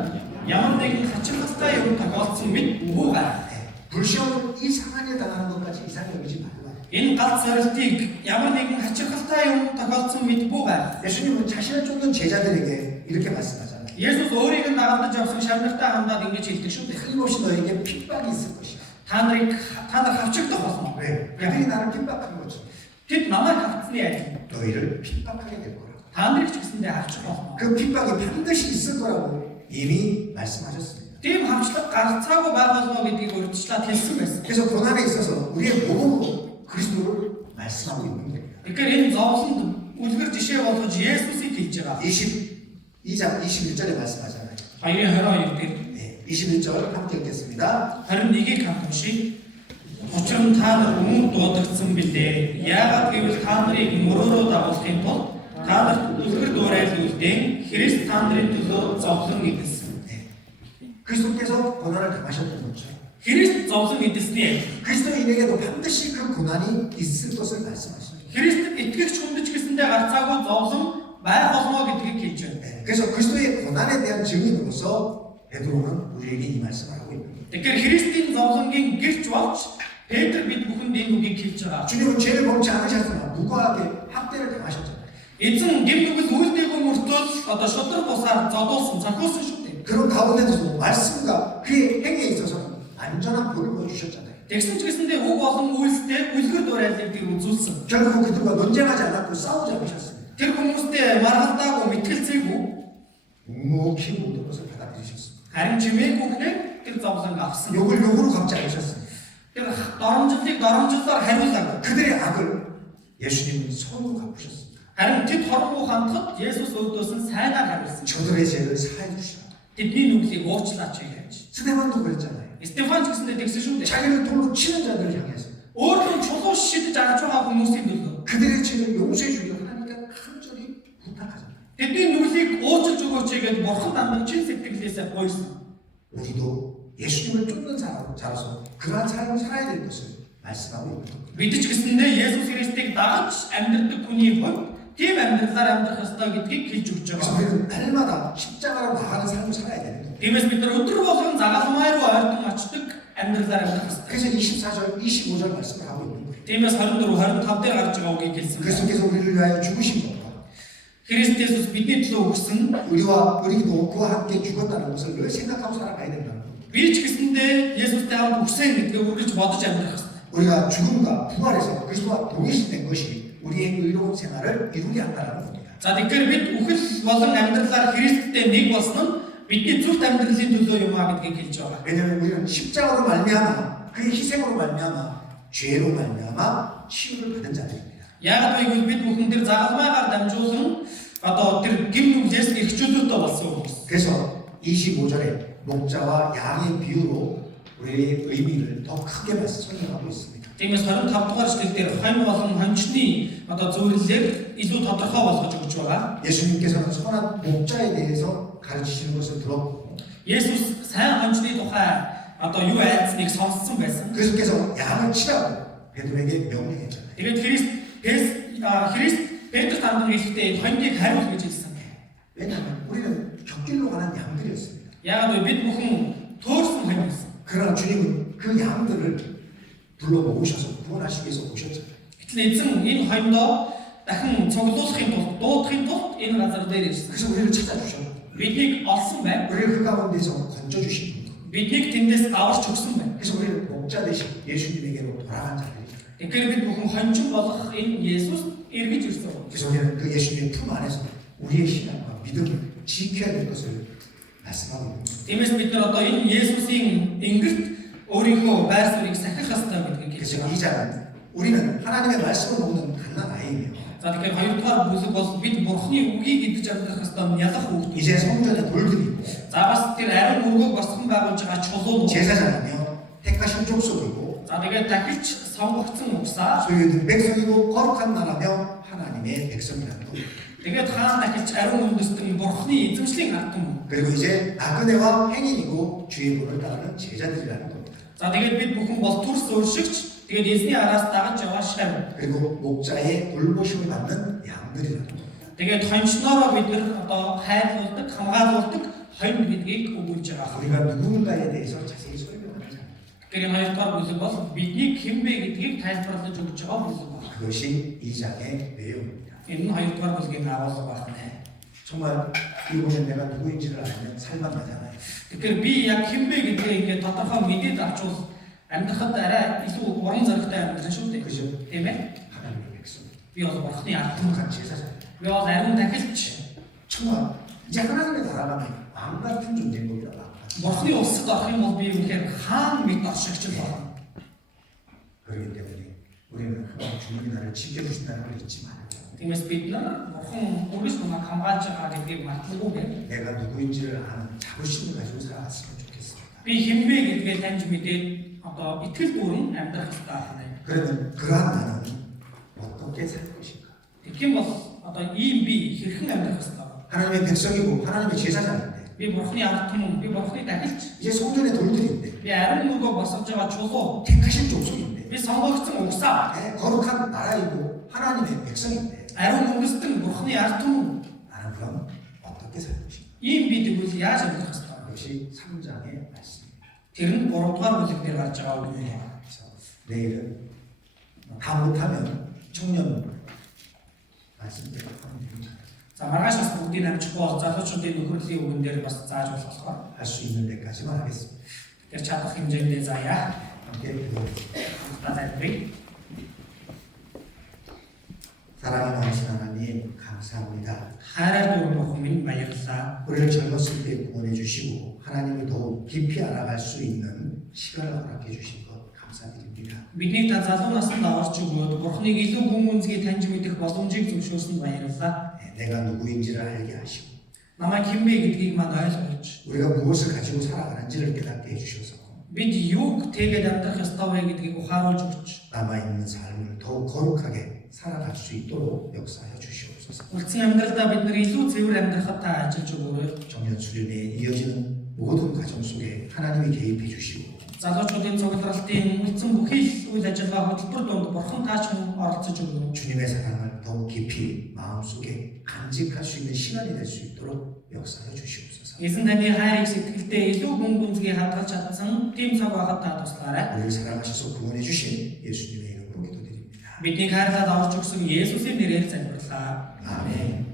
ямар нэгэн хачин хастай юм тохиолдсон зовсон мэд өвөө гарах. 불시험은 이 상한에 당하는 것까지 이상히 여기지 말라. Энэ галт сорилтыг ямар нэгэн хачирхалтай юм тохиолдсон мэдгүй байх. 예수님은 자신을 쫓는 제자들에게 이렇게 말씀하잖아요. Есүс өөрийг нь дагавдаж явсан шавнартай хандаад ингэж хэлдэг шүү дээ. 틀림없이 너에게 핍박이 있을 것이야. Та нар хавчигдах болно. 왜? 그들이 나를 핍박한 거죠. Тэд намайг хавцны адил. 너희를 핍박하게 될 거라고. Та нарыг ч гэсэндээ хавчих болно. 그 핍박이 반드시 있을 거라고 이미 말씀하셨습니다. Тийм хавчлаг гарцаагүй байх болно гэдгийг урьдчилаад хэлсэн байсан. 그래서 고난에 있어서 우리의 모범으로 그리스도를 말씀하고 있는 겁니다. Тэгэхээр энэ зовлонд үлгэр жишээ болгож Есүсийг хэлж байгаа. 22장 21절에 말씀하잖아요. 2:22 дээр 네, 21절 함께 읽겠습니다. 21-ийг хамт уншийе. Учир нь та нар өмнө дуудагдсан билээ. Яагаад гэвэл та нарыг мөрөөрөө дагуулахын тулд та нарт үлгэр дуурайлуулдیں۔ Христ та нарын төлөө зовлон эдэлсэн. 그리스도께서 고난을 당하셨던 거죠. Христ зовлон эдэлснээ. 그리스도인에게도 반드시 그 고난이 있을 것을 말씀하십니다. Христэд итгэгч хүндэж гэсэндээ гарцаагүй зовлон байх болно гэдгийг хэлж байна. 네, 그래서 그리스도의 고난에 대한 증인으로서 베드로는 우리에게 이 말씀을 하고 있는 거예요. Тэгэхээр Христийн зовлонгийн гэрч болж Петр бид бүхэнд энэ үгийг хэлж байгаа. 주님은 죄를 범치 않으셨으나 무고하게 학대를 당하셨잖아요. Эзэн гэм нүгэл үйлдэггүй мөртөл одоо шудраг бусаар зодуулсан, цохиулсан шүү дээ. 그런 가운데서도 말씀과 그의 행위에 있어서 완전한 복을 보여주셨잖아요. Тэгсэн ч гэсэндээ үг болон үйлстэй үлгэр дуурайлыг тэр үзүүлсэн. 결국 그들과 논쟁하지 않았고 싸우지 않으셨습니다. Тэр хүмүүстэй маргалдаагүй мэтгэлцээгүй 묵묵히 모든 것을 받아들이셨습니다. харин чимээгүйгээр тэр зовлон авсан. 욕을 욕으로 갚지 않으셨습니다. Тэр доромжлыг доромжлоор хариулаагүй. 그들의 악을 예수님은 선으로 갚으셨습니다. Харин тэд хорвоо хандхад Есүс өөдөөс нь сайнаар хариулсан. 저들의 죄를 사해 주시라. Тэдний нүглийг уучлаач гэж. 스데반도 그랬잖아요. Стефан ч гэсэндээ тэгсэн шүү дээ. 자기를 돌로 치는 자들을 향해서 Өөрөөр нь чулуу шидэж арж байгаа хүмүүсийн төлөө 그들의 죄를 용서해 주려고 하나님께 간절히 부탁하잖아요. тэдний нүглийг уучлж өгөөч гэж бурхан амдан чин сэтгэлээсээ гойсон. 우리도 예수님을 쫓는 자로서 그러한 삶을 살아야 될 것을 말씀하고 있는 겁니다. Бид ч гэсэндээ Есүс Христийг дагаж амьдрдаг хүний хувьд тийм амьдралаар амьдрах ёстой гэдгийг хэлж өгч 그래서 байгаа. 우리는 날마다 십자가로 나가는 삶을 살아야 되는 겁니다. Тиймээс бид нар өдөр болгон загалмай руу ойртон очдог амьдралаар амьдрах ёстой. 그래서 24절, 25절 말씀을 하고 있는 거예요. Тиймээс 24, 25 дээр гарч байгаа үгийг хэлсэн. 그리스도께서 우리를 위하여 죽으신 것과 Христ Есүс бидний төлөө өгсөн. 우리도 그와 함께 죽었다는 것을 늘 생각하고 살아가야 된다는 겁니다. Би ч гэсэндээ Есүстэй хамт өгсөн гэдгийг үргэлж бодож амьдрах ёстой. 우리가 죽음과 부활해서 그리스도와 동일시된 것이 우리의 의로운 생활을 이루게 한다는 겁니다. За тэгэхээр бид үхэл болон амьдралаар Христтэй нэг болсон нь бидний зөвхт амьдралын төлөө юм а гэдгийг хэлж байгаа. 왜냐하면 우리는 십자가로 말미암아 그의 희생으로 말미암아 죄로 말미암아 치유를 받은 자들입니다. Яг гэвэл бид бүхэн тэр загалмайгаар дамжуулан одоо тэр гим нүглээс эрхчлөлтөө болсон хүмүүс. 그래서 25절에 목자와 양의 비유로 우리의 의미를 더 크게 설명하고 있습니다. Тиймээс 25 дугаар эшлэл дээр хонь болон хончны одоо зөвлөлөөр илүү тодорхой болгож өгч байгаа. 예수님께서는 선한 목자에 대해서 가르치시는 것을 들었고 Есүс сайн хончны тухай одоо юу айлцныг сонссон байсан. 그리스도께서 양을 치라고 베드로에게 명령했잖아요. Тэгээд Христ Петрт амдан хэлэхдээ хоньгийг хариул гэж хэлсэн. 왜냐하면 우리는 곁길로 가는 양들이었습니다. Яагаад вэ? Бид бүхэн төөрсөн хонь байсан. 그러나 주님은 그 양들을 불러 모으셔서 구원하시기 위해서 오셨잖아요. Гэтэл эзэн энэ хоньдоо дахин цуглуулахын тулд дуудахын тулд энэ газар дээр ирсэн. 그래서 우리를 찾아주셨고 Биднийг олсон байна. 우리를 그 가운데서 건져주신 겁니다. Биднийг тэндээс аварч өгсөн байна. 그래서 우리는 목자 대신 예수님에게로 돌아간 자들입니다. Тэгэхээр бид бүхэн хончин болох энэ Есүс эргэж ирсэн. 그래서 우리는 그 예수님의 품 안에서 우리의 신앙과 믿음을 지켜야 될 것을 말씀하고 있는 겁니다. Тиймээс бид нар одоо энэ Есүсийн ингэрт өөрийнхөө байр суурийг сахих ёстой гэдгийг хэлж 그래서 байгаа. 이 자는 우리는 하나님의 말씀을 먹는 갓난 아이이며 За тэгэхээр хоёрдугаар бүлэг бол бид Бурхны үгийг идэж амьдрах ёстой ялах хүүхдүүд. 이제 성전의 돌들이고 За бас тэр ариун өргөг босгон байгуулж байгаа чулуу. 제사장이며 택하신 족속이고 За тэгээд дахиж сонгогдсон угсаа. 소유된 백성이고 거룩한 나라며 하나님의 백성이라는 겁니다. Тэгээд хаан дахиж ариун үндэстэн Бурхны эзэмшлийн ард түмэн. 그리고 이제 나그네와 행인이고 주의 본을 따르는 제자들이라는 겁니다. За тэгээд бид бүхэн бол төрс өөршигч тэгээд эзний араас дагаж яваа шавь. 그리고 목자의 돌보심을 받는 양들이라는 겁니다. Тэгээд хончноороо бид нар одоо хайрлуулдаг, хамгаалуулдаг хонь гэдгийг өгүүлж байгаа. 우리가 누군가에 대해서 자세히 설명. Тэгэхээр энэ хоёрдугаар бүлэг бол бидний хэн бэ гэдгийг тайлбарлаж өгч байгаа бүлэг байна. 그것이 2장의 내용입니다. Энэ нь хоёрдугаар бүлгийн агуулга байна. 정말 이번에 내가 누구인지를 알면 살만하잖아요. Тэгэхээр би яг хэн бэ гэдгийг ингээд тодорхой мэдээд авчвал амьдрахад арай илүү уран зоригтой амьдрах шүү дээ. 그죠? Тийм ээ? 하나님의 백성. Би бол бурхны ард. 거룩한 제사장. Би бол ариун дахилч. 정말 이제 하나님의 나라가면 왕 같은 존재인 겁니다. 왕 같은. Бурхны улсад орох юм бол би үнэхээр хаан мэд оршигч байна. 그렇기 때문에 우리는 그런 주님이 나를 지켜주신다는 걸 잊지 말아요. Тиймээс бид нар бурхан өөрөөс намайг хамгаалж байгаа гэдгийг мартахгүй. 내가 누구인지를 아는 자부심을 가지고 살아갔으면 좋겠습니다. Би хэн бэ гэдгээ таньж мэдээд одоо итгэл бүрэн амьдрах хэрэгтэй байна. 그러면 그러한 나는 어떻게 살 것인가? Тэгэх бол одоо ийм би хэрхэн амьдрах хэрэгтэй вэ? 하나님의 백성이고 하나님의 제사장인데 Би бурхны ард түмэн, би бурхны дахилч. 이제 성전의 돌들인데 Би ариун нүгөө босгож байгаа чулуу. 택하신 족속인데 Би сонгогдсон угсаа. 거룩한 나라이고 하나님의 백성인데 Ариун үндэстэн бурхны ард түмэн. 나는 그럼 어떻게 살 것인가? Ийм би тэгвэл яаж амьдрах хэрэгтэй вэ? 그것이 3장의 말씀입니다. Тэр нь 3 дугаар бүлэг дээр гарч байгаа үг юм. 그래서 내일은 다 못하면 청년 말씀대로 하면 됩니다. За маргааш бас бүгдийг амжихгүй бол залуучуудын нөхөрлөлийн үгэн дээр бас зааж болох. 할 수 있는 데까지만 하겠습니다. Тэр чадах хэмжээндээ заяа. 함께 기도하겠습니다. Базарбий. 사랑이 많으신 하나님 감사합니다. Хайраар дүүрэн минь баярлалаа. 우리를 젊었을 때 구원해 주시고 하나님을 더욱 깊이 알아갈 수 있는 시간을 허락해 주신 것 감사드립니다. Бидний та залуу наснд аварч өгөөд Бурхныг илүү гүн гүнзгий таньж мэдэх боломжийг зөвшөөрсөнд баярлалаа. 내가 누구인지를 알게 하시고 Намайг хэн бэ гэдгийг манд ойлгуулж, 우리가 무엇을 가지고 살아가는지를 깨닫게 해주셔서 бид юуг тэгээд амьдрах ёстой вэ гэдгийг ухааруулж өгч, 남아있는 삶을 더욱 거룩하게 살아갈 수 있도록 역사하여 주시옵소서. үлдсэн амьдралдаа бид нар илүү цэвэр амьдрахад та ажиллаж өгөөрэй. 청년 수련회에 이어지는 모든 가정 속에 하나님이 개입해 주시고 Залуучуудын цугларалтын үлдсэн бүхий үйл ажиллагаа хөтөлбөр донд Бурхан таач мөн оролцож өгөөч. 주님의 사랑을 더욱 깊이 마음속에 간직할 수 있는 시간이 될 수 있도록 역사하여 주시옵소서. Эзэн таны хайрыг сэтгэлдээ илүү гүн гүнзгий хадгалж чадсан тийм цаг байхад та туслаарай. 우리를 사랑하셔서 구원해 주신 예수님의 이름으로 기도드립니다. Бидний хайрлаад авч өгсөн Есүсийн нэрээр залбирлаа. 아멘.